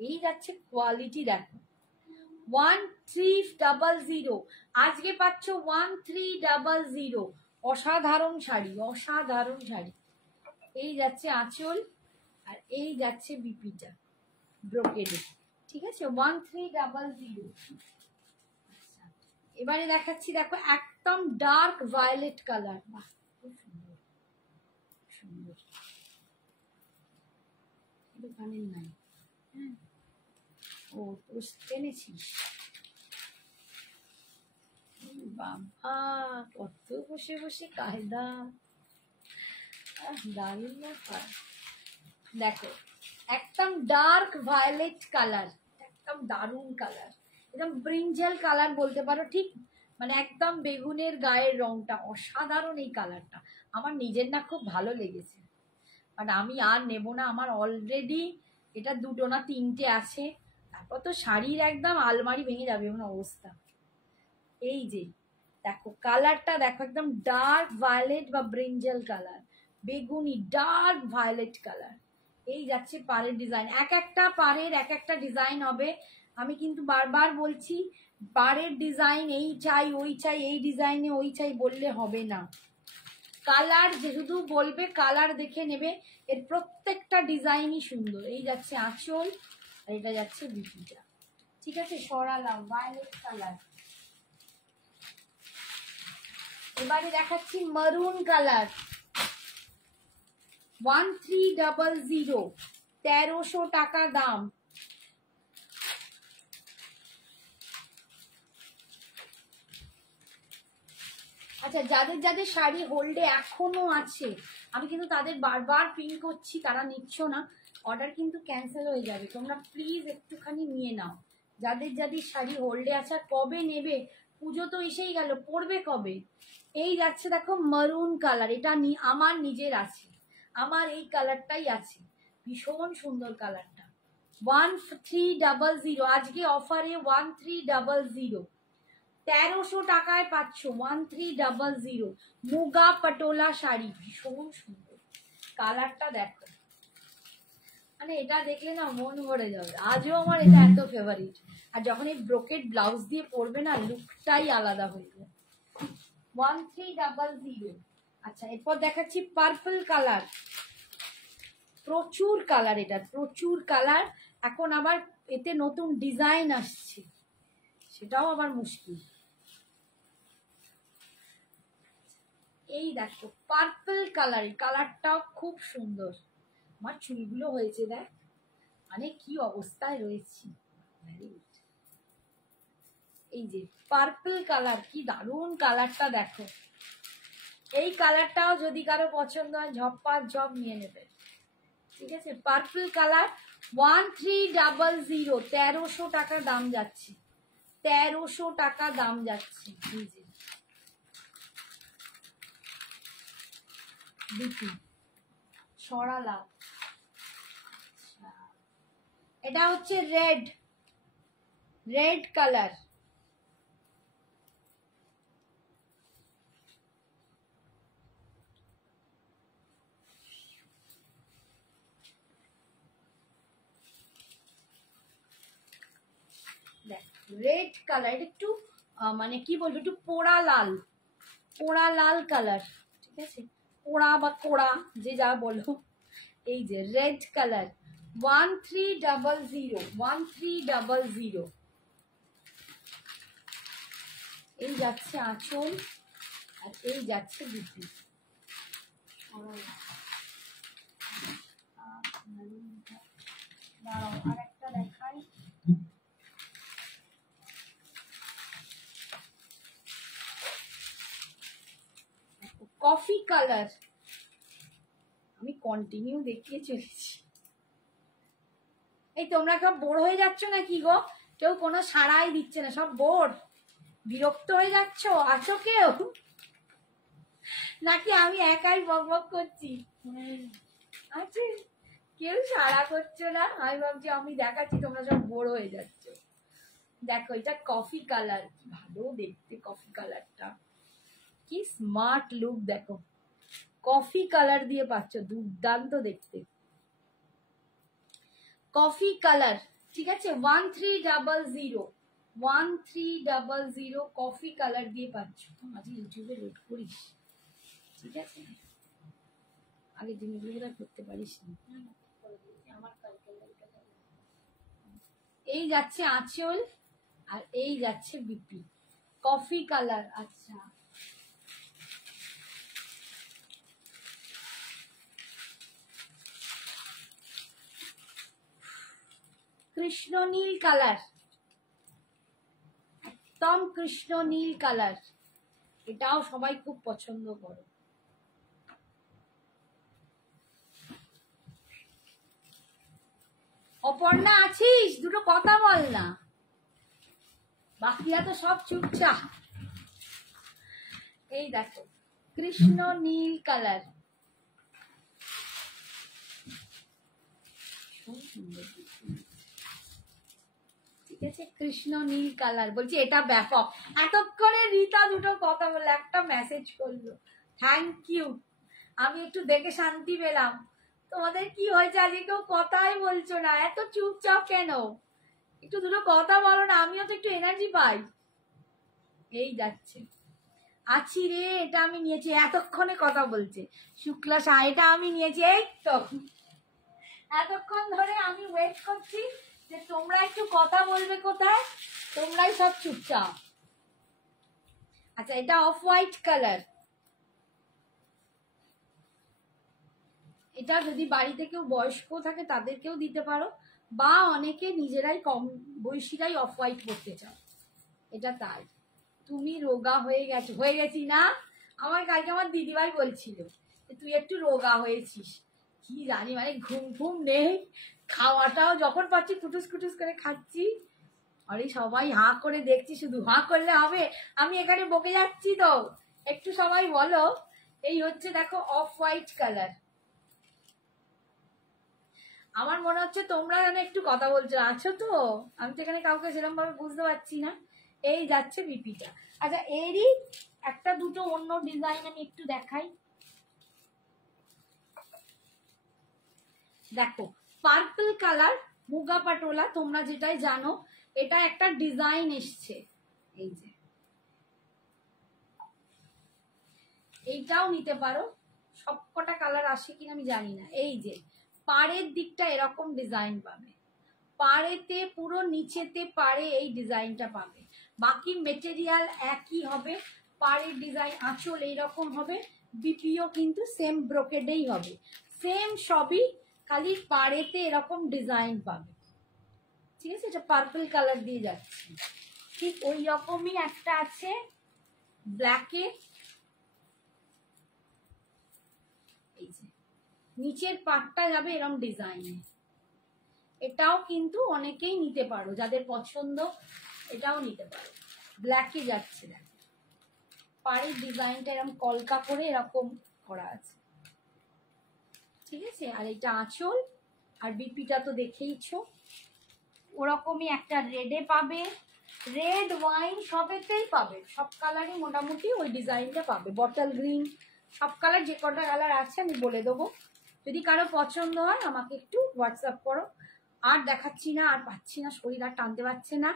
এই যাচ্ছে কোয়ালিটি দেখো। 1300, আজকে পাচ্ছ 1300। অসাধারণ শাড়ি, অসাধারণ শাড়ি। এই যাচ্ছে আঁচল, আর এই যাচ্ছে বিপিটা ব্রোকেডে, ঠিক আছে। 1300। এবারে দেখাচ্ছি দেখো একদম ডার্ক ভায়োলেট কালার, বাহ খুব সুন্দর, সুন্দর। দোকানের নাই, হ্যাঁ ও তো এনেছিস বাবা, কত বসে বসে কায়দা, দারুণ ব্যাপার। দেখো একদম ডার্ক ভায়োলেট কালার, একদম দারুণ কালার, একদম ব্রিঞ্জাল কালার বলতে পারো, ঠিক মানে একদম বেগুনের গায়ের রংটা, অসাধারণ এই কালারটা। আমার নিজের না খুব ভালো লেগেছে, বাট আমি আর নেব না, আমার অলরেডি এটা দুটো না তিনটে আছে, তারপর তো শাড়ির একদম আলমারি ভেঙে যাবে এমন অবস্থা। এই যে দেখো কালারটা দেখো, একদম ডার্ক ভায়োলেট বা ব্রিঞ্জাল কালার, বেগুনি ডার্ক ভায়োলেট কালার। এই যাচ্ছে পাড়ের ডিজাইন, এক একটা পাড়ের এক একটা ডিজাইন হবে। আমি কিন্তু বারবার বলছি, পাড়ের ডিজাইন এই চাই ওই চাই, এই ডিজাইনে ওই চাই বললে হবে না। কালার যেহেতু বলবে, কালার দেখে নেবে, এর প্রত্যেকটা ডিজাইনই সুন্দর। এই যাচ্ছে আঁচল, আর এটা যাচ্ছে বিপিটা, ঠিক আছে। সরালাম ভায়োলেট কালার। এবারে দেখাচ্ছি মারুন কালার, 1300, 1300 টাকা দাম। আচ্ছা, যাদের যাদের শাড়ি হোল্ডে এখনো আছে, আমি কিন্তু তাদের বারবার পিন করছি, তারা নিচ্ছ না, অর্ডার কিন্তু ক্যান্সেল হয়ে যাবে, তোমরা প্লিজ একটুখানি নিয়ে নাও। যাদের যাদের শাড়ি হোল্ডে আছে, আর কবে নেবে, পুজো তো এসেই গেল, পড়বে কবে। এই যাচ্ছে দেখো মারুন কালার, এটা আমার নিজের আছে, আমার এই কালারটাই আছে, ভীষণ সুন্দর কালারটা। 1300, আজকে অফারে 1300, 1300 টাকায় পাচ্ছ 1300 মুগা পাটোলা শাড়ি, ভীষণ সুন্দর কালারটা দেখো, মানে এটা দেখলে না মন ভরে যাবে। আজও আমার এটা এত ফেভারিট, আর যখন এই ব্রোকেড ব্লাউজ দিয়ে পরবে না, লুকটাই আলাদা হয়ে যায়। 1300। আচ্ছা, এরপর দেখাচ্ছি পার্পল কালার, প্রচুর কালার, এটা প্রচুর কালার। এখন আবার এতে নতুন ডিজাইন আসছে, সেটাও আবার মুশকিল। এই দেখো পার্পল কালার, কালারটাও খুব সুন্দর। আমার চুলগুলো হয়েছে দেখ, মানে কি অবস্থায় রয়েছি। এই যে পার্পল কালার, কি দারুণ কালারটা দেখো। এই কালারটাও যদি কারো পছন্দ হয়, ঝপ্পা ঝপ নিয়ে নেবে, ঠিক আছে, পার্পল কালার 1300, 1300 টাকা দাম যাচ্ছে, 1300 টাকা দাম যাচ্ছে। বিপি সরালা, এটা হচ্ছে red, red colour. Red colour, এটা একটু মানে কি বলবো, একটু পোড়া লাল, পোড়া লাল কালার, ঠিক আছে, পোড়া বা কোড়া যে যা বলো। এই যে রেড কালার 1300, 1300। এই যাচ্ছে আঁচল আর এই যাচ্ছে বিপি। দাঁড়াও আর একটা দেখাই। কফি কালার, আমি কন্টিনিউ দেখিয়ে চলেছি। এই তোমরা কেউ বোর হয়ে যাচ্ছ না কি গো? কেউ কোনো সাড়াই দিচ্ছে না, সব বোর, বিরক্ত হয়ে যাচ্ছ? আছো কেউ নাকি আমি একাই বক বক করছি? আছে কেউ সাড়া করছো না, আমি ভাবছি আমি দেখাচ্ছি তোমরা সব বোর হয়ে যাচ্ছ। দেখো এটা কফি কালার, কি ভালো দেখতে কফি কালারটা, কি স্মার্ট লুক দেখো, কফি কালার দিয়ে পাচ্ছ, দুর্দান্ত দেখতে কফি কালার। ঠিক আছে 1300, 1300 কফি কালার দিয়ে পাচ্ছ। আজকে ইউটিউবে লোড করিস, ঠিক আছে, আগে জিনিসগুলো করতে পারিস না। এই যাচ্ছে আঁচল আর এই যাচ্ছে বিপি, কফি কালার। আচ্ছা কৃষ্ণ নীল কালার, একদম কৃষ্ণ নীল কালার, এটাও সবাই খুব পছন্দ করে। অপর্ণা আছিস? দুটো কথা বল না, বাকিরা তো সব চুপচাপ। এই দেখো কৃষ্ণ নীল কালার, ঠিক আছে, কৃষ্ণ নীল কালার। বলছি এটা ব্যাপক। এতক্ষণে রীতা দুটো কথা বললো, একটা মেসেজ করলো, থ্যাংক ইউ, আমি একটু দেখে শান্তি পেলাম। তোমাদের কি হয়েছে আজকে কেউ কথাই বলছো না, এত চুপচাপ কেন? একটু দুটো কথা বলো না, আমিও তো একটু এনার্জি পাই। এই যাচ্ছে আছি রে, এটা আমি নিয়েছি, এতক্ষণে কথা বলছে শুক্লা শাহ, এটা আমি নিয়েছি। এই তো এতক্ষণ ধরে আমি ওয়েট করছি যে তোমরা একটু কথা বলবে, কোথায় তোমরাই সব চুপচাপ। আচ্ছা এটা অফ হোয়াইট কালার, এটা যদি বাড়িতে কেউ বয়স্ক থাকে তাদেরকেও দিতে পারো, বা অনেকে নিজেরাই কম বয়সীরাই অফ হোয়াইট পরতে চাও, এটা তাই। তুমি রোগা হয়ে গেছো, হয়ে গেছি না? আমার কালকে আমার দিদিভাই বলছিল তুই একটু রোগা হয়েছিস, কি জানি, মানে ঘুম ঘুম নেই, খাওয়াটাও যখন পাচ্ছি কুটুস কুটুস করে খাচ্ছি, আরে সবাই হাঁ করে দেখছি, শুধু হাঁ করলে হবে? আমি এখানে বকে যাচ্ছি তো, একটু সবাই বলো। এই হচ্ছে দেখো অফ হোয়াইট কালার, আমার মনে হচ্ছে তোমরা যেন একটু কথা বলছো, আছো তো? আমি তো এখানে কাউকে সেরকম ভাবে বুঝতে পারছি না। এই যাচ্ছে বিপিটা। আচ্ছা এরই একটা দুটো অন্য ডিজাইন আমি একটু দেখাই। দেখো পার্পল কালার মুগা পাটোলা, তোমরা যেটাই জানো, এটা একটা ডিজাইন এসছে, এই যে এইটাও নিতে পারো, সবকটা কালার আসে কিনা আমি জানি না। এই যে পাড়ের দিকটা এরকম ডিজাইন পাবে, পাড়েতে পুরো নিচেতে পাড়ে এই ডিজাইনটা পাবে, বাকি মেটেরিয়াল একই হবে, পাড়ের ডিজাইন আঁচল এইরকম হবে, বিপিও কিন্তু সেম ব্রোকেডেই হবে, সেম সবই, খালি পাড়েতে এরকম ডিজাইন পাবে। ঠিক আছে, এটা পার্পল কালার দিয়ে যাচ্ছে, ঠিক ওই রকমই একটা আছে ব্ল্যাকে, এই যে নিচের পাটটা যাবে এরকম ডিজাইনে। এটাও কিন্তু অনেকেই নিতে পারো, যাদের পছন্দ এটাও নিতে পারো। ব্ল্যাকে যাচ্ছে, দেখো পাড়ের ডিজাইনটা এরকম কলকা করে এরকম করা আছে, ঠিক আছে। আর এটা আঁচল, আর বিপিটা তো দেখেইছো, ওরকমই একটা রেডে পাবে, রেড ওয়াইন সবেতেই পাবে, সব কালারই মোটামুটি ওই ডিজাইনটা পাবে। বটল গ্রিন, সব কালার, যে কটা কালার আছে আমি বলে দেবো। যদি কারো পছন্দ হয় আমাকে একটু হোয়াটসঅ্যাপ করো। আর দেখাচ্ছি না, আর পাচ্ছি না, শরীর আর টানতে পারছে না।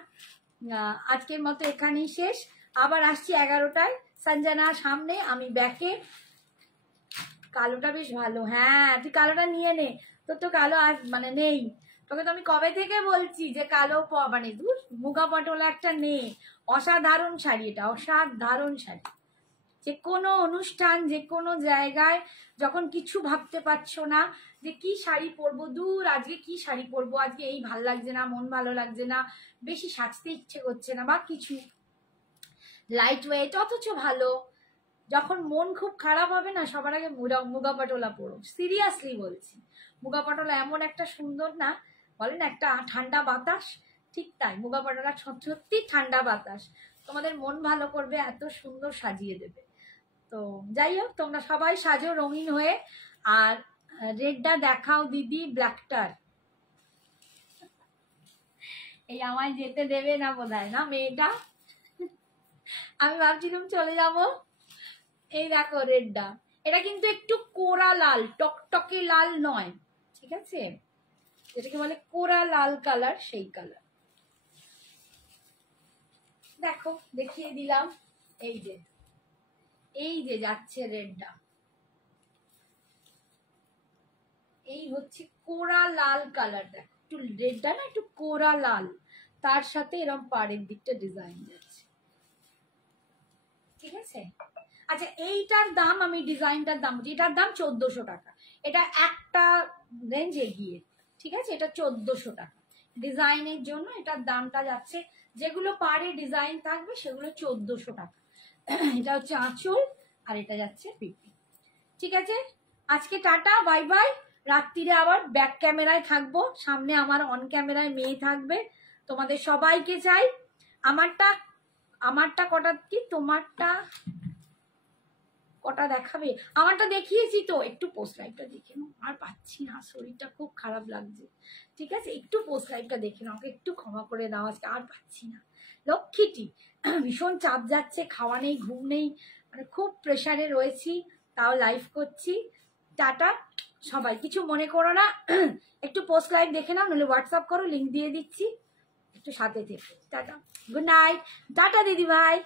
আজকের মতো এখানেই শেষ, আবার আসছি 11টায়। সঞ্জনা সামনে, আমি ব্যাকে। কালোটা বেশ ভালো, হ্যাঁ তুই কালোটা নিয়ে নে, তোর তো কালো আর মানে নেই। তোকে তো আমি কবে থেকে বলছি যে কালো মানে দূর, মুগা পটোলা একটা নে। অসাধারণ শাড়ি এটা, অসাধারণ শাড়ি। যে কোনো অনুষ্ঠান, যে কোনো জায়গায় যখন কিছু ভাবতে পারছো না যে কি শাড়ি পরবো, দূর আজকে কি শাড়ি পরবো, আজকে এই ভাল লাগছে না, মন ভালো লাগছে না, বেশি সাজতে ইচ্ছে করছে না বা কিছু, লাইট ওয়েট অথচ ভালো, যখন মন খুব খারাপ হবে না, সবার আগে মুগা পটোলা পরো। সিরিয়াসলি বলছি, মুগা পটোলা এমন একটা সুন্দর না, বলেন একটা ঠান্ডা বাতাস, ঠিক তাই মুগা পটোলা সত্যি ঠান্ডা বাতাস, তোমাদের মন ভালো করবে, এত সুন্দর সাজিয়ে দেবে। তো যাই হোক, তোমরা সবাই সাজো রঙিন হয়ে। আর রেডটা দেখাও দিদি, ব্ল্যাকটার। এই আমায় যেতে দেবে না বোধহয়, না মেয়েটা, আমি ভাবছিলাম চলে যাব। এই দেখো রেডটা, এটা কিন্তু একটু কোরা লাল, টকটকে লাল নয়, ঠিক আছে, যেটাকে বলে কোরা লাল কালার, সেই কালার। দেখো দেখিয়ে দিলাম, এই যে যাচ্ছে রেডটা, এই হচ্ছে কোরা লাল কালার। দেখো একটু রেডটা না একটু কোরা লাল, তার সাথে এরকম পাড়ের দিকটা ডিজাইন যাচ্ছে, ঠিক আছে। আচ্ছা এইটার দাম, আমি ডিজাইনটার দাম, এটার দাম 1400 টাকা, এটা একটা রেঞ্জ এগিয়ে, ঠিক আছে, এটা 1400 টাকা ডিজাইনের জন্য, এটার দামটা যাচ্ছে, যেগুলো পাড়ে ডিজাইন থাকবে সেগুলো 1400 টাকা। এটা হচ্ছে আঁচল, আর এটা যাচ্ছে পিপি, ঠিক আছে। আজকে টাটা, বাই বাই। রাত্রিরে আবার ব্যাক ক্যামেরায় থাকবো, সামনে আমার অন ক্যামেরায় মেয়ে থাকবে। তোমাদের সবাইকে চাই, আমারটা কটা কি, তোমারটা কটা দেখাবে, আমারটা দেখিয়েছি তো, একটু পোস্ট লাইভটা দেখে নাও, আর পাচ্ছি না, শরীরটা খুব খারাপ লাগছে, ঠিক আছে, একটু পোস্ট লাইভটা দেখে নাও, একটু ক্ষমা করে দাও, আজকে আর পাচ্ছি না। লক্ষ্মীটি ভীষণ চাপ যাচ্ছে, খাওয়া নেই, ঘুম নেই, মানে খুব প্রেসারে রয়েছি, তাও লাইভ করছি। টাটা সবাই, কিছু মনে করো না, একটু পোস্ট লাইভ দেখে নাও, নাহলে হোয়াটসঅ্যাপ করো, লিঙ্ক দিয়ে দিচ্ছি, একটু সাথে থেকে। টাটা, গুড নাইট, টাটা দিদি ভাই।